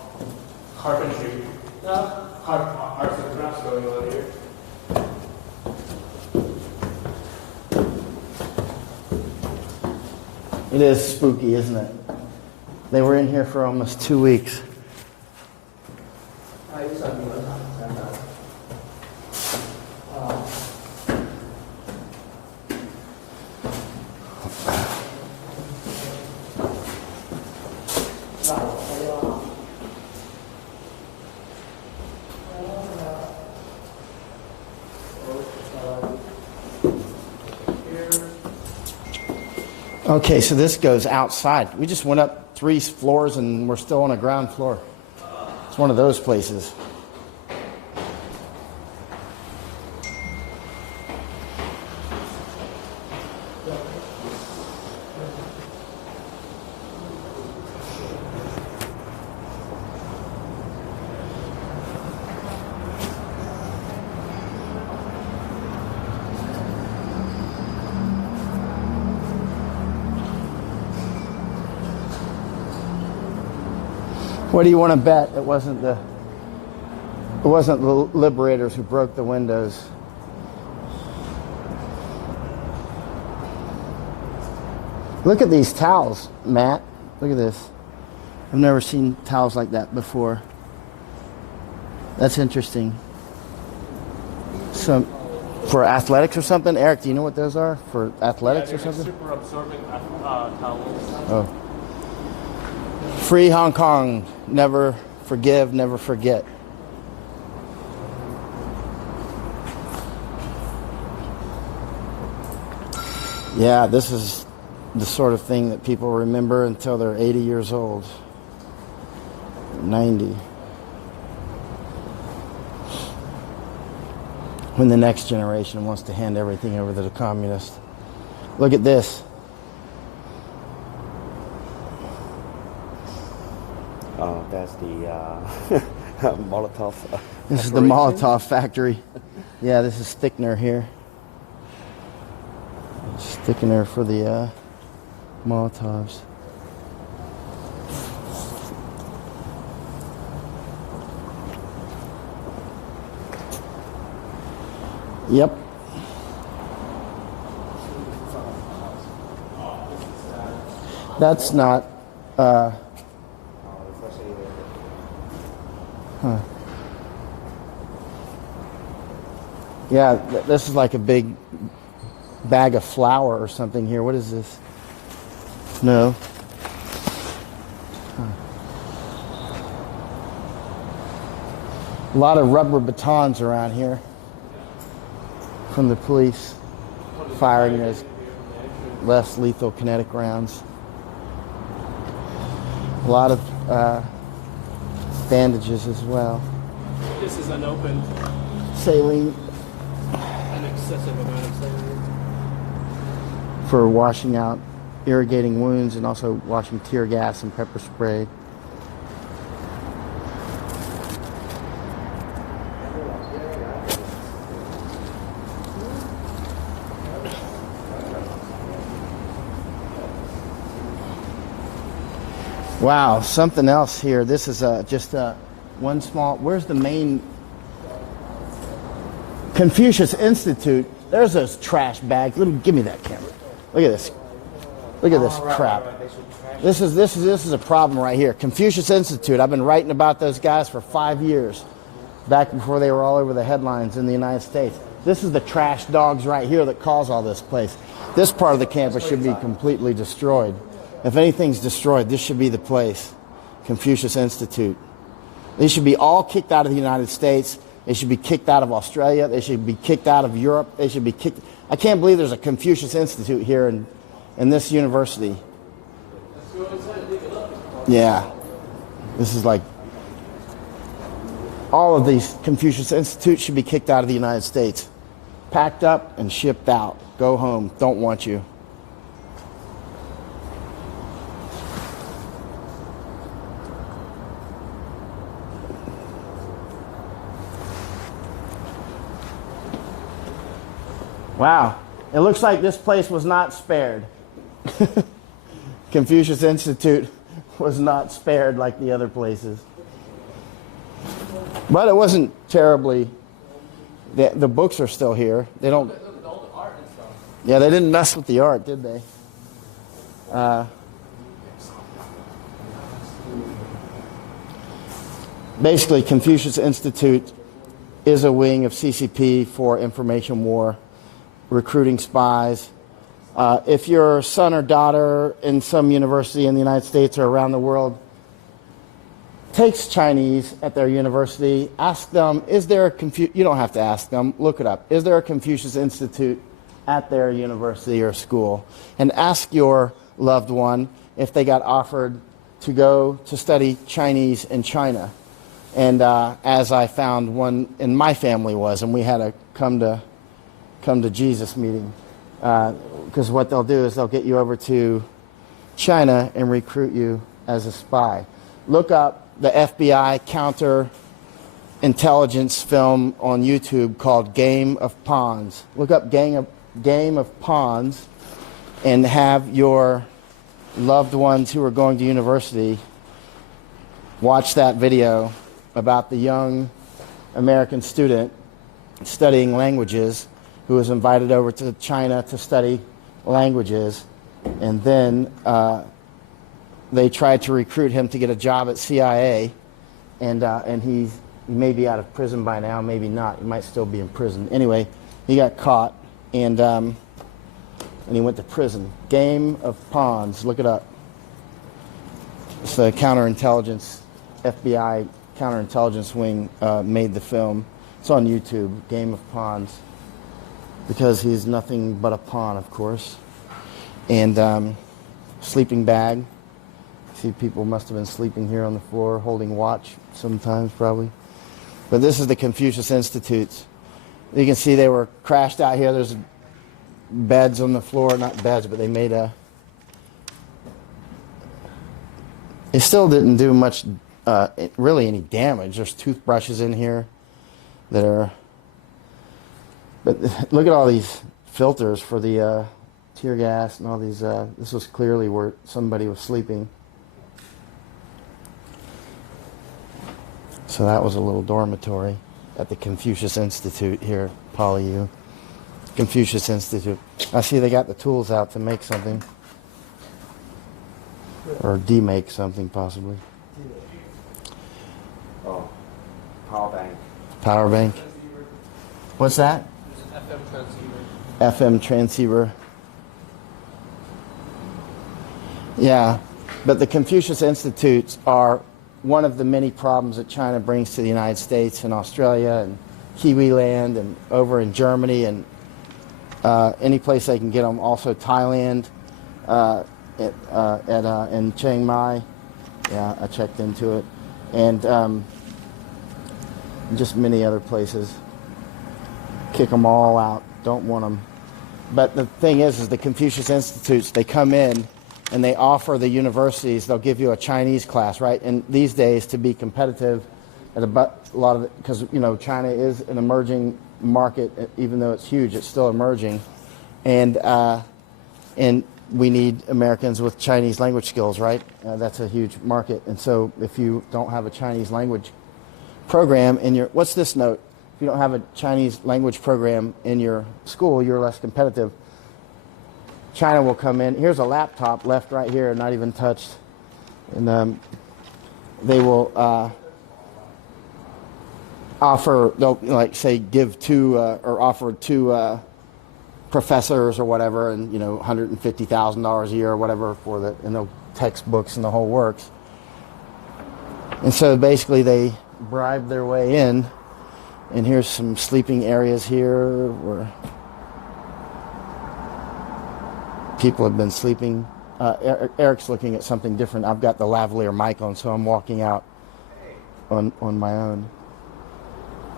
carpentry. Arts and crafts going on here. It is spooky, isn't it? They were in here for almost 2 weeks. Okay, so this goes outside. We just went up 3 floors and we're still on a ground floor. It's one of those places. What do you want to bet? It wasn't the It wasn't the liberators who broke the windows. Look at these towels, Matt. Look at this. I've never seen towels like that before. That's interesting. Some for athletics or something. Eric, do you know what those are for athletics or something? Super absorbent towels. Oh. Free Hong Kong. Never forgive, never forget. Yeah, this is the sort of thing that people remember until they're 80 years old. 90. When the next generation wants to hand everything over to the communists. Look at this. Oh, that's the Molotov. This is the Molotov factory. Yeah, this is thickener here. Thickener for the Molotovs. Yep. That's not huh. Yeah, this is like a big bag of flour or something here. What is this? No. Huh. A lot of rubber batons around here from the police firing those less lethal kinetic rounds. A lot of bandages as well. This is unopened. Saline. An excessive amount of saline. For washing out irrigating wounds and also washing tear gas and pepper spray. Wow, something else here. This is just one small, where's the main Confucius Institute? There's those trash bags. Give me that camera. Look at this. Look at this crap. This is a problem right here. Confucius Institute. I've been writing about those guys for 5 years, back before they were all over the headlines in the United States. This is the trash dogs right here that cause all this place. This part of the campus should be completely destroyed. If anything's destroyed, this should be the place. Confucius Institute. They should be all kicked out of the United States. They should be kicked out of Australia. They should be kicked out of Europe. They should be kicked. I can't believe there's a Confucius Institute here in this university. Yeah. This is like, all of these Confucius Institutes should be kicked out of the United States. Packed up and shipped out. Go home. Don't want you. Wow, it looks like this place was not spared. Confucius Institute was not spared like the other places. But it wasn't terribly, the books are still here. They don't, yeah, they didn't mess with the art, did they? Basically, Confucius Institute is a wing of CCP for information war. Recruiting spies. If your son or daughter in some university in the United States or around the world takes Chinese at their university, ask them, is there a you don't have to ask them, look it up. Is there a Confucius Institute at their university or school? And ask your loved one if they got offered to go to study Chinese in China. And as I found one in my family was, and we had a come to Jesus meeting, because what they'll do is they'll get you over to China and recruit you as a spy. Look up the FBI counter intelligence film on YouTube called Game of Pawns. Look up Game of Pawns and have your loved ones who are going to university watch that video about the young American student studying languages who was invited over to China to study languages, and then they tried to recruit him to get a job at CIA, and he may be out of prison by now, maybe not. He might still be in prison. Anyway, he got caught, and he went to prison. Game of Pawns. Look it up. It's the counterintelligence, FBI counterintelligence wing made the film. It's on YouTube. Game of Pawns. Because he's nothing but a pawn, of course. And sleeping bag. See, people must have been sleeping here on the floor, holding watch sometimes, probably. But this is the Confucius Institutes. You can see they were crashed out here. There's beds on the floor, not beds, but they made a... It still didn't do much, really any damage. There's toothbrushes in here that are... But look at all these filters for the tear gas and all these... this was clearly where somebody was sleeping. So that was a little dormitory at the Confucius Institute here, PolyU. Confucius Institute. I see they got the tools out to make something. Or demake something, possibly. Oh, power bank. Power bank. What's that? FM transceiver. FM transceiver. Yeah, but the Confucius Institutes are one of the many problems that China brings to the United States and Australia and Kiwi land and over in Germany and any place they can get them. Also Thailand, in Chiang Mai. Yeah, I checked into it. And just many other places. Kick them all out. Don't want them. But the thing is the Confucius Institutes, they come in and they offer the universities, they'll give you a Chinese class, right? And these days, to be competitive at a lot of it, because, you know, China is an emerging market, even though it's huge, it's still emerging. And we need Americans with Chinese language skills, right? That's a huge market. And so if you don't have a Chinese language program in your, what's this note? If you don't have a Chinese language program in your school, you're less competitive. China will come in. Here's a laptop left right here, not even touched. And they will offer, they'll like say give two, or offer two professors or whatever, and you know, $150,000 a year or whatever for the, and the textbooks and the whole works. And so basically they bribe their way in. And here's some sleeping areas here where people have been sleeping. Eric's looking at something different. I've got the lavalier mic on, so I'm walking out on my own.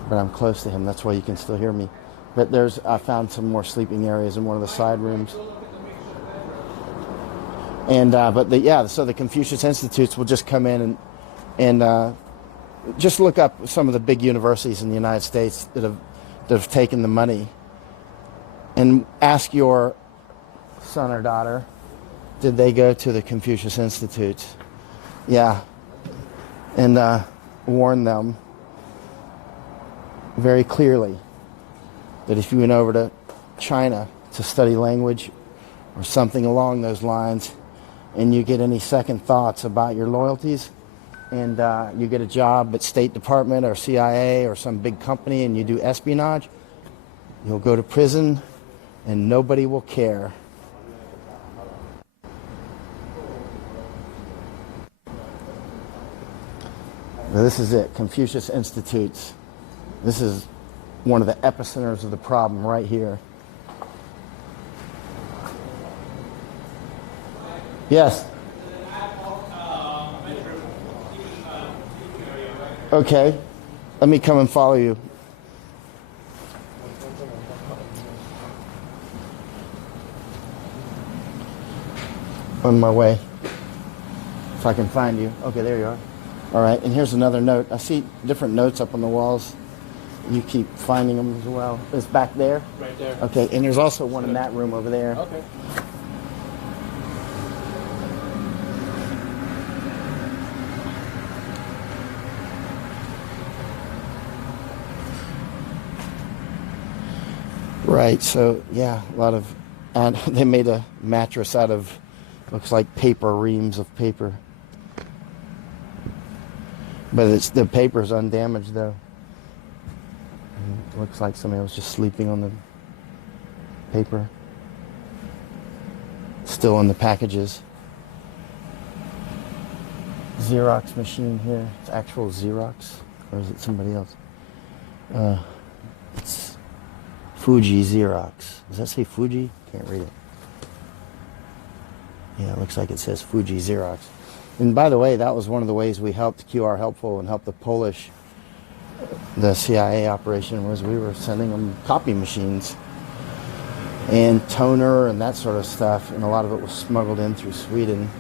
But I'm close to him, that's why you can still hear me. But I found some more sleeping areas in one of the side rooms. And so the Confucius Institutes will just come in and just look up some of the big universities in the United States that have taken the money, and ask your son or daughter, did they go to the Confucius Institute? Yeah. And warn them very clearly that if you went over to China to study language or something along those lines, and you get any second thoughts about your loyalties, and you get a job at State Department or CIA or some big company and you do espionage, you'll go to prison and nobody will care. Now, this is it, Confucius Institutes. This is one of the epicenters of the problem right here. Yes? Okay, let me come and follow you. On my way. If I can find you. Okay, there you are. All right, and here's another note. I see different notes up on the walls. You keep finding them as well. It's back there? Right there. Okay, and there's also one in that room over there. Okay. Right, so yeah, a lot of, and they made a mattress out of, looks like paper, reams of paper. But the paper's undamaged though. And it looks like somebody was just sleeping on the paper. Still in the packages. Xerox machine here. It's actual Xerox, or is it somebody else? It's Fuji Xerox. Does that say Fuji? Can't read it. Yeah, it looks like it says Fuji Xerox. And by the way, that was one of the ways we helped QR Helpful and helped the Polish, the CIA operation, was we were sending them copy machines and toner and that sort of stuff, and a lot of it was smuggled in through Sweden.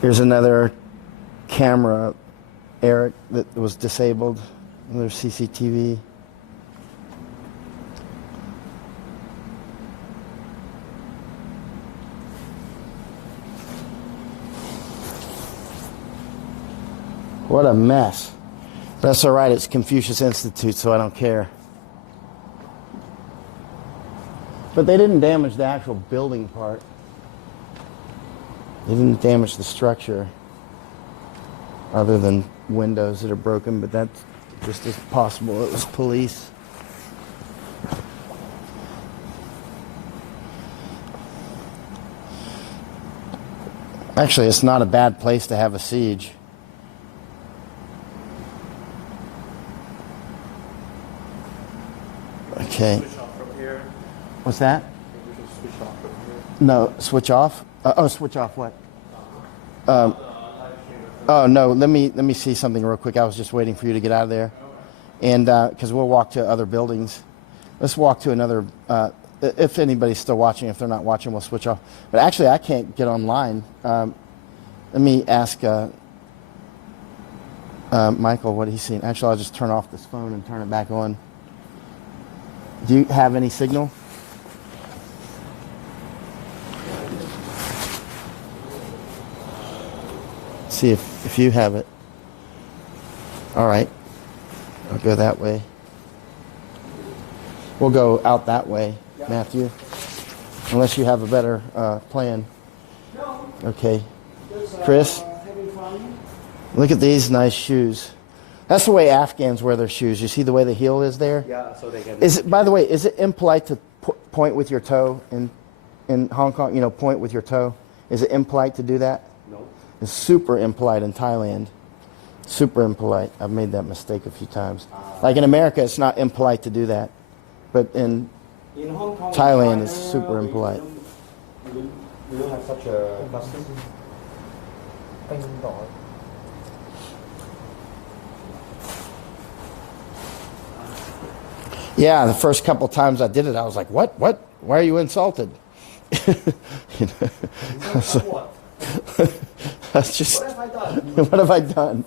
Here's another camera, Eric, that was disabled. Another CCTV. What a mess. That's all right, it's Confucius Institute, so I don't care. But they didn't damage the actual building part. They didn't damage the structure other than windows that are broken, but that's just as possible. It was police. Actually, it's not a bad place to have a siege. Okay. Switch off from here. What's that? We should switch off from here. No, switch off? Switch off what? Oh no, let me see something real quick. I was just waiting for you to get out of there. And because we'll walk to other buildings. Let's walk to another, if anybody's still watching. If they're not watching, we'll switch off. But actually, I can't get online. Let me ask Michael what he's seen. Actually, I'll just turn off this phone and turn it back on. Do you have any signal? See if you have it. All right. I'll go that way. We'll go out that way, Matthew. Unless you have a better plan. Okay. Chris? Look at these nice shoes. That's the way Afghans wear their shoes. You see the way the heel is there? Yeah, so they can... Is it, by the way, is it impolite to point with your toe in Hong Kong? You know, point with your toe? Is it impolite to do that? No. It's super impolite in Thailand. Super impolite. I've made that mistake a few times. Like in America, it's not impolite to do that. But in Hong Kong, Thailand, it's super impolite. We don't have such a custom. Yeah, the first couple times I did it, I was like, what? Why are you insulted? You know, so, that's just, What have I done? What have I done?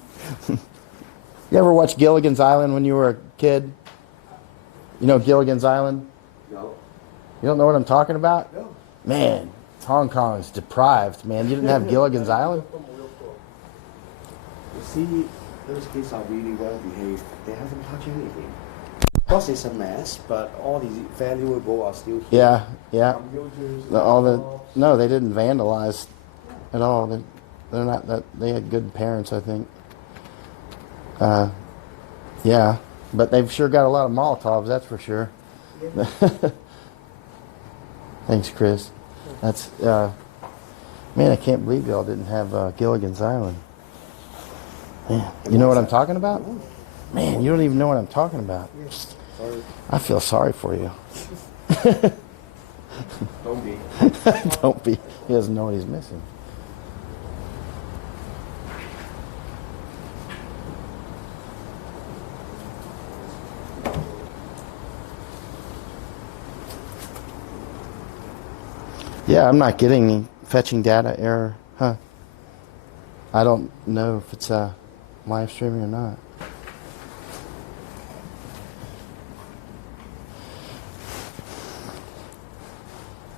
You ever watch Gilligan's Island when you were a kid? You know Gilligan's Island? No. You don't know what I'm talking about? No. Man, Hong Kong is deprived, man. You didn't have Gilligan's Island? You see, those kids are really well behaved. They haven't touched anything. Of course, it's a mess, but all these valuable are still here. Yeah. No, they didn't vandalize at all. They're not that. They had good parents, I think. Yeah, but they've sure got a lot of Molotovs, that's for sure. Yeah. Thanks, Chris. That's man, I can't believe y'all didn't have Gilligan's Island. Man, you know what I'm talking about? Man, you don't even know what I'm talking about. Sorry. I feel sorry for you. Don't be. Don't be. He doesn't know what he's missing. Yeah, I'm not getting fetching data error. Huh. I don't know if it's live streaming or not.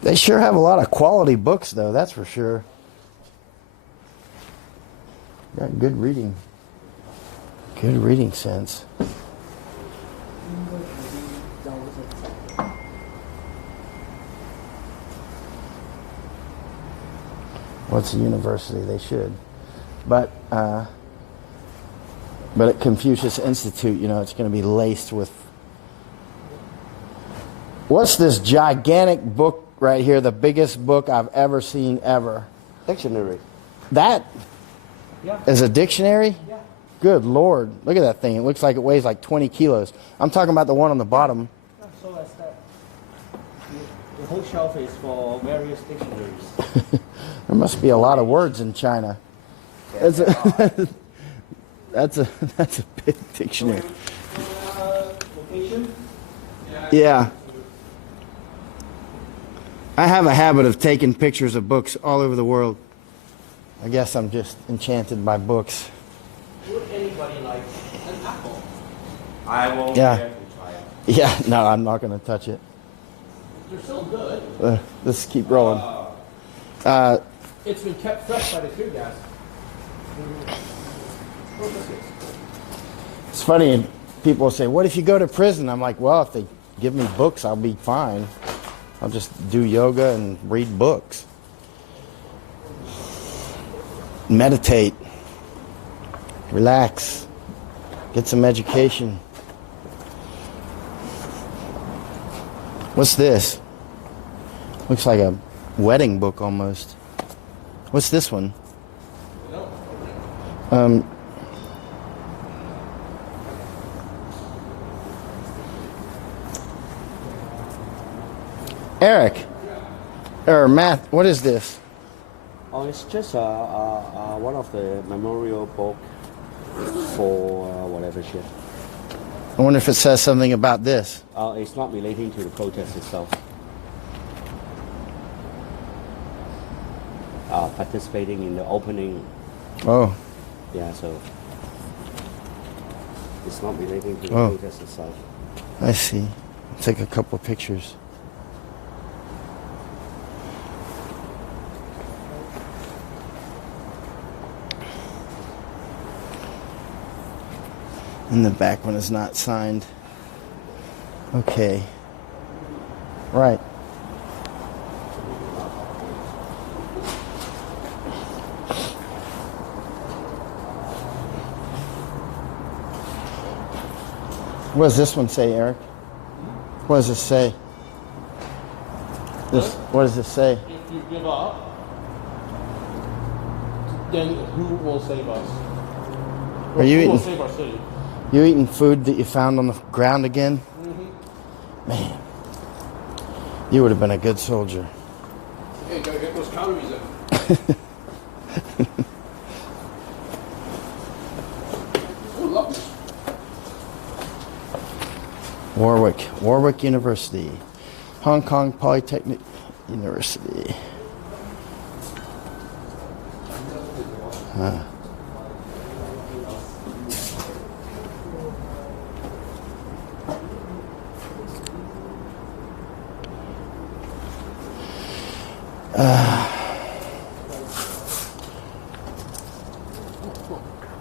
They sure have a lot of quality books, though, that's for sure. Got good reading sense. What's a university? They should. But at Confucius Institute, you know, it's going to be laced with... What's this gigantic book right here? The biggest book I've ever seen ever. Dictionary. That is a dictionary? Yeah. Good Lord. Look at that thing. It looks like it weighs like 20 kilos. I'm talking about the one on the bottom. So as that, the whole shelf is for various dictionaries. There must be a lot of words in China. That's a big dictionary. Location? Yeah. I have a habit of taking pictures of books all over the world. I guess I'm just enchanted by books. Would anybody like an apple? I won't Yeah. dare to try it. Yeah, no, I'm not going to touch it. They're so good. Let's keep rolling. It's been kept fresh by the food guys. It's funny, people say, what if you go to prison? I'm like, well, if they give me books, I'll be fine. I'll just do yoga and read books. Meditate. Relax. Get some education. What's this? Looks like a wedding book almost. What's this one? Eric, or Matt, what is this? Oh, it's just one of the memorial book for whatever shit. I wonder if it says something about this. It's not relating to the protest itself. Participating in the opening. Oh. Yeah, so it's not relating to the protest itself. I see. I'll take a couple of pictures. And the back one is not signed. Okay. Right. What does this one say, Eric? What does this say? What does this say? If you give up, then who will save us? Are you who eating? will save our city? You eating food that you found on the ground again? Mm-hmm. Man, you would have been a good soldier. Hey, gotta get those calories in. Oh, lovely. Warwick University, Hong Kong Polytechnic University.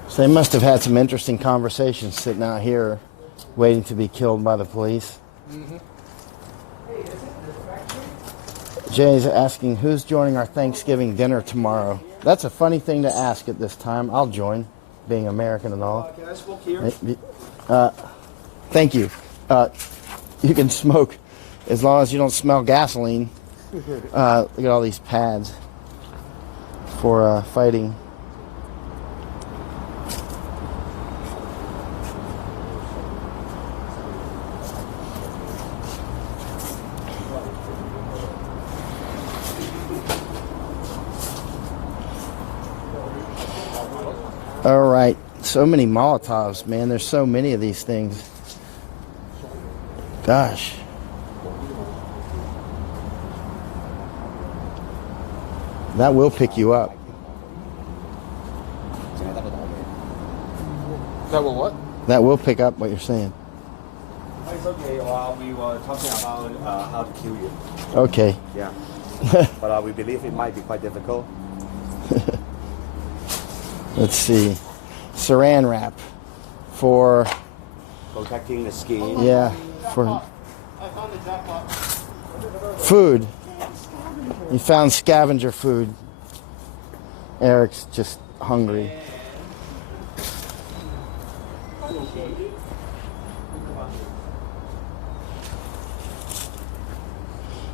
So they must have had some interesting conversations sitting out here waiting to be killed by the police. Mm-hmm. Jay's asking, who's joining our Thanksgiving dinner tomorrow? That's a funny thing to ask at this time. I'll join, being American and all. Can I smoke here? Thank you. You can smoke as long as you don't smell gasoline. Look at all these pads for fighting. All right, so many Molotovs, man. There's so many of these things. Gosh. That will pick you up. That will what? That will pick up what you're saying. It's okay. We were talking about how to kill you. Okay. Yeah. But we believe it might be quite difficult. Let's see. Saran wrap for protecting the skin. Yeah, for food. You found scavenger food. Eric's just hungry.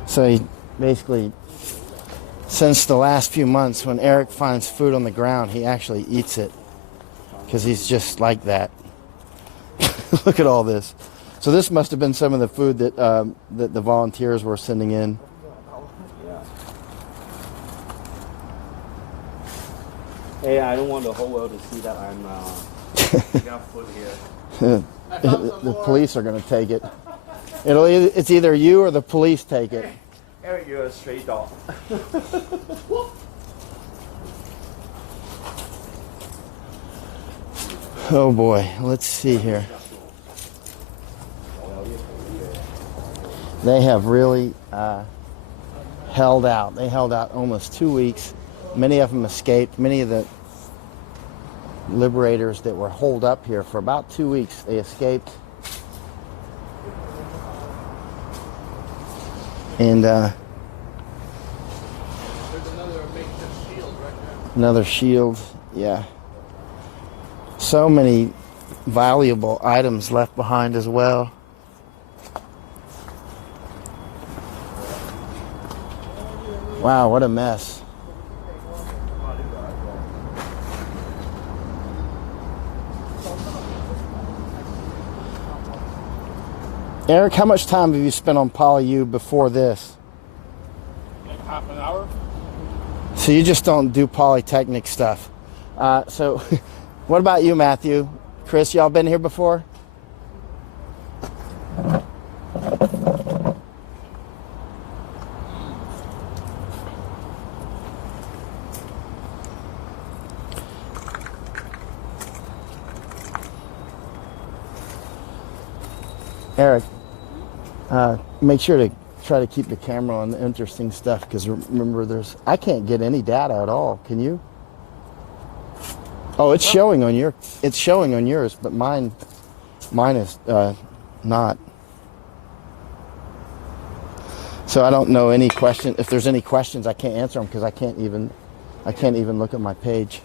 So he basically, since the last few months, when Eric finds food on the ground, he actually eats it because he's just like that. Look at all this. So this must have been some of the food that that the volunteers were sending in. Hey, I don't want the whole world to see that I'm picking up food here. The police are going to take it. It's either you or the police take it. Eric, you're a stray dog. Oh boy, let's see here. They have really held out. They held out almost 2 weeks. Many of them escaped. Many of the liberators that were holed up here for about 2 weeks, they escaped. And there's another makeshift shield right now. Another shield, yeah. So many valuable items left behind as well. Wow, what a mess. Eric, how much time have you spent on PolyU before this? Like half an hour. So you just don't do Polytechnic stuff. So what about you, Matthew? Chris, y'all been here before? Eric, make sure to try to keep the camera on the interesting stuff, because remember, I can't get any data at all. Can you? Oh, it's showing on yours, but mine is not. So I don't know any question. If there's any questions, I can't answer them because I can't even look at my page.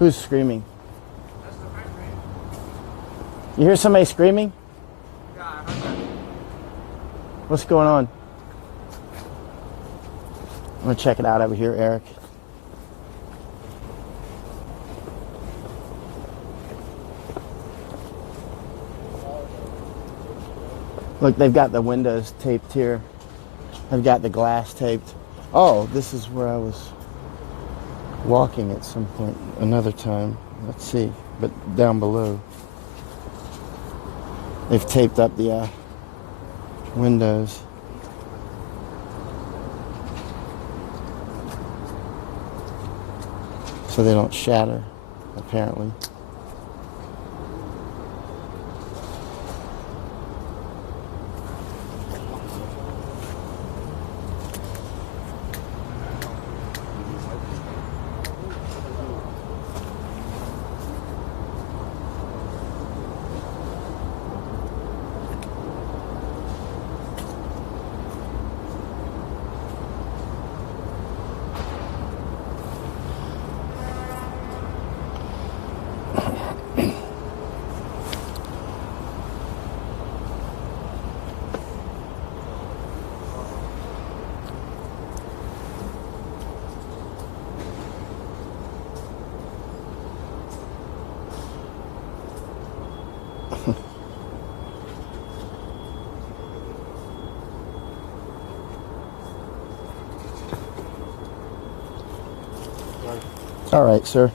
Who's screaming? You hear somebody screaming? What's going on? I'm gonna check it out over here, Eric. Look, they've got the windows taped here. They've got the glass taped. Oh, this is where I was walking at some point another time. Let's see, but down below. They've taped up the windows. So they don't shatter, apparently. All right, sir.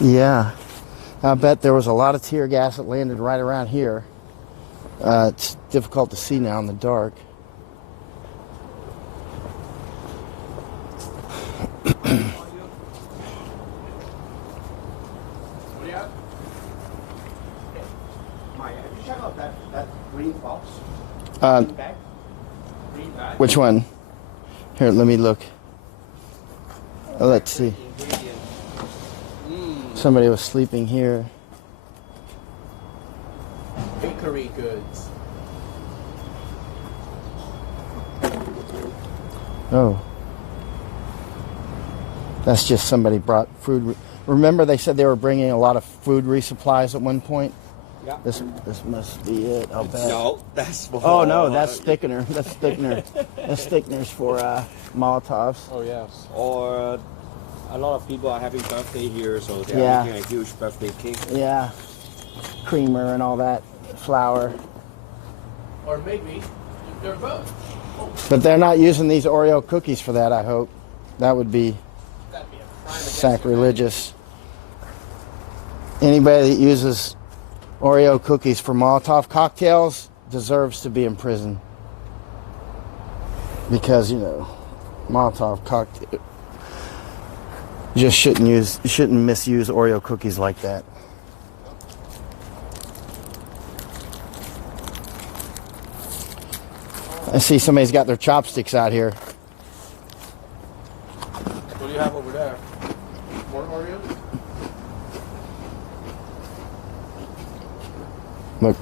Yeah, I bet there was a lot of tear gas that landed right around here. It's difficult to see now in the dark. Which one? Here, let me look. Let's see. Somebody was sleeping here. Bakery goods. Oh. That's just somebody brought food. Remember they said they were bringing a lot of food resupplies at one point? Yeah. This must be it, I'll bet. No, that's for... Oh, no, that's thickener. That's thickener. That's thickeners for Molotovs. Oh, yes. Or a lot of people are having birthday here, so they're Yeah. making a huge birthday cake. Yeah. Creamer and all that. Flour. Or maybe they're both. But they're not using these Oreo cookies for that, I hope. That would be That'd be a crime against sacrilegious. Anybody that uses Oreo cookies for Molotov cocktails deserves to be in prison. Because, you know, Molotov cocktail... You just shouldn't misuse Oreo cookies like that. I see somebody's got their chopsticks out here. What do you have over there? More Oreos? Look.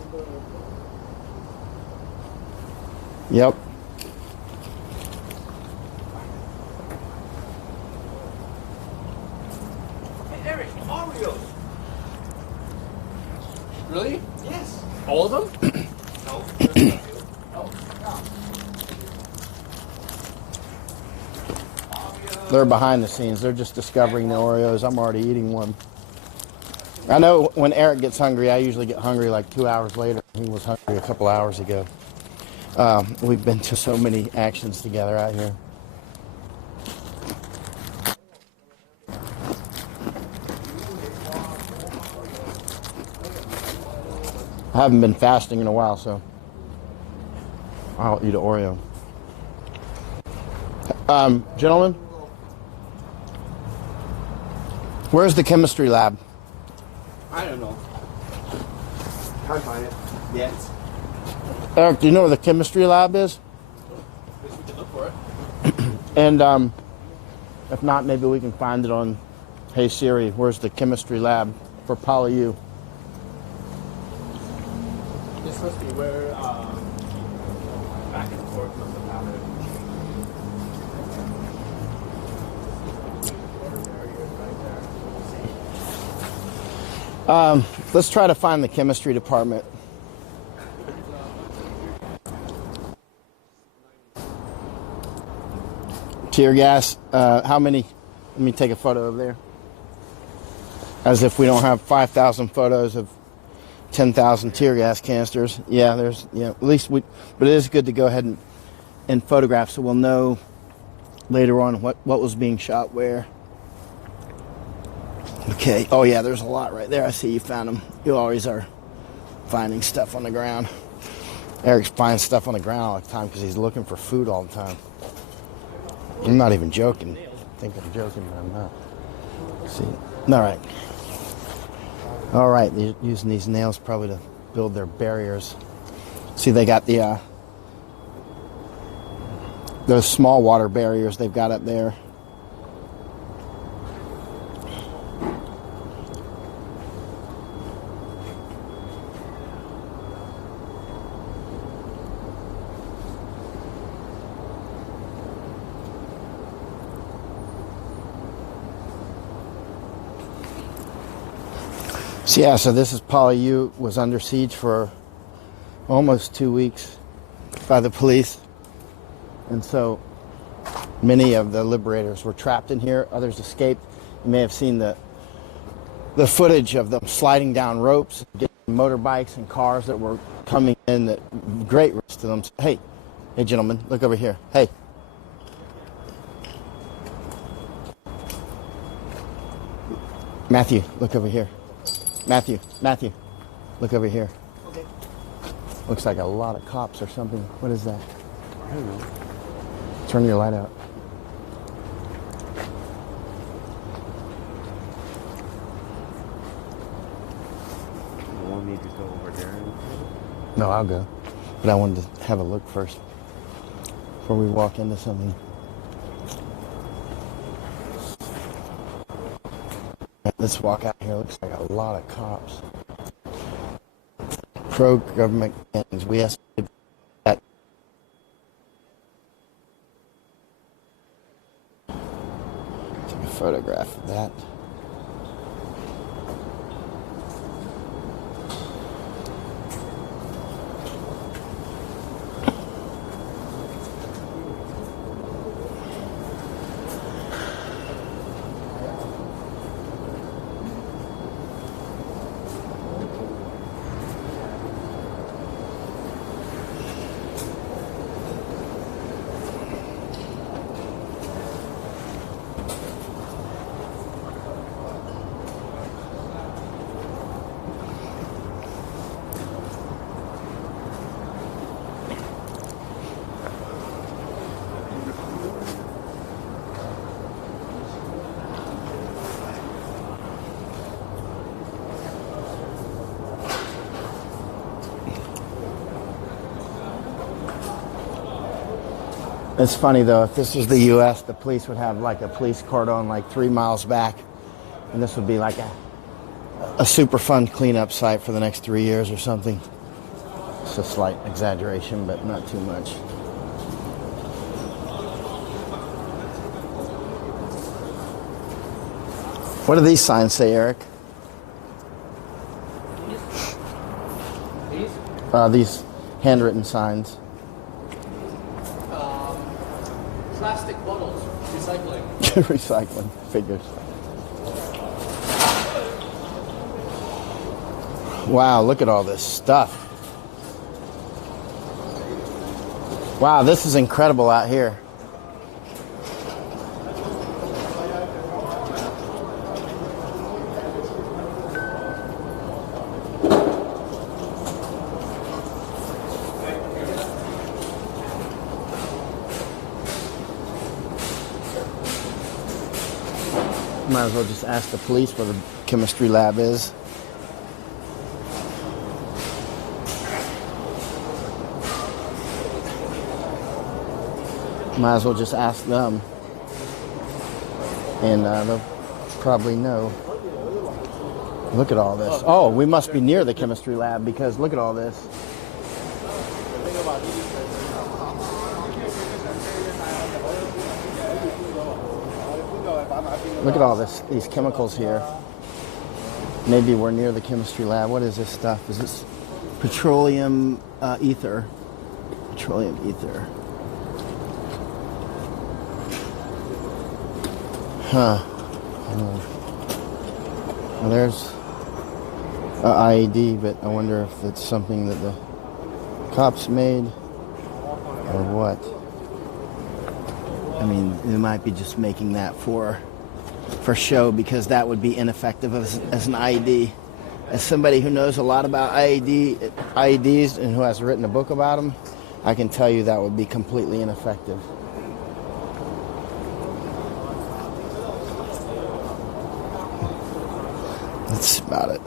Yep. Hey, Eric, Oreos. Really? Yes. All of them? No. They're behind the scenes. They're just discovering the Oreos. I'm already eating one. I know when Eric gets hungry, I usually get hungry like 2 hours later. He was hungry a couple hours ago. We've been to so many actions together out here. I haven't been fasting in a while, so I'll eat an Oreo. Gentlemen, where's the chemistry lab? I don't know. Can't find it yet. Eric, do you know where the chemistry lab is? Guess we can look for it. And if not, maybe we can find it on Hey Siri. Where's the chemistry lab for PolyU? This must be where back and forth must have happened. Let's try to find the chemistry department. Tear gas. How many? Let me take a photo over there. As if we don't have 5,000 photos of 10,000 tear gas canisters. Yeah, there's, at least we, but it is good to go ahead and photograph so we'll know later on what was being shot where. Okay. Oh, yeah, there's a lot right there. I see you found them. You always are finding stuff on the ground. Eric finds stuff on the ground all the time because he's looking for food all the time. I'm not even joking. I think I'm joking, but I'm not. See? All right. All right. They're using these nails probably to build their barriers. See, they got the those small water barriers they've got up there. So yeah, so this is PolyU was under siege for almost 2 weeks by the police. And so many of the liberators were trapped in here. Others escaped. You may have seen the footage of them sliding down ropes, getting motorbikes and cars that were coming in at great risk to them. Hey, gentlemen, look over here. Hey. Matthew, look over here. Matthew, look over here. Okay. Looks like a lot of cops or something. What is that? I don't know. Turn your light out. You want me to go over there? No, I'll go. But I wanted to have a look first before we walk into something. Let's walk out here. Looks like a lot of cops. Pro-government gangs. We estimate that. Take a photograph of that. It's funny though, if this was the U.S., the police would have like a police cordon like 3 miles back, and this would be like a super fun cleanup site for the next 3 years or something. It's a slight exaggeration, but not too much. What do these signs say, Eric? These handwritten signs. Plastic bottles, recycling. Recycling, figures. Wow, look at all this stuff. Wow, this is incredible out here. Might as well just ask the police where the chemistry lab is. Might as well just ask them. And they'll probably know. Look at all this. Oh, we must be near the chemistry lab because look at all this. Look at all these chemicals here. Maybe we're near the chemistry lab. What is this stuff? Is this petroleum ether? Petroleum ether. Huh. Well, there's an IED, but I wonder if it's something that the cops made or what. I mean, they might be just making that for show because that would be ineffective as an IED. As somebody who knows a lot about IEDs and who has written a book about them, I can tell you that would be completely ineffective. That's about it.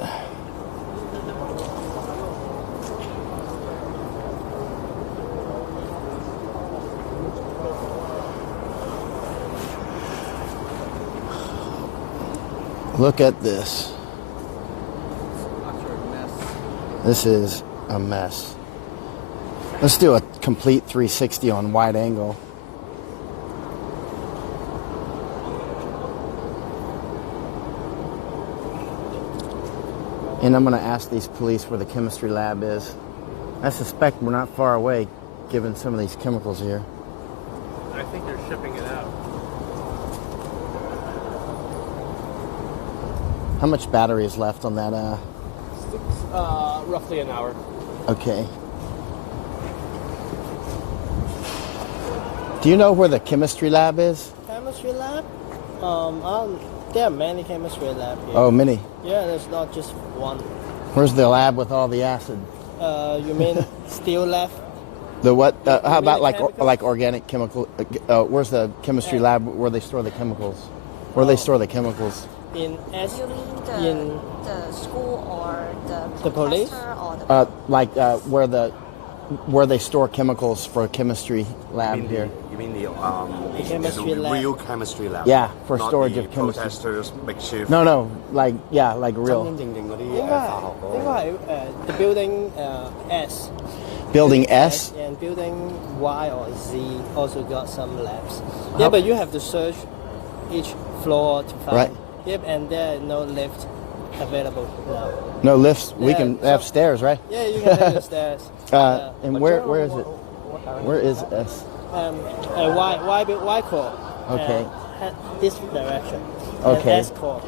Look at this. This is a mess. Let's do a complete 360 on wide angle. And I'm going to ask these police where the chemistry lab is. I suspect we're not far away, given some of these chemicals here. I think they're shipping it out. How much battery is left on that? Roughly an hour. Okay. Do you know where the chemistry lab is? Chemistry lab? There are many chemistry labs here. Oh, many? Yeah, there's not just one. Where's the lab with all the acid? You mean steel lab? The what? How about like organic chemical? Where's the chemistry lab where they store the chemicals? Where they store the chemicals? In the school or the police? Or the where the where they store chemicals for a chemistry lab here. You mean the chemistry lab? real chemistry lab? Yeah, for not storage the of chemistry. protesters makeshift. No, like real. 應該係the building S. Building S? And building Y or Z also got some labs. Yeah, but you have to search each floor to find. Right. Yep, and there are no lift available now. No lifts. We Yeah, can so- have stairs, right? Yeah, you can take the stairs. And where is it? Where is S? Y core. Okay. This direction. Okay. And S core.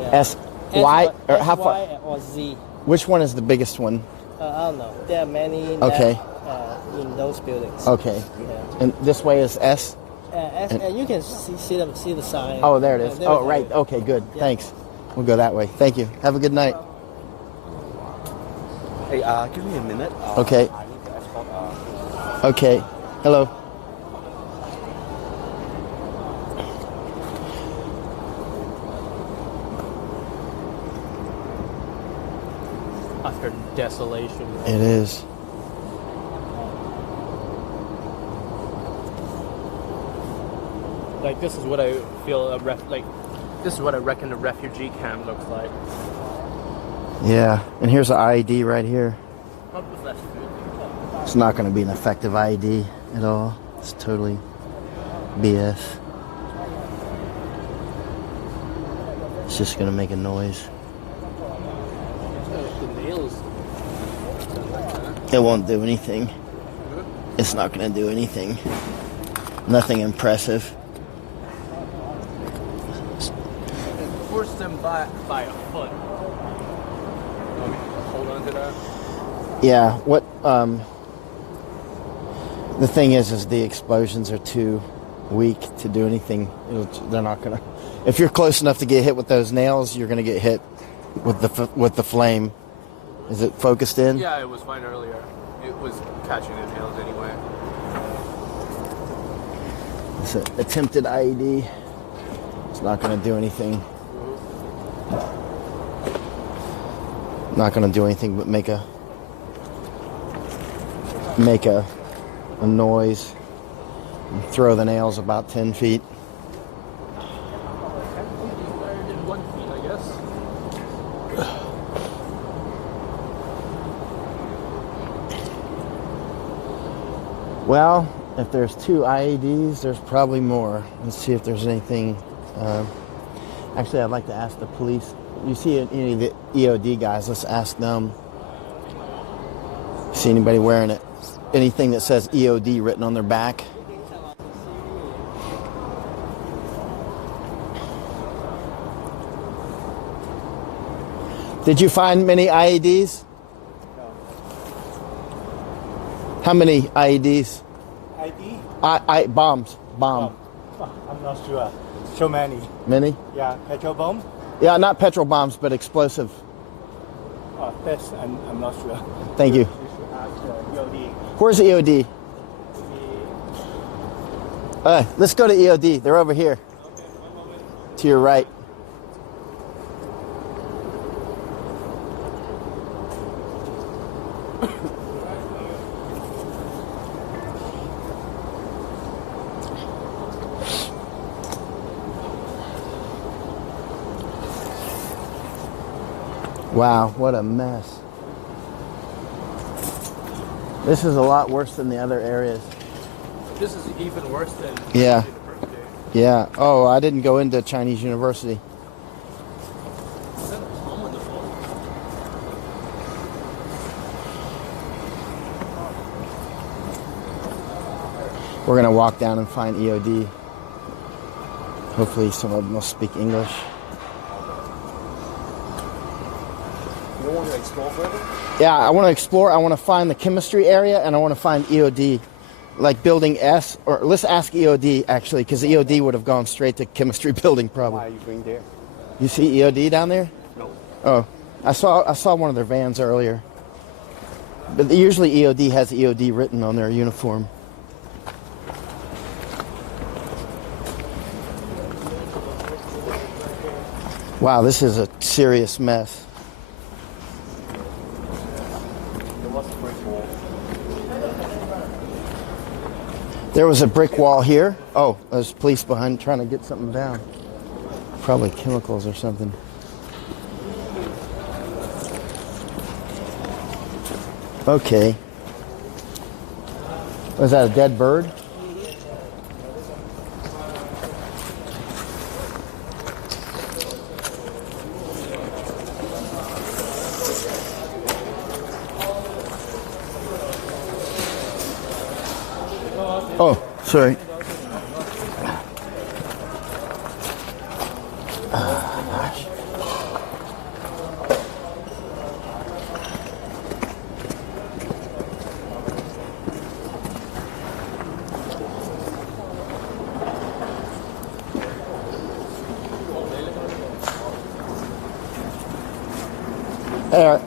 Yeah. S Y or S, how far? Y or Z. Which one is the biggest one? I don't know. There are many Okay. labs, in those buildings. Okay. Yeah. And this way is S? And you can see the sign. Oh, there it is. There Oh, is right. it. Okay, good. Yeah. Thanks. We'll go that way. Thank you. Have a good night. Hey, give me a minute. Okay. I need to escort. Okay. Hello. After desolation. It is. Like this is what I feel this is what I reckon a refugee camp looks like. Yeah. And here's an IED right here. Not with less food. It's not going to be an effective IED at all. It's totally BS. It's just going to make a noise. The nails. It won't do anything. It's not going to do anything. Nothing impressive. Force them by a foot. Want me to hold on to that? Yeah, what the thing is the explosions are too weak to do anything. They're not gonna. If you're close enough to get hit with those nails, you're gonna get hit with the flame. Is it focused in? Yeah, it was fine earlier. It was catching the nails anyway. It's an attempted IED. It's not gonna do anything. Not gonna do anything but make a noise and throw the nails about 10 feet. In 1 feet, I guess. Well, if there's 2 IEDs, there's probably more. Let's see if there's anything. Actually, I'd like to ask the police. You see any of the EOD guys? Let's ask them. See anybody wearing it? Anything that says EOD written on their back? Did you find many IEDs? How many IEDs? ID? Bombs. I'm not sure. So many. Many? Yeah, petrol bomb? Yeah, not petrol bombs, but explosive. That's, I'm not sure. Thank you. You should ask EOD. Where's EOD? Let's go to EOD. They're over here. Okay, one moment. To your right. Wow, what a mess. This is a lot worse than the other areas. This is even worse than Yeah. the first day. Yeah. Oh, I didn't go into Chinese University. Is that home on the floor? We're going to walk down and find EOD. Hopefully some of them will speak English. You don't want to explore further? Yeah, I want to explore. I want to find the chemistry area, and I want to find EOD, like building S. Or let's ask EOD, actually, because EOD would have gone straight to chemistry building, probably. Why are you going there? You see EOD down there? No. Oh, I saw one of their vans earlier. But usually EOD has EOD written on their uniform. Wow, this is a serious mess. There was the first wall. There was a brick wall here. Oh, there's police behind trying to get something down. Probably chemicals or something. Okay. Was that a dead bird? Oh, sorry.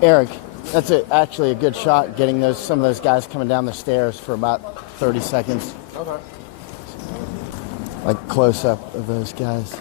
Eric, that's actually a good shot, getting some of those guys coming down the stairs for about 30 seconds. Okay. Like close up of those guys.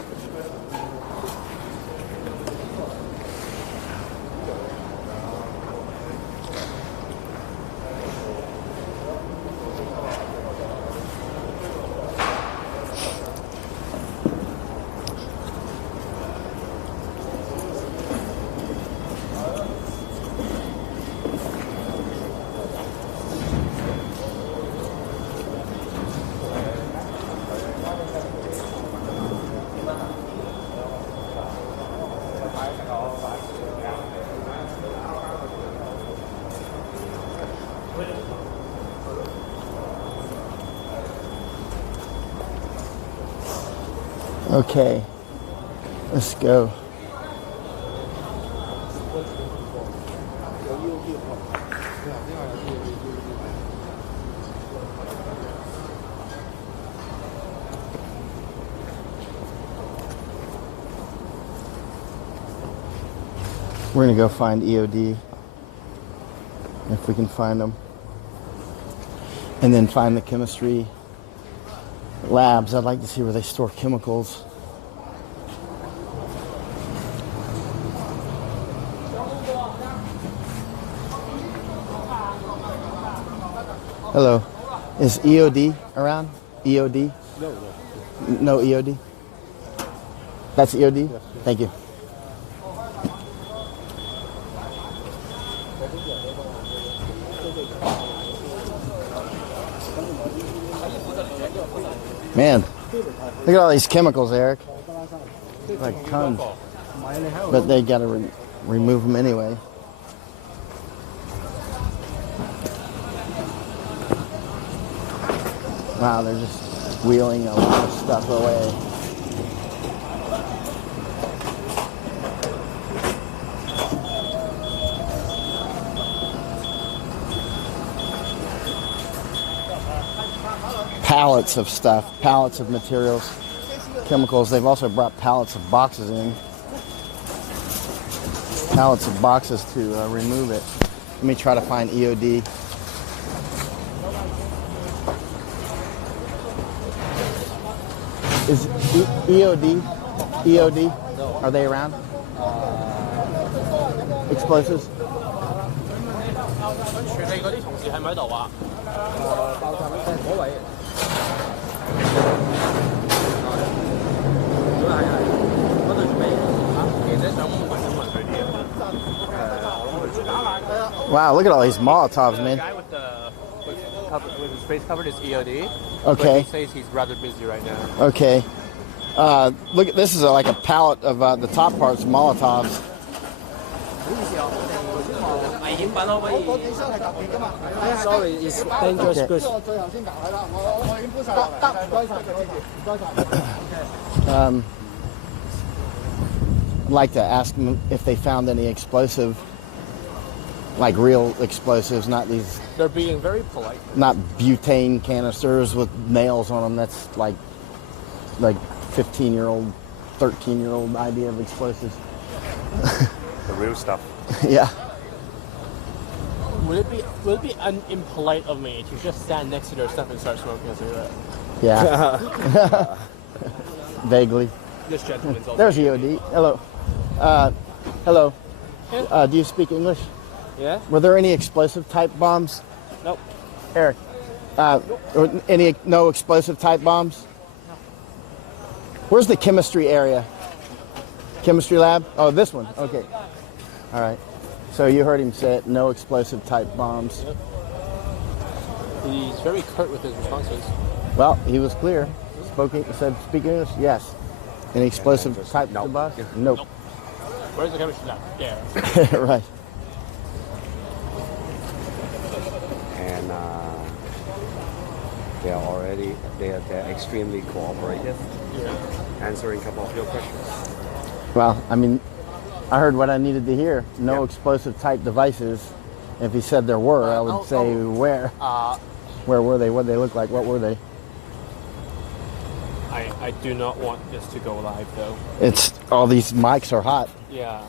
Okay, let's go. We're gonna go find EOD if we can find them, and then find the chemistry labs. I'd like to see where they store chemicals. Hello. Is EOD around? EOD? No. No EOD? That's EOD? Yes. Thank you. Man, look at all these chemicals, Eric. Like tons. But they gotta remove them anyway. Wow, they're just wheeling a lot of stuff away. Pallets of stuff, pallets of materials, chemicals. They've also brought pallets of boxes in. Pallets of boxes to remove it. Let me try to find EOD. Is EOD? Are they around? Explosives? Wow, look at all these Molotovs, man. The guy with his face covered is EOD. Okay. But he says he's rather busy right now. Okay. Look at this is like a pallet of the top parts Molotovs. Sorry, it's dangerous goods. I'd like to ask them if they found any explosive, like real explosives, not these. They're being very polite. Not butane canisters with nails on them. That's like 15-year-old, 13-year-old idea of explosives. The real stuff. Yeah. Would it be impolite of me to just stand next to their stuff and start smoking a cigarette? Yeah. Vaguely. This gentleman's also. There's EOD. Hello. Hello. Do you speak English? Yeah. Were there any explosive type bombs? Nope. Eric, No explosive type bombs? Where's the chemistry area? Chemistry lab? Oh, this one. Okay. All right. So you heard him say it, no explosive type bombs. Yep. He's very curt with his responses. Well, he was clear. Said, speak English? Yes. Any explosive type nope. bombs? Nope. Where's the chemistry lab? Yeah. Right. And they're extremely cooperative, answering a couple of your questions. Well, I mean, I heard what I needed to hear. No explosive type devices. If he said there were, I would say where. Where were they? What did they look like? What were they? I do not want this to go live though. It's all these mics are hot. Yeah,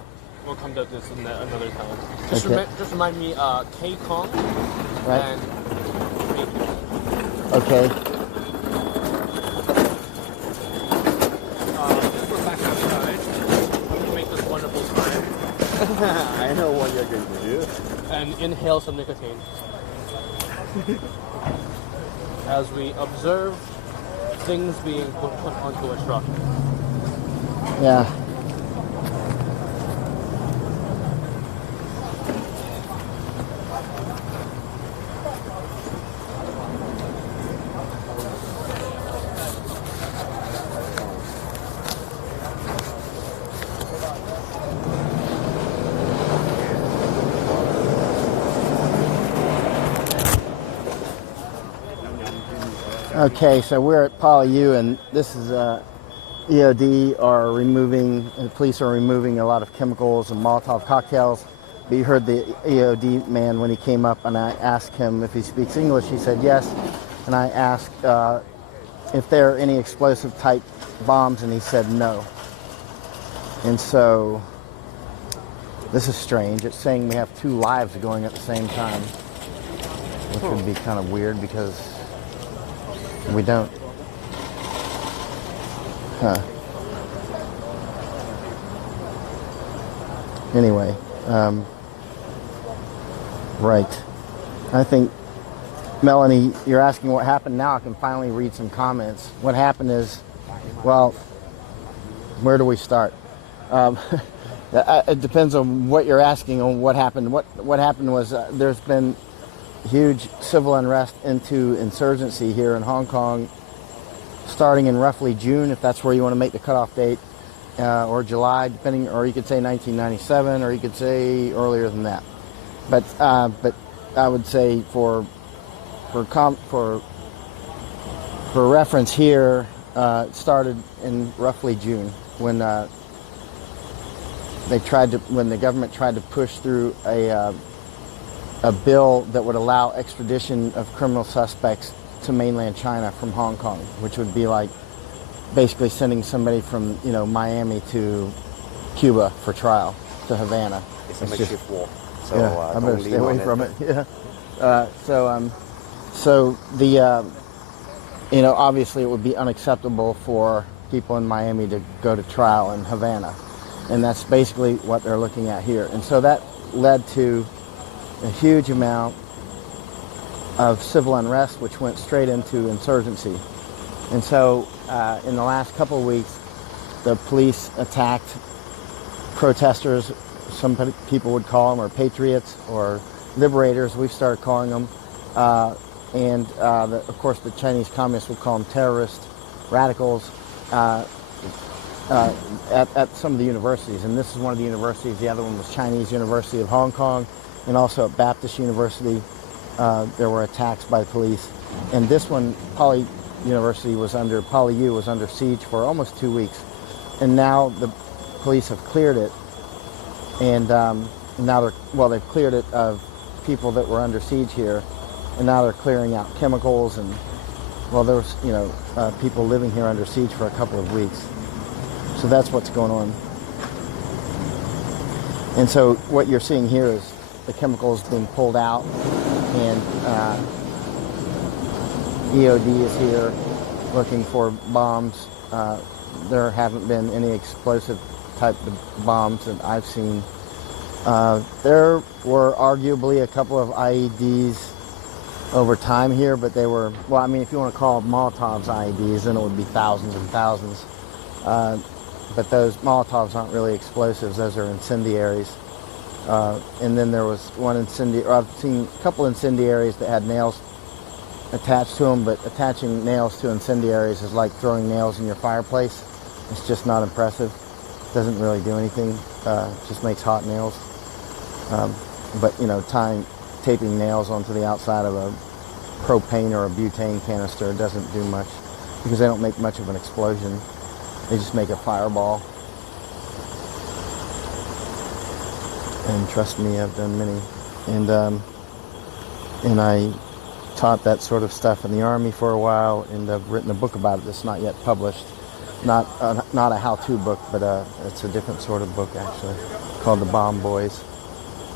we'll come to this another time. Just, Okay. just remind me, K-Kong Right. and Okay. just go back outside. I'm gonna make this wonderful time I know what you're going to do. and inhale some nicotine as we observe things being put onto a truck. Yeah. Okay, so we're at PolyU, and this is EOD are removing, the police are removing a lot of chemicals and Molotov cocktails. But you heard the EOD man when he came up, and I asked him if he speaks English. He said yes, and I asked if there are any explosive type bombs, and he said no. And so this is strange. It's saying we have two lives going at the same time, which would be kind of weird because we don't. Huh. Anyway, right. I think, Melanie, you're asking what happened. Now I can finally read some comments. What happened is, well, where do we start? It depends on what you're asking on what happened. What happened was there's been huge civil unrest into insurgency here in Hong Kong, starting in roughly June, if that's where you want to make the cutoff date, or July, depending, or you could say 1997, or you could say earlier than that. But I would say for reference here, it started in roughly June when the government tried to push through a bill that would allow extradition of criminal suspects to mainland China from Hong Kong, which would be like basically sending somebody from Miami to Cuba for trial, to Havana. It's a makeshift war. So yeah, I better stay away from it. Yeah. Obviously it would be unacceptable for people in Miami to go to trial in Havana, and that's basically what they're looking at here. And so that led to a huge amount of civil unrest, which went straight into insurgency. And so in the last couple of weeks, the police attacked protesters. Some people would call them, or patriots, or liberators. We've started calling them. Of course, the Chinese communists would call them terrorists, radicals, at some of the universities. And this is one of the universities. The other one was Chinese University of Hong Kong, and also at Baptist University. There were attacks by police. And this one, PolyU was under siege for almost 2 weeks. And now the police have cleared it. And now they've cleared it of people that were under siege here. And now they're clearing out chemicals. And, well, there was, people living here under siege for a couple of weeks. So that's what's going on. And so what you're seeing here is the chemicals being pulled out, and EOD is here looking for bombs. There haven't been any explosive type of bombs that I've seen. There were arguably a couple of IEDs over time here, but they were, well, I mean, if you want to call Molotovs IEDs, then it would be thousands and thousands. But those Molotovs aren't really explosives; those are incendiaries. And then there was one I've seen a couple incendiaries that had nails attached to them, but attaching nails to incendiaries is like throwing nails in your fireplace. It's just not impressive. Doesn't really do anything. Just makes hot nails. But you know, taping nails onto the outside of a propane or a butane canister doesn't do much because they don't make much of an explosion. They just make a fireball. And trust me, I've done many. And I taught that sort of stuff in the Army for a while, and I've written a book about it that's not yet published. Not a how-to book, but it's a different sort of book, actually, called The Bomb Boys.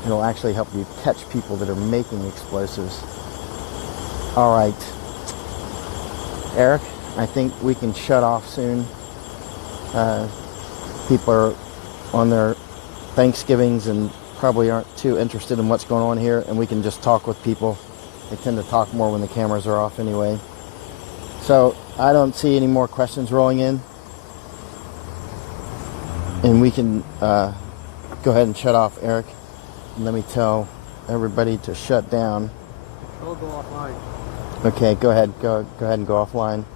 It'll actually help you catch people that are making explosives. All right. Eric, I think we can shut off soon. People are on their Thanksgivings and probably aren't too interested in what's going on here, and we can just talk with people. They tend to talk more when the cameras are off anyway. So I don't see any more questions rolling in. And we can go ahead and shut off, Eric. And let me tell everybody to shut down. I'll go offline. Okay, go ahead. Go ahead and go offline.